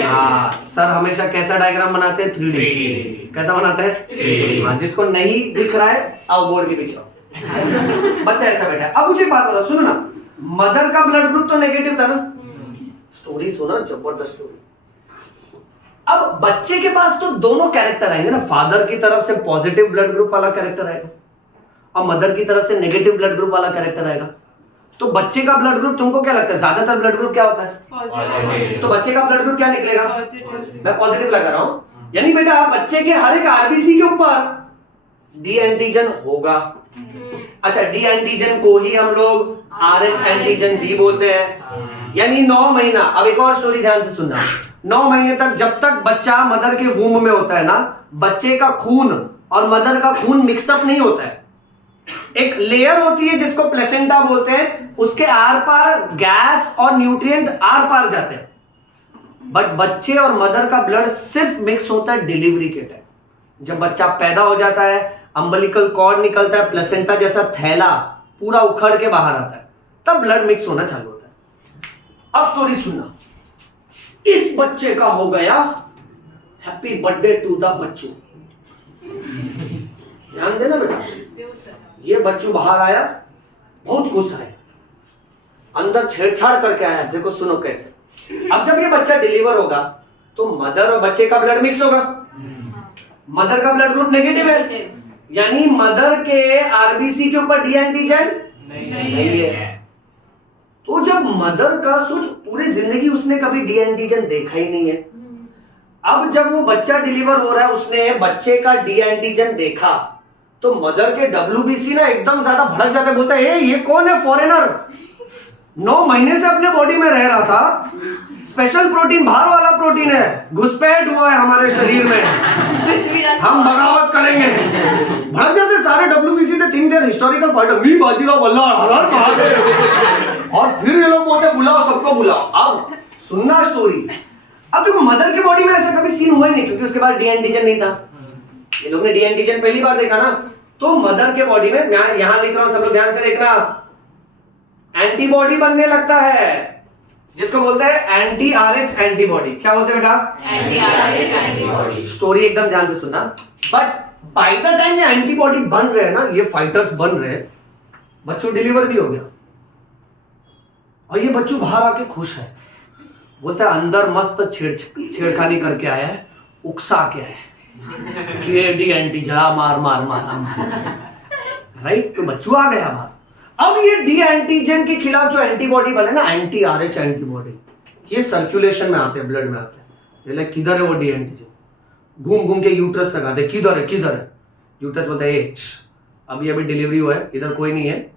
हाँ सर हमेशा कैसा डायग्राम बनाते हैं? 3D। कैसा बनाते हैं? 3D। हाँ जिसको नहीं दिख रहा है आओ बोर्ड के पीछे आओ। बच्चा ऐसा बैठा है। अब मुझे बात बताओ, सुनो ना, मदर का ब्लड ग्रुप तो नेगेटिव था ना? स्टोरी सुना, जबरदस्त स्टोरी। अब बच्चे के पास तो दोनों कैरेक्टर आएंगे ना, फादर की तरफ से पॉजिटिव ब्लड ग्रुप वाला कैरेक्टर आएगा और मदर की तरफ से नेगेटिव ब्लड ग्रुप वाला कैरेक्टर आएगा। तो बच्चे का ब्लड ग्रुप तुमको क्या लगता है? ज्यादातर ब्लड ग्रुप क्या होता है? पॉजिटिव। तो बच्चे का ब्लड ग्रुप क्या निकलेगा? पॉजिटिव। मैं पॉजिटिव लगा रहा हूं, यानी बेटा बच्चे के हर एक आरबीसी के ऊपर डी एंटीजन होगा। अच्छा, डी एंटीजन को ही हम लोग आरएच एंटीजन भी बोलते हैं। यानी 9 महीना, अब एक और स्टोरी ध्यान से सुनना, 9 महीने तक जब तक बच्चा मदर के वूम में होता है ना, बच्चे का खून और मदर का खून मिक्सअप नहीं होता है। एक लेयर होती है जिसको प्लेसेंटा बोलते हैं, उसके आर पार गैस और न्यूट्रिएंट आर पार जाते हैं। बट बच्चे और मदर का ब्लड सिर्फ मिक्स होता है डिलीवरी के टाइम। जब बच्चा पैदा हो जाता है, अम्बिलिकल कॉर्ड निकलता है, प्लेसेंटा जैसा थैला पूरा उखड़ के बाहर आता है, तब ब्लड मिक्स होना चालू होता है। अब स्टोरी सुनना, इस बच्चे का हो गया हैप्पी बर्थडे टू द बच्चू। ध्यान देना बेटा, ये बच्चू बाहर आया, बहुत खुश है, अंदर छेड़छाड़ करके आया। देखो सुनो कैसे। अब जब ये बच्चा डिलीवर होगा तो मदर और बच्चे का ब्लड मिक्स होगा। मदर का ब्लड ग्रुप नेगेटिव है, यानी मदर के आरबीसी के ऊपर डी एंटीजन नहीं है। तो जब मदर का सोच, पूरी जिंदगी उसने कभी डी एंटीजन देखा ही नहीं है। अब जब वो बच्चा डिलीवर हो रहा है, उसने बच्चे का डी एंटीजन देखा, तो मदर के डब्ल्यूबीसी ना एकदम ज्यादा भड़क जाते, बोलता है ये कौन है फॉरेनर, 9 महीने से अपने बॉडी में रह रहा था, स्पेशल प्रोटीन, बाहर वाला प्रोटीन है, घुसपैठ हुआ है हमारे शरीर में, हम बगावत करेंगे। भड़क जाते सारे डब्ल्यूबीसी ने, थिंक देयर हिस्टोरिकल फाइटर, मी बाजीराव बल्ला हर हर महादेव। और फिर ये लोग बोलते बुलाओ, सबको बुलाओ। अब सुनना स्टोरी। अब देखो मदर की बॉडी में ऐसा कभी सीन हुआ ही नहीं, क्योंकि उसके बाद डी एंटीजन नहीं था। ये लोग ने डी एंटीजन पहली बार देखा ना। तो मदर के बॉडी में, मैं यहां लिख रहा हूं, सब लोग ध्यान से देखना, एंटीबॉडी बनने लगता है, जिसको बोलते हैं एंटी आरएच एंटीबॉडी। क्या बोलते हैं बेटा? Anti RH antibody. स्टोरी एकदम ध्यान से सुनना। बट बाय द टाइम ये एंटीबॉडी बन रहे हैं ना, ये फाइटर्स बन रहे हैं, बच्चों डिलीवर भी हो गया और ये बच्चों बाहर आके खुश है, बोलता है अंदर मस्त छेड़खानी करके आया है, उकसा के आया है कि डी एंटीजन मार मार मार, राइट। तो बच्चों आ गया बाहर। अब ये डी एंटीजन के खिलाफ जो एंटीबॉडी बने ना, एंटी आरएच एंटीबॉडी, ये सर्कुलेशन में आते हैं, ब्लड में आते हैं। ये किधर है वो डी एंटीजन, घूम घूम के यूट्रस तक आते, किधर है किधर है। यूट्रस बोलता है अभी अभी डिलीवरी हुआ है, इधर कोई नहीं है,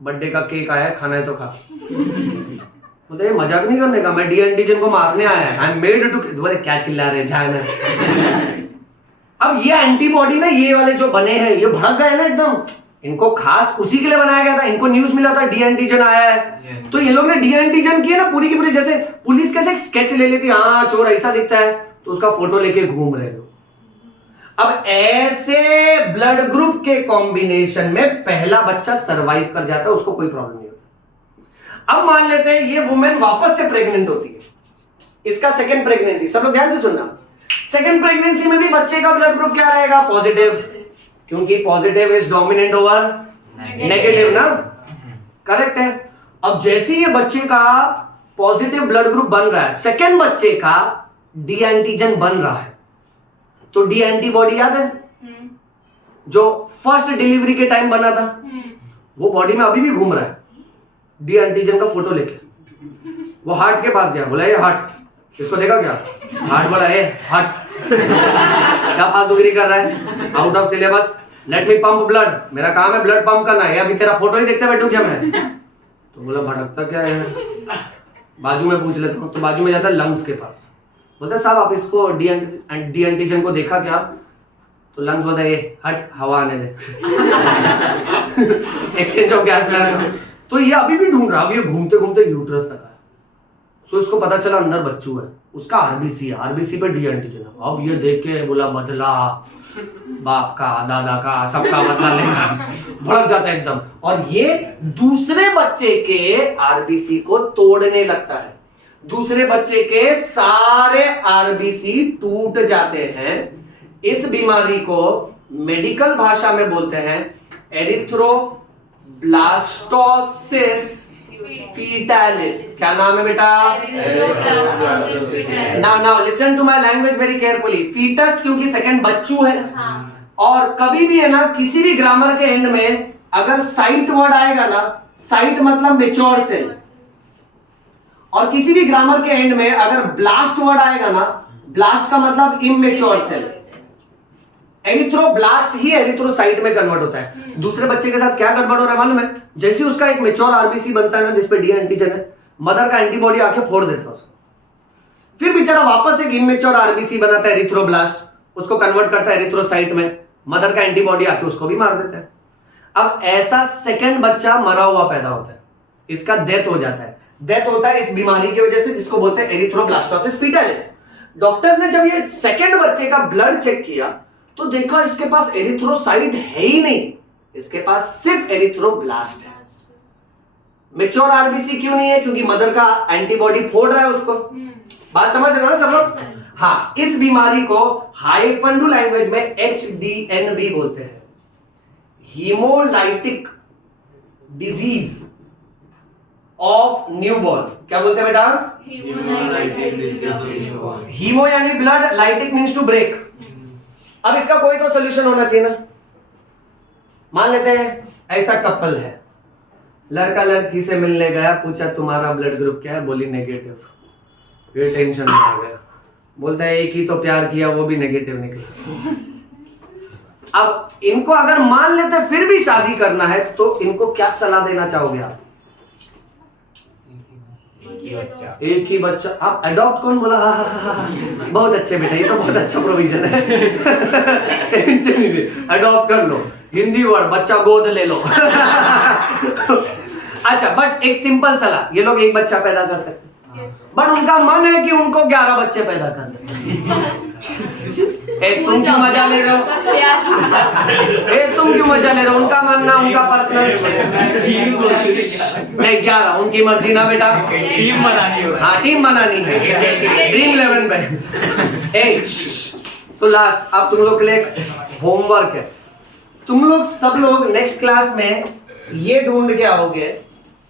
बर्थडे का केक आया है, खाना है तो खा। बोलते हैं मजाक नहीं करने का, मैं डी एंटीजन को मारने आया है, आई एम मेड टू। बोले क्या चिल्ला रहे जाना। अब ये एंटीबॉडी ना, ये वाले जो बने हैं, ये भड़क गए ना एकदम, इनको खास उसी के लिए बनाया गया था। इनको न्यूज मिला था डी एंटीजन आया है, तो ये लोग ने डी एंटीजन किया ना, पूरी की पूरी, जैसे पुलिस कैसे स्केच ले लेती, हाँ चोर ऐसा दिखता है, तो उसका फोटो लेके घूम रहे लोग। अब ऐसे ब्लड ग्रुप के कॉम्बिनेशन में पहला बच्चा सरवाइव कर जाता है, उसको कोई प्रॉब्लम नहीं होता। अब मान लेते हैं ये वुमेन वापस से प्रेग्नेंट होती है, इसका सेकंड प्रेगनेंसी, सब लोग ध्यान से सुनना। सेकंड प्रेगनेंसी में भी बच्चे का ब्लड ग्रुप क्या रहेगा? पॉजिटिव, क्योंकि positive is dominant over negative ना, करेक्ट है। अब जैसे ये बच्चे का पॉजिटिव ब्लड ग्रुप बन रहा है, सेकंड बच्चे का डी एंटीजन बन रहा है, तो डी एंटीबॉडी याद है जो फर्स्ट डिलीवरी के टाइम बना था, वो बॉडी में अभी भी घूम रहा है, डी एंटीजन का फोटो लेके। वो हार्ट के पास गया, बोला ये हार्ट, इसको देखा क्या? हार्ट बोला ए हार्ट, क्या फालतूगिरी कर रहा है, out of syllabus, let me pump blood, मेरा काम है ब्लड पंप करना है, अभी तेरा फोटो ही देखते बैठू क्या मैं? तो बोला भटकता क्या है, बाजू में पूछ लेता हूँ। तो बाजू में जाता है लंग्स के पास, बोलता है साहब आप इसको डी एंटीजन को देखा क्या? तो लंग्स बोलता है हट, हवा आने दे, एक्सचेंज ऑफ गैस में। तो ये अभी भी ढूंढ रहा, अभी ये घूमते घूमते यूट्रस तक आया। सो इसको पता चला अंदर बच्चू है, उसका आरबीसी है, आरबीसी पे डी एंटीजन है। अब ये देख के बोला बदला, बाप का दादा का सबका बदला लेगा। भड़क जाता है एकदम, और ये दूसरे बच्चे के आरबीसी को तोड़ने लगता है। दूसरे बच्चे के सारे आरबीसी टूट जाते हैं। इस बीमारी को मेडिकल भाषा में बोलते हैं एरिथ्रोब्लास्टोसिस फीटालिस। क्या नाम है बेटा? Now listen to my language very carefully. Foetus क्योंकि सेकंड बच्चू है, और कभी भी है ना किसी भी ग्रामर के एंड में अगर साइट वर्ड आएगा ना, साइट मतलब मेच्योर सेल, और किसी भी ग्रामर के एंड में अगर ब्लास्ट वर्ड आएगा ना, ब्लास्ट का मतलब इमेच्योर सेल। एरिथ्रोब्लास्ट ही एरिथ्रोसाइट में कन्वर्ट होता है। दूसरे बच्चे के साथ क्या गड़बड़ हो रहा है मालूम है? जैसे उसका एक मेच्योर आरबीसी बनता है ना जिसपे डी एंटीजन है, मदर का एंटीबॉडी आके फोड़ देता है उसको, फिर बेचारा वापस एक इमेच्योर आरबीसी बनाता है एरिथ्रोब्लास्ट, उसको कन्वर्ट करता है एरिथ्रोसाइट में, मदर का एंटीबॉडी आके उसको भी मार देता है। अब ऐसा सेकंड बच्चा मरा हुआ पैदा होता है, इसका डेथ हो जाता है। डेथ होता है इस बीमारी की वजह से जिसको बोलते हैं एरिथ्रोब्लास्टोसिस फीटालिस। डॉक्टर्स ने जब ये सेकंड बच्चे का ब्लड चेक किया तो देखा इसके पास एरिथ्रोसाइट है ही नहीं, इसके पास सिर्फ एरिथ्रोब्लास्ट है। मेच्योर आरबीसी क्यों नहीं है? क्योंकि मदर का एंटीबॉडी फोड़ रहा है उसको। बात समझ रहे हो ना सब लोग? हाँ, इस बीमारी को हाइफंडू लैंग्वेज में HDNV बोलते हैं, हीमोलाइटिक डिजीज ऑफ न्यूबॉर्न। क्या बोलते हैं बेटा? हीमो यानी blood, lytic means to break. अब इसका कोई तो सोल्यूशन होना चाहिए ना। मान लेते हैं ऐसा कपल है, लड़का लड़की से मिलने गया, पूछा तुम्हारा ब्लड ग्रुप क्या है, बोली नेगेटिव। ये टेंशन में आ गया, बोलता है एक ही तो प्यार किया वो भी नेगेटिव निकला। अब इनको अगर मान लेते फिर भी शादी करना है तो इनको क्या सलाह देना चाहोगे आप? एक ही बच्चा। आप अडॉप्ट कौन बोला? बहुत अच्छे बेटा, ये तो बहुत अच्छा प्रोविजन है। टेंशन नहीं ले, अडॉप्ट कर लो, हिंदी वर्ड, बच्चा गोद ले लो। अच्छा, बट एक सिंपल सलाह, ये लोग एक बच्चा पैदा कर सकते, बट उनका मन है कि उनको 11 बच्चे पैदा करने। तुम क्यों मजा ले रहे हो? तुम क्यों मजा ले रहे हो? उनका मानना, उनका पर्सनल। नहीं, 11 उनकी मर्जी ना बेटा, टीम बनानी है। हाँ, टीम बनानी है, ड्रीम 11 पे। तो लास्ट अब तुम लोग के लिए होमवर्क है। तुम लोग सब लोग नेक्स्ट क्लास में ये ढूंढ के आओगे,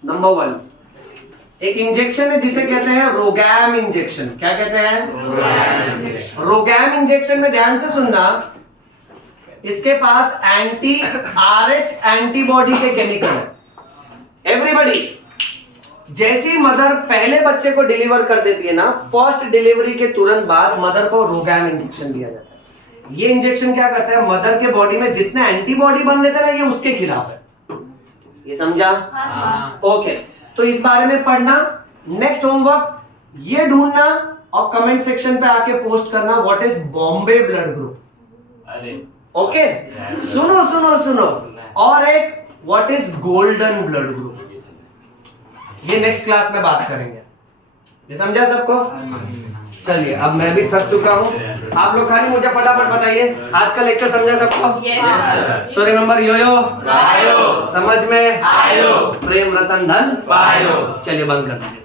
नंबर 1 एक इंजेक्शन है जिसे कहते हैं रोगैम इंजेक्शन। क्या कहते हैं? रोगैम इंजेक्शन में ध्यान से सुनना, इसके पास एंटी RH एंटीबॉडी के केमिकल है। एवरीबॉडी, जैसी मदर पहले बच्चे को डिलीवर कर देती है ना, फर्स्ट डिलीवरी के तुरंत बाद मदर को रोगैम इंजेक्शन दिया जाता है। ये इंजेक्शन क्या करता है? मदर के बॉडी में जितने एंटीबॉडी बन लेते हैं ना, ये उसके खिलाफ है। ये समझा? ओके, तो इस बारे में पढ़ना। नेक्स्ट होमवर्क ये ढूंढना और कमेंट सेक्शन पे आके पोस्ट करना what is Bombay blood group. Okay, सुनो सुनो सुनो, और एक what is golden blood group. ये नेक्स्ट क्लास में बात करेंगे। ये समझा सबको? चलिए, अब मैं भी थक चुका हूँ, आप लोग खाली मुझे फटाफट बताइए आज का लेक्चर समझा सबको? सो रिमेंबर, यो समझ में आयो, प्रेम रतन धन पायो। चलिए बंद कर दीजिए।